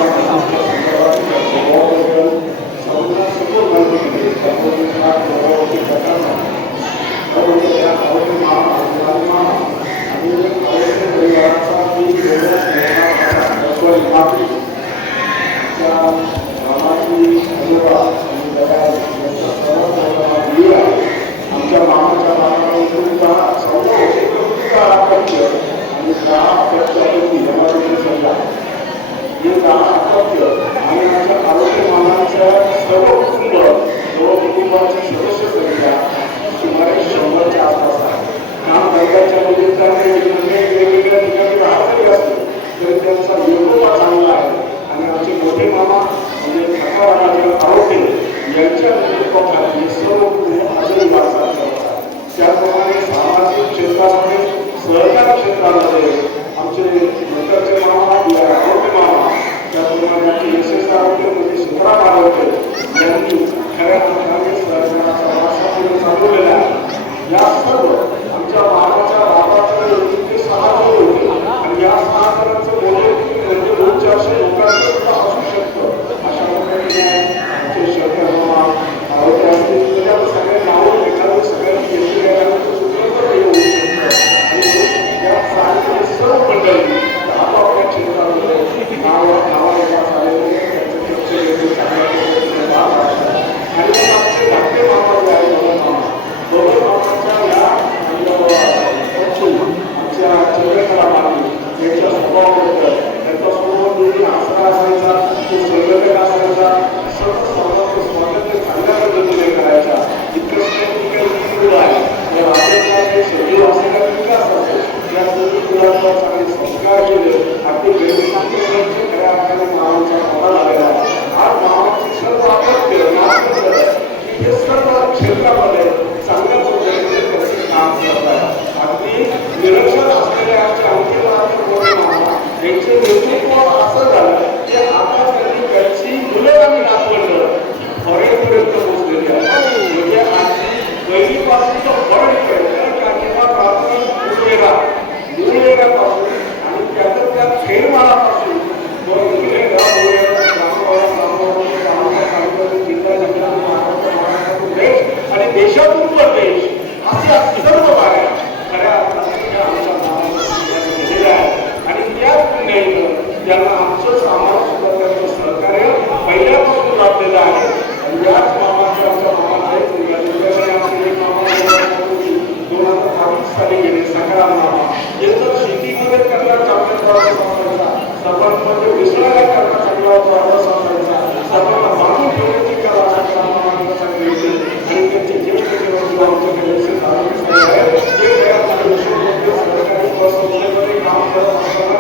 मामाच्या मामाकडून 14 वर्ष आणि 10 समजा हे 10 अपत्य आणि आमच्या आरोग्य मानाच्या सर्व कुटुंबाचे सदस्य संख्या सुमारे 100च्या आसपास आहे. काम करण्याच्या निमित्ताने वेगवेगळ्या ठिकाणी राहत जरी असले तरी त्यांचा योगोपा चांगला आहे आणि आमचे मोठे मामा म्हणजे आरोग्य यांच्या नेतृत्वाखाली सर्व कुटुंब अजून वाटचाल करत आहे. त्याप्रमाणे सामाजिक क्षेत्रामध्ये सहकार क्षेत्रामध्ये आमचे नंतरचे मामा आरोग्य मामा त्याप्रमाणे आमचे विशेष आरोग्य म्हणजे सुखराम आरोग्य यांनी खऱ्या अर्थाने सहकाराचा वारसा पुढे चालवलेला आहे. या सर्व आमच्या महाराष्ट्राच्या बाबाकडे ते 6 जण होते आणि या 6 जणांचं मोठे म्हणजे 200-400 लोकांचं सुद्धा असू शकतं. अशा प्रकारे आमचे शंकर मामा आरोग्य असतील तर सगळे नावं एखादं सगळ्यांनी घेतलेले होऊ शकतं आणि या साहित्य सर्व मंडळी आपापल्या क्षेत्रामध्ये नावाला आलेले आणि मग आमचे धाकटे मामा जे आहे दोघं मामाच्या या आमच्या चंद्रकला मामी यांच्या स्वभावाबद्दल त्यांचा स्वभाव नेहमी आसरा असायचा तो संघटक असायचा सर्व समाजाचं स्वातंत्र्य चांगल्या पद्धतीने करायचा. इतकंच काही आहे या राज्यात सजीव असलेला विकास असतो या सर्व मुलांना चांगले संस्कार केले अगदी गैरसंस्कृतीचे खऱ्या अर्थाने मामांचा मोठा झालेला आहे. आज मामाची सर्व अपत्य हे सर्व क्षेत्रामध्ये चांगल्या पद्धतीने त्यांचे काम करत आहे. अगदी निरक्षर असलेल्या आमच्या अंतिम मोठे मामा यांचे नेतृत्व असं झालं की आता त्यांनी त्यांची मुलं आणि नातवंड फॉरेनपर्यंत पोहोचलेली आहे. म्हणजे अगदी पहिलीपासून फॉरेनपर्यंत किंवा प्राथमिक मूळवेगापासून आणि त्यातून त्या खेळमाळापासून आणि देशातून परदेश अशा सर्व बाहेर खऱ्या अर्थाने आमच्या मामाने केलेल्या आहेत आणि त्याच पुण्याईनं त्यांना आमचंच आम्हाला सुद्धा त्यांचं सहकार्य पहिल्यापासून लाभलेलं आहे. आणि याच मामाच्या आमच्या मामाचे आमचे एक मामा 2022 साली गेले सकाराम मामा हे तर शेतीमध्ये करण्याचा आपल्या असायचा सर्वांमध्ये विसरायला करण्याचा असायचा सर्वांना बांधून ठेवण्याची कला सांगितली आणि त्यांचे ज्येष्ठ आमच्याकडे सरकारी काम करत असताना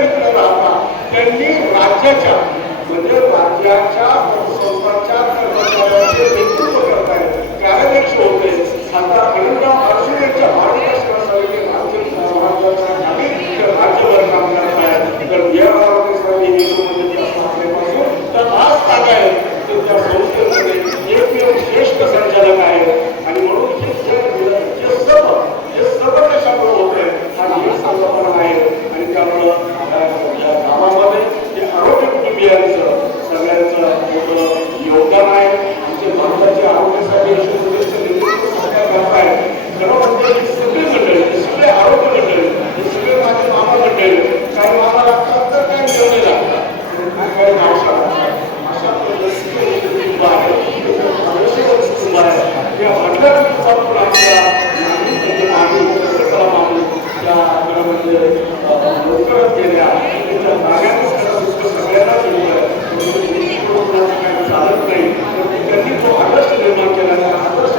मित्र राहतात त्यांनी राज्याच्या म्हणजे राज्याच्या संस्थांच्या कर्मचाऱ्यांचे नेतृत्व करतायत कार्याध्यक्ष होते. आता अनंतराव आरसुरेच्या महाराष्ट्र राज्याच्या राज्यभर काम करत आहेत. तर या असल्यापासून तर आज सांगायला तर त्या संस्थेमध्ये एकमेव श्रेष्ठ संचालक आहेत आणि म्हणून हे सर्व कशामुळे होत आहे आणि हे संकल्पना आहे आणि त्यामुळं या गावामध्ये जे आरोग्य कुटुंबियांचं सगळ्यांचं मोठं योगदान आहे. आमचे भारताचे आरोग्यासाठी करत आहेत. खरं म्हणजे ही सगळी मंडळी सगळे आरोग्य मंडळी हे सगळे माझे मामा मंडळी काही मामा लागतात तर काही मिळवले लागतात काही मावसा लागतात. अशा पद्धतीचे कुटुंब आहे कुटुंब आहे या म्हटल्या कुटुंबातून आमच्या नानी म्हणजे मामी त्या घरामध्ये लवकरच गेल्या त्यांच्या जाग्यानुसार सगळ्यांनाच काही चालत नाही त्यांनी तो आदर्श निर्माण केला त्या आदर्श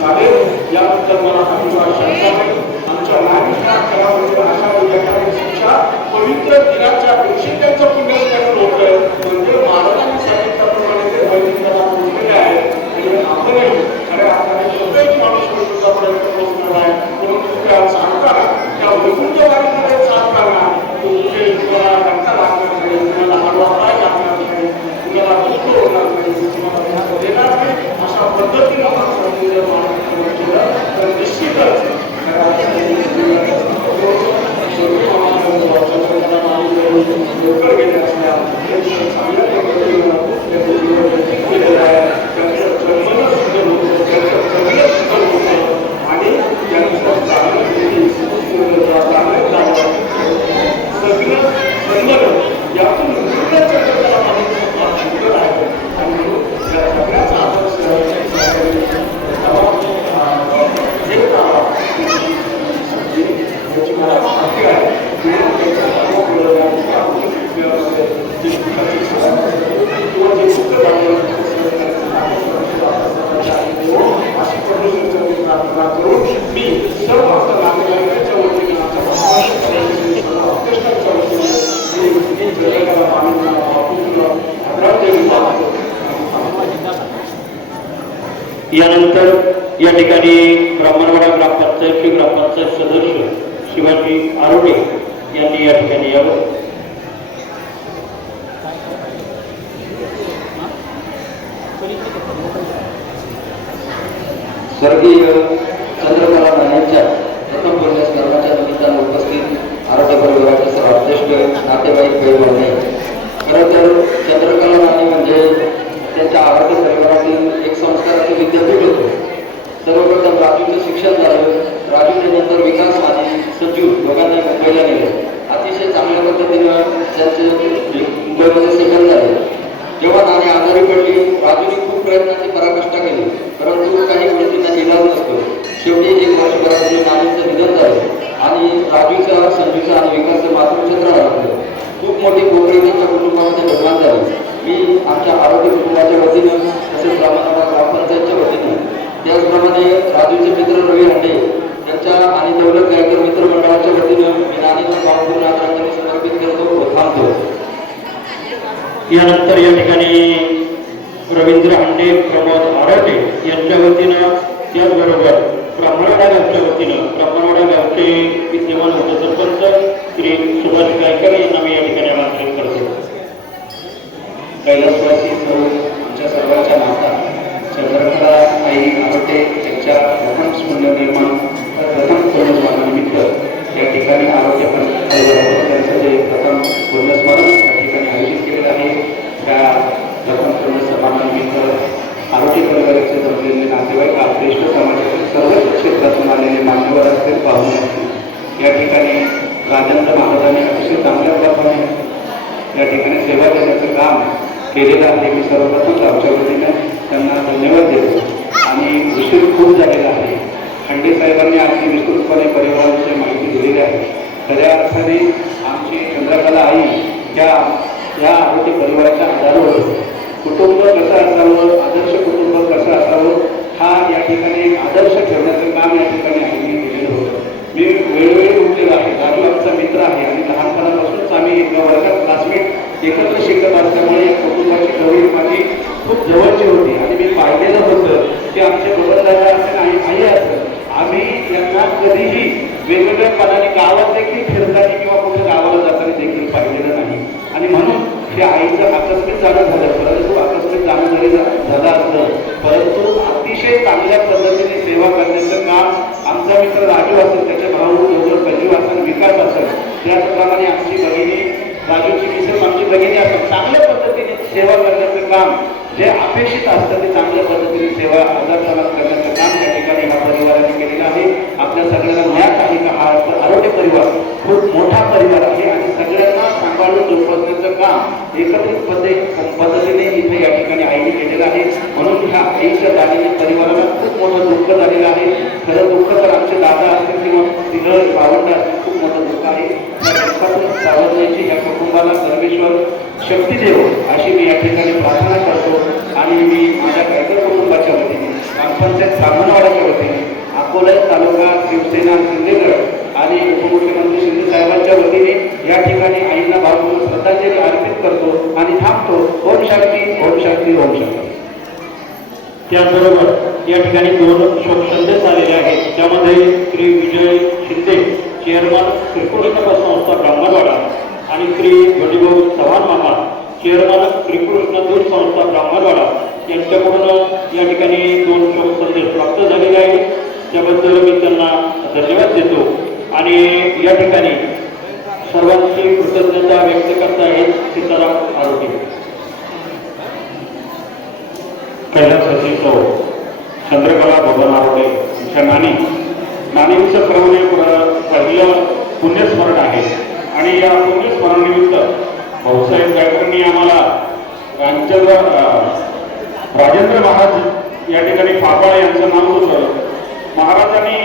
चालेल याबद्दल मला अभिमान आहे. आमच्या नानीच्या घरामध्ये अशा एखादी शिक्षा पवित्र दिनाच्या दिवशी त्यांचं पुण्यस्मरण होतंय म्हणजे महाराजांनी सांगितल्याप्रमाणे ते वैदिकाला पोहोचलेले आहेत आणि आपणही खऱ्या अर्थाने प्रत्येक माणूस वैदिकापर्यंत पोहोचणार आहे. परंतु त्या सांगताना त्या वैकुंठवारीमध्ये या ठिकाणी ब्राह्मणवाडा ग्रामपंचायतचे ग्रामपंचायत सदस्य शिवाजी आरोटे यांनी या ठिकाणी यावं. स्वर्गीय चंद्रकला नाण्यांच्या प्रथम पुण्यस्मरणाच्या निमित्तानं उपस्थित आरोग्य परिवाराचे सर्वाध्यक्ष नातेवाईक पैलवान. खरं तर चंद्रकला नाणे म्हणजे त्यांच्या आरोग्य परिवारातील एक संस्काराचे विद्यापीठ होते. सर्वप्रथम राजूचं शिक्षण झालं. राजूने नंतर विकास आणि संजू दोघांना मुंबईला नेले. अतिशय चांगल्या पद्धतीनं त्यांचे मुंबईमध्ये सेटल झाले. जेव्हा नाणे आजारी पडली, राजूने खूप प्रयत्नाची पराकाष्ठा केली, परंतु काही गोष्टींना इलाज नसतो. शेवटी 1 वर्षभरापूर्वी नाणेचं निधन झालं आणि राजूचं, संजूचं आणि विकासचं मातृक्षेत्र हरपलं. खूप मोठी पोकळी त्यांच्या कुटुंबामध्ये निर्माण झाली. मी आमच्या आरोग्य कुटुंबाच्या वतीनं तसेच ब्राह्मणवाडा ग्रामपंचायतच्या वतीनं, त्याचप्रमाणे राजूचे मित्र रवी हंडे यांच्या आणि दौलत गायकर मित्रमंडळाच्या वतीनं मी नाणेला भावपूर्ण आदरांजली समर्पित करतो व थांबतो. यानंतर या ठिकाणी रवींद्र हंडे, प्रमोद आराटे यांच्या वतीनं, त्याचबरोबर ब्राह्मणवाडा गावच्या वतीनं ब्राह्मणवाडा गावचे विद्यमान उपसरपंच श्री सुभाष गायकर यांना मी या ठिकाणी आमंत्रित करतो. कैलासवासी सर्व आमच्या सर्वांच्या माता चंद्रकला आई आरोटे यांच्या प्रथम स्मरण निर्माण प्रथम पुण्यस्मरणानिमित्त या ठिकाणी आरोग्य त्यांचं जे प्रथम पुण्यस्मरण या ठिकाणी आयोजित केलेलं आहे. त्या प्रथम पुण्यस्मरणानिमित्त आरोग्य परिवाराचे जमलेले नातेवाईक, श्रेष्ठ समाजातील सर्वच क्षेत्रातून आलेले मान्यवर असतील, पाहुणे असतील. या ठिकाणी राजेंद्र महाराजांनी अतिशय चांगल्या प्रकारे या ठिकाणी सेवा देण्याचं काम केलेलं आहे. मी सर्वप्रथम आमच्या वतीने त्यांना धन्यवाद देतो. आणि उशीर खूप झालेला आहे. खंडे साहेबांनी अगदी विस्तृतपणे परिवाराविषयी माहिती दिलेली आहे. खऱ्या अर्थाने आमची चंद्रकला आई या आरोग्य परिवाराच्या आधारावर कुटुंब कसं असावं, आदर्श कुटुंब कसं असावं, हा या ठिकाणी एक आदर्श ठेवण्याचं काम या ठिकाणी आईने केलेलं होतं. मी वेळोवेळी उठलेलो आहे. राजू आमचा मित्र आहे आणि लहानपणापासूनच आम्ही एका वर्गात क्लासमेट एकत्र शिकत असल्यामुळे या कुटुंबाची जवळ माझी खूप जवळची होती. आणि मी पाहिलेलं होतं की आमचे बबनदादा असेल आणि आई असेल, आम्ही यांना कधीही वेगवेगळ्या पदाने गावात देखील फिरताना किंवा कुठे गावाला जाताना देखील पाहिलेलं नाही. आणि म्हणून हे आईचं आकस्मिक जाणं झालं, परंतु आकस्मिक जाणं जरी झालं असलं, परंतु अतिशय चांगल्या पद्धतीने सेवा करण्याचं काम आमचा मित्र राजू असेल, त्याचे भाऊ दोघं संजू असेल, विकास असेल, त्याचप्रमाणे आमची बहिणी राजूची मिसेस आमची बहिणी असेल, चांगल्या पद्धतीने सेवा करण्याचं काम जे अपेक्षित असतं ते चांगल्या पद्धतीने सेवा आजारपणात करण्याचं काम त्या ठिकाणी ह्या परिवाराने केलेलं आहे. आपल्या सगळ्यांना ज्ञात आहे का हा आरोग्य परिवार खूप मोठा परिवार आहे आणि सगळ्यांना सांभाळून जोपासण्याचं काम एकत्रित पद्धतीने इथे या ठिकाणी आईने केलेलं आहे. म्हणून ह्या आईच्या दादीने परिवाराला खूप मोठं दुःख झालेलं आहे. खरं दुःख तर आमचे दादा असतील किंवा तिघं भावंड असतील, खूप मोठं दुःख आहे. सावरण्याची या कुटुंबाला सर्वेश्वर शक्ती देव अशी मी या ठिकाणी प्रार्थना करतो. आणि मी माझ्या गायकर कुटुंबाच्या वतीने, ग्रामपंचायत ब्राह्मणवाड्याच्या वतीने, अकोला तालुका शिवसेना सिंधेगड आणि उपमुख्यमंत्री शिंदे साहेबांच्या वतीने या ठिकाणी आईंना भावपूर्ण श्रद्धांजली अर्पित करतो आणि थांबतो. ओम शांती, ओम शांती, ओम शांती. त्याचबरोबर या ठिकाणी 2 शोक संदेश आलेले आहेत. त्यामध्ये श्री विजय शिंदे, चेअरमन श्रीकृष्ण संस्था ब्राह्मणवाडा आणि श्री जोडीभाऊ चव्हाण मामा, चेअरमन श्रीकृष्ण दूध संस्था ब्राह्मणवाडा यांच्याकडून या ठिकाणी 2 शोक संदेश प्राप्त झालेले आहेत. त्याबद्दल मी त्यांना धन्यवाद देतो आणि या ठिकाणी सर्वांची कृतज्ञता व्यक्त करत आहेत सीताराम आरोटे. कैलासवासी सौ चंद्रकला भवन आरोटे यांच्या नाणींचं पहिलं पुण्यस्मरण आहे. आणि या पुण्यस्मरणानिमित्त भाऊसाहेब गायकरांनी आम्हाला राजेंद्र महाराज या ठिकाणी फापाळ यांचं नाव सुचवलं. महाराजांनी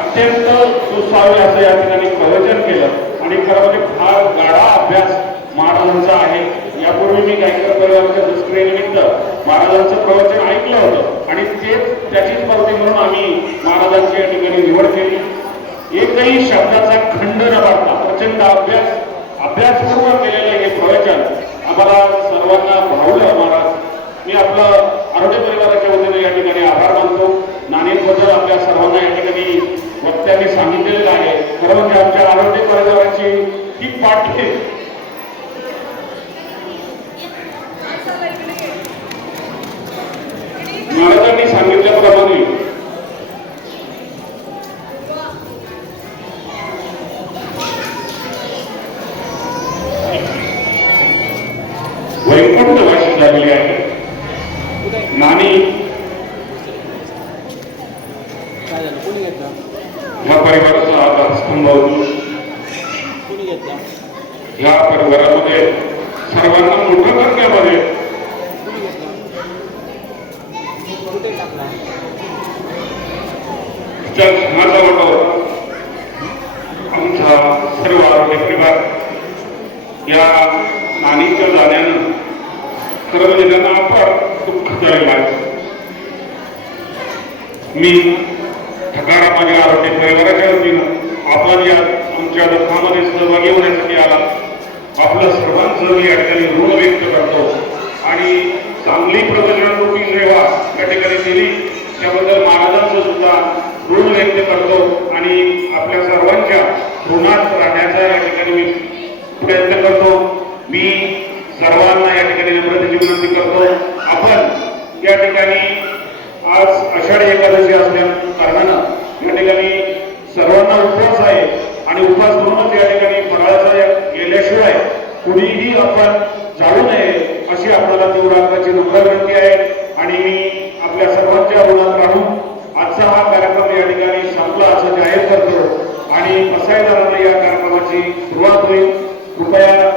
अत्यंत सुसावे असं या ठिकाणी प्रवचन केलं आणि खरं म्हणजे फार गाढा अभ्यास महाराजांचा आहे. यापूर्वी मी गायकर परिवाराच्या दसऱ्यानिमित्त महाराजांचं प्रवचन ऐकलं होतं आणि त्याचीच पावती म्हणून आम्ही महाराजांची या ठिकाणी निवड केली. एकही शब्दाचा खंड न पाडता प्रचंड अभ्यासपूर्वक केलेलं हे प्रवचन आम्हाला सर्वांना भावलं. महाराज, मी आपलं आरोग्य परिवाराच्या वतीने या ठिकाणी आभार मानतो. ही पाठी महाराजांनी सांगितल्याप्रमाणे वैकुंठवासी झालेली आहे. नानी ह्या परिवाराचा आधारस्तंभ होतो. ह्या परिवारामध्ये सर्वांना मोठं करण्यामध्ये माझा वाटा होता. आमचा सर्व आरोग्य परिवार या नानीच्या जाण्यानं सर्व जणांना अपार दुःख झालेलं आहे. मी ठकारा माझ्या आरोग्य परिवाराच्या वतीनं आपण या आमच्या दुःखामध्ये सहभागी होण्यासाठी आला. आपलं सर्वांचं मी या ठिकाणी ऋण व्यक्त करतो आणि चांगली प्रवचनरूपी सेवा या ठिकाणी दिली त्याबद्दल महाराजांचं सुद्धा ऋण व्यक्त करतो आणि आपल्या सर्वांच्या ऋणात राहण्याचा या ठिकाणी मी प्रयत्न करतो. मी सर्वांना या ठिकाणी नम्रतेची विनंती करतो. आपण या ठिकाणी आज आषाढी एकादशी असल्या कारणानं या ठिकाणी सर्वांना उपवास आहे आणि उपवास करूनच या ठिकाणी फराळाचा गेल्याशिवाय कुणीही आपण जाऊ नये अशी आपल्याला तीव्राची नम्र विनंती आहे. आणि मी आपल्या सर्वांच्या ऋणात राहून आजचा हा कार्यक्रम या ठिकाणी संपला असं जाहीर करतो आणि बसायदारांना या कार्यक्रमाची सुरुवात होईल. कृपया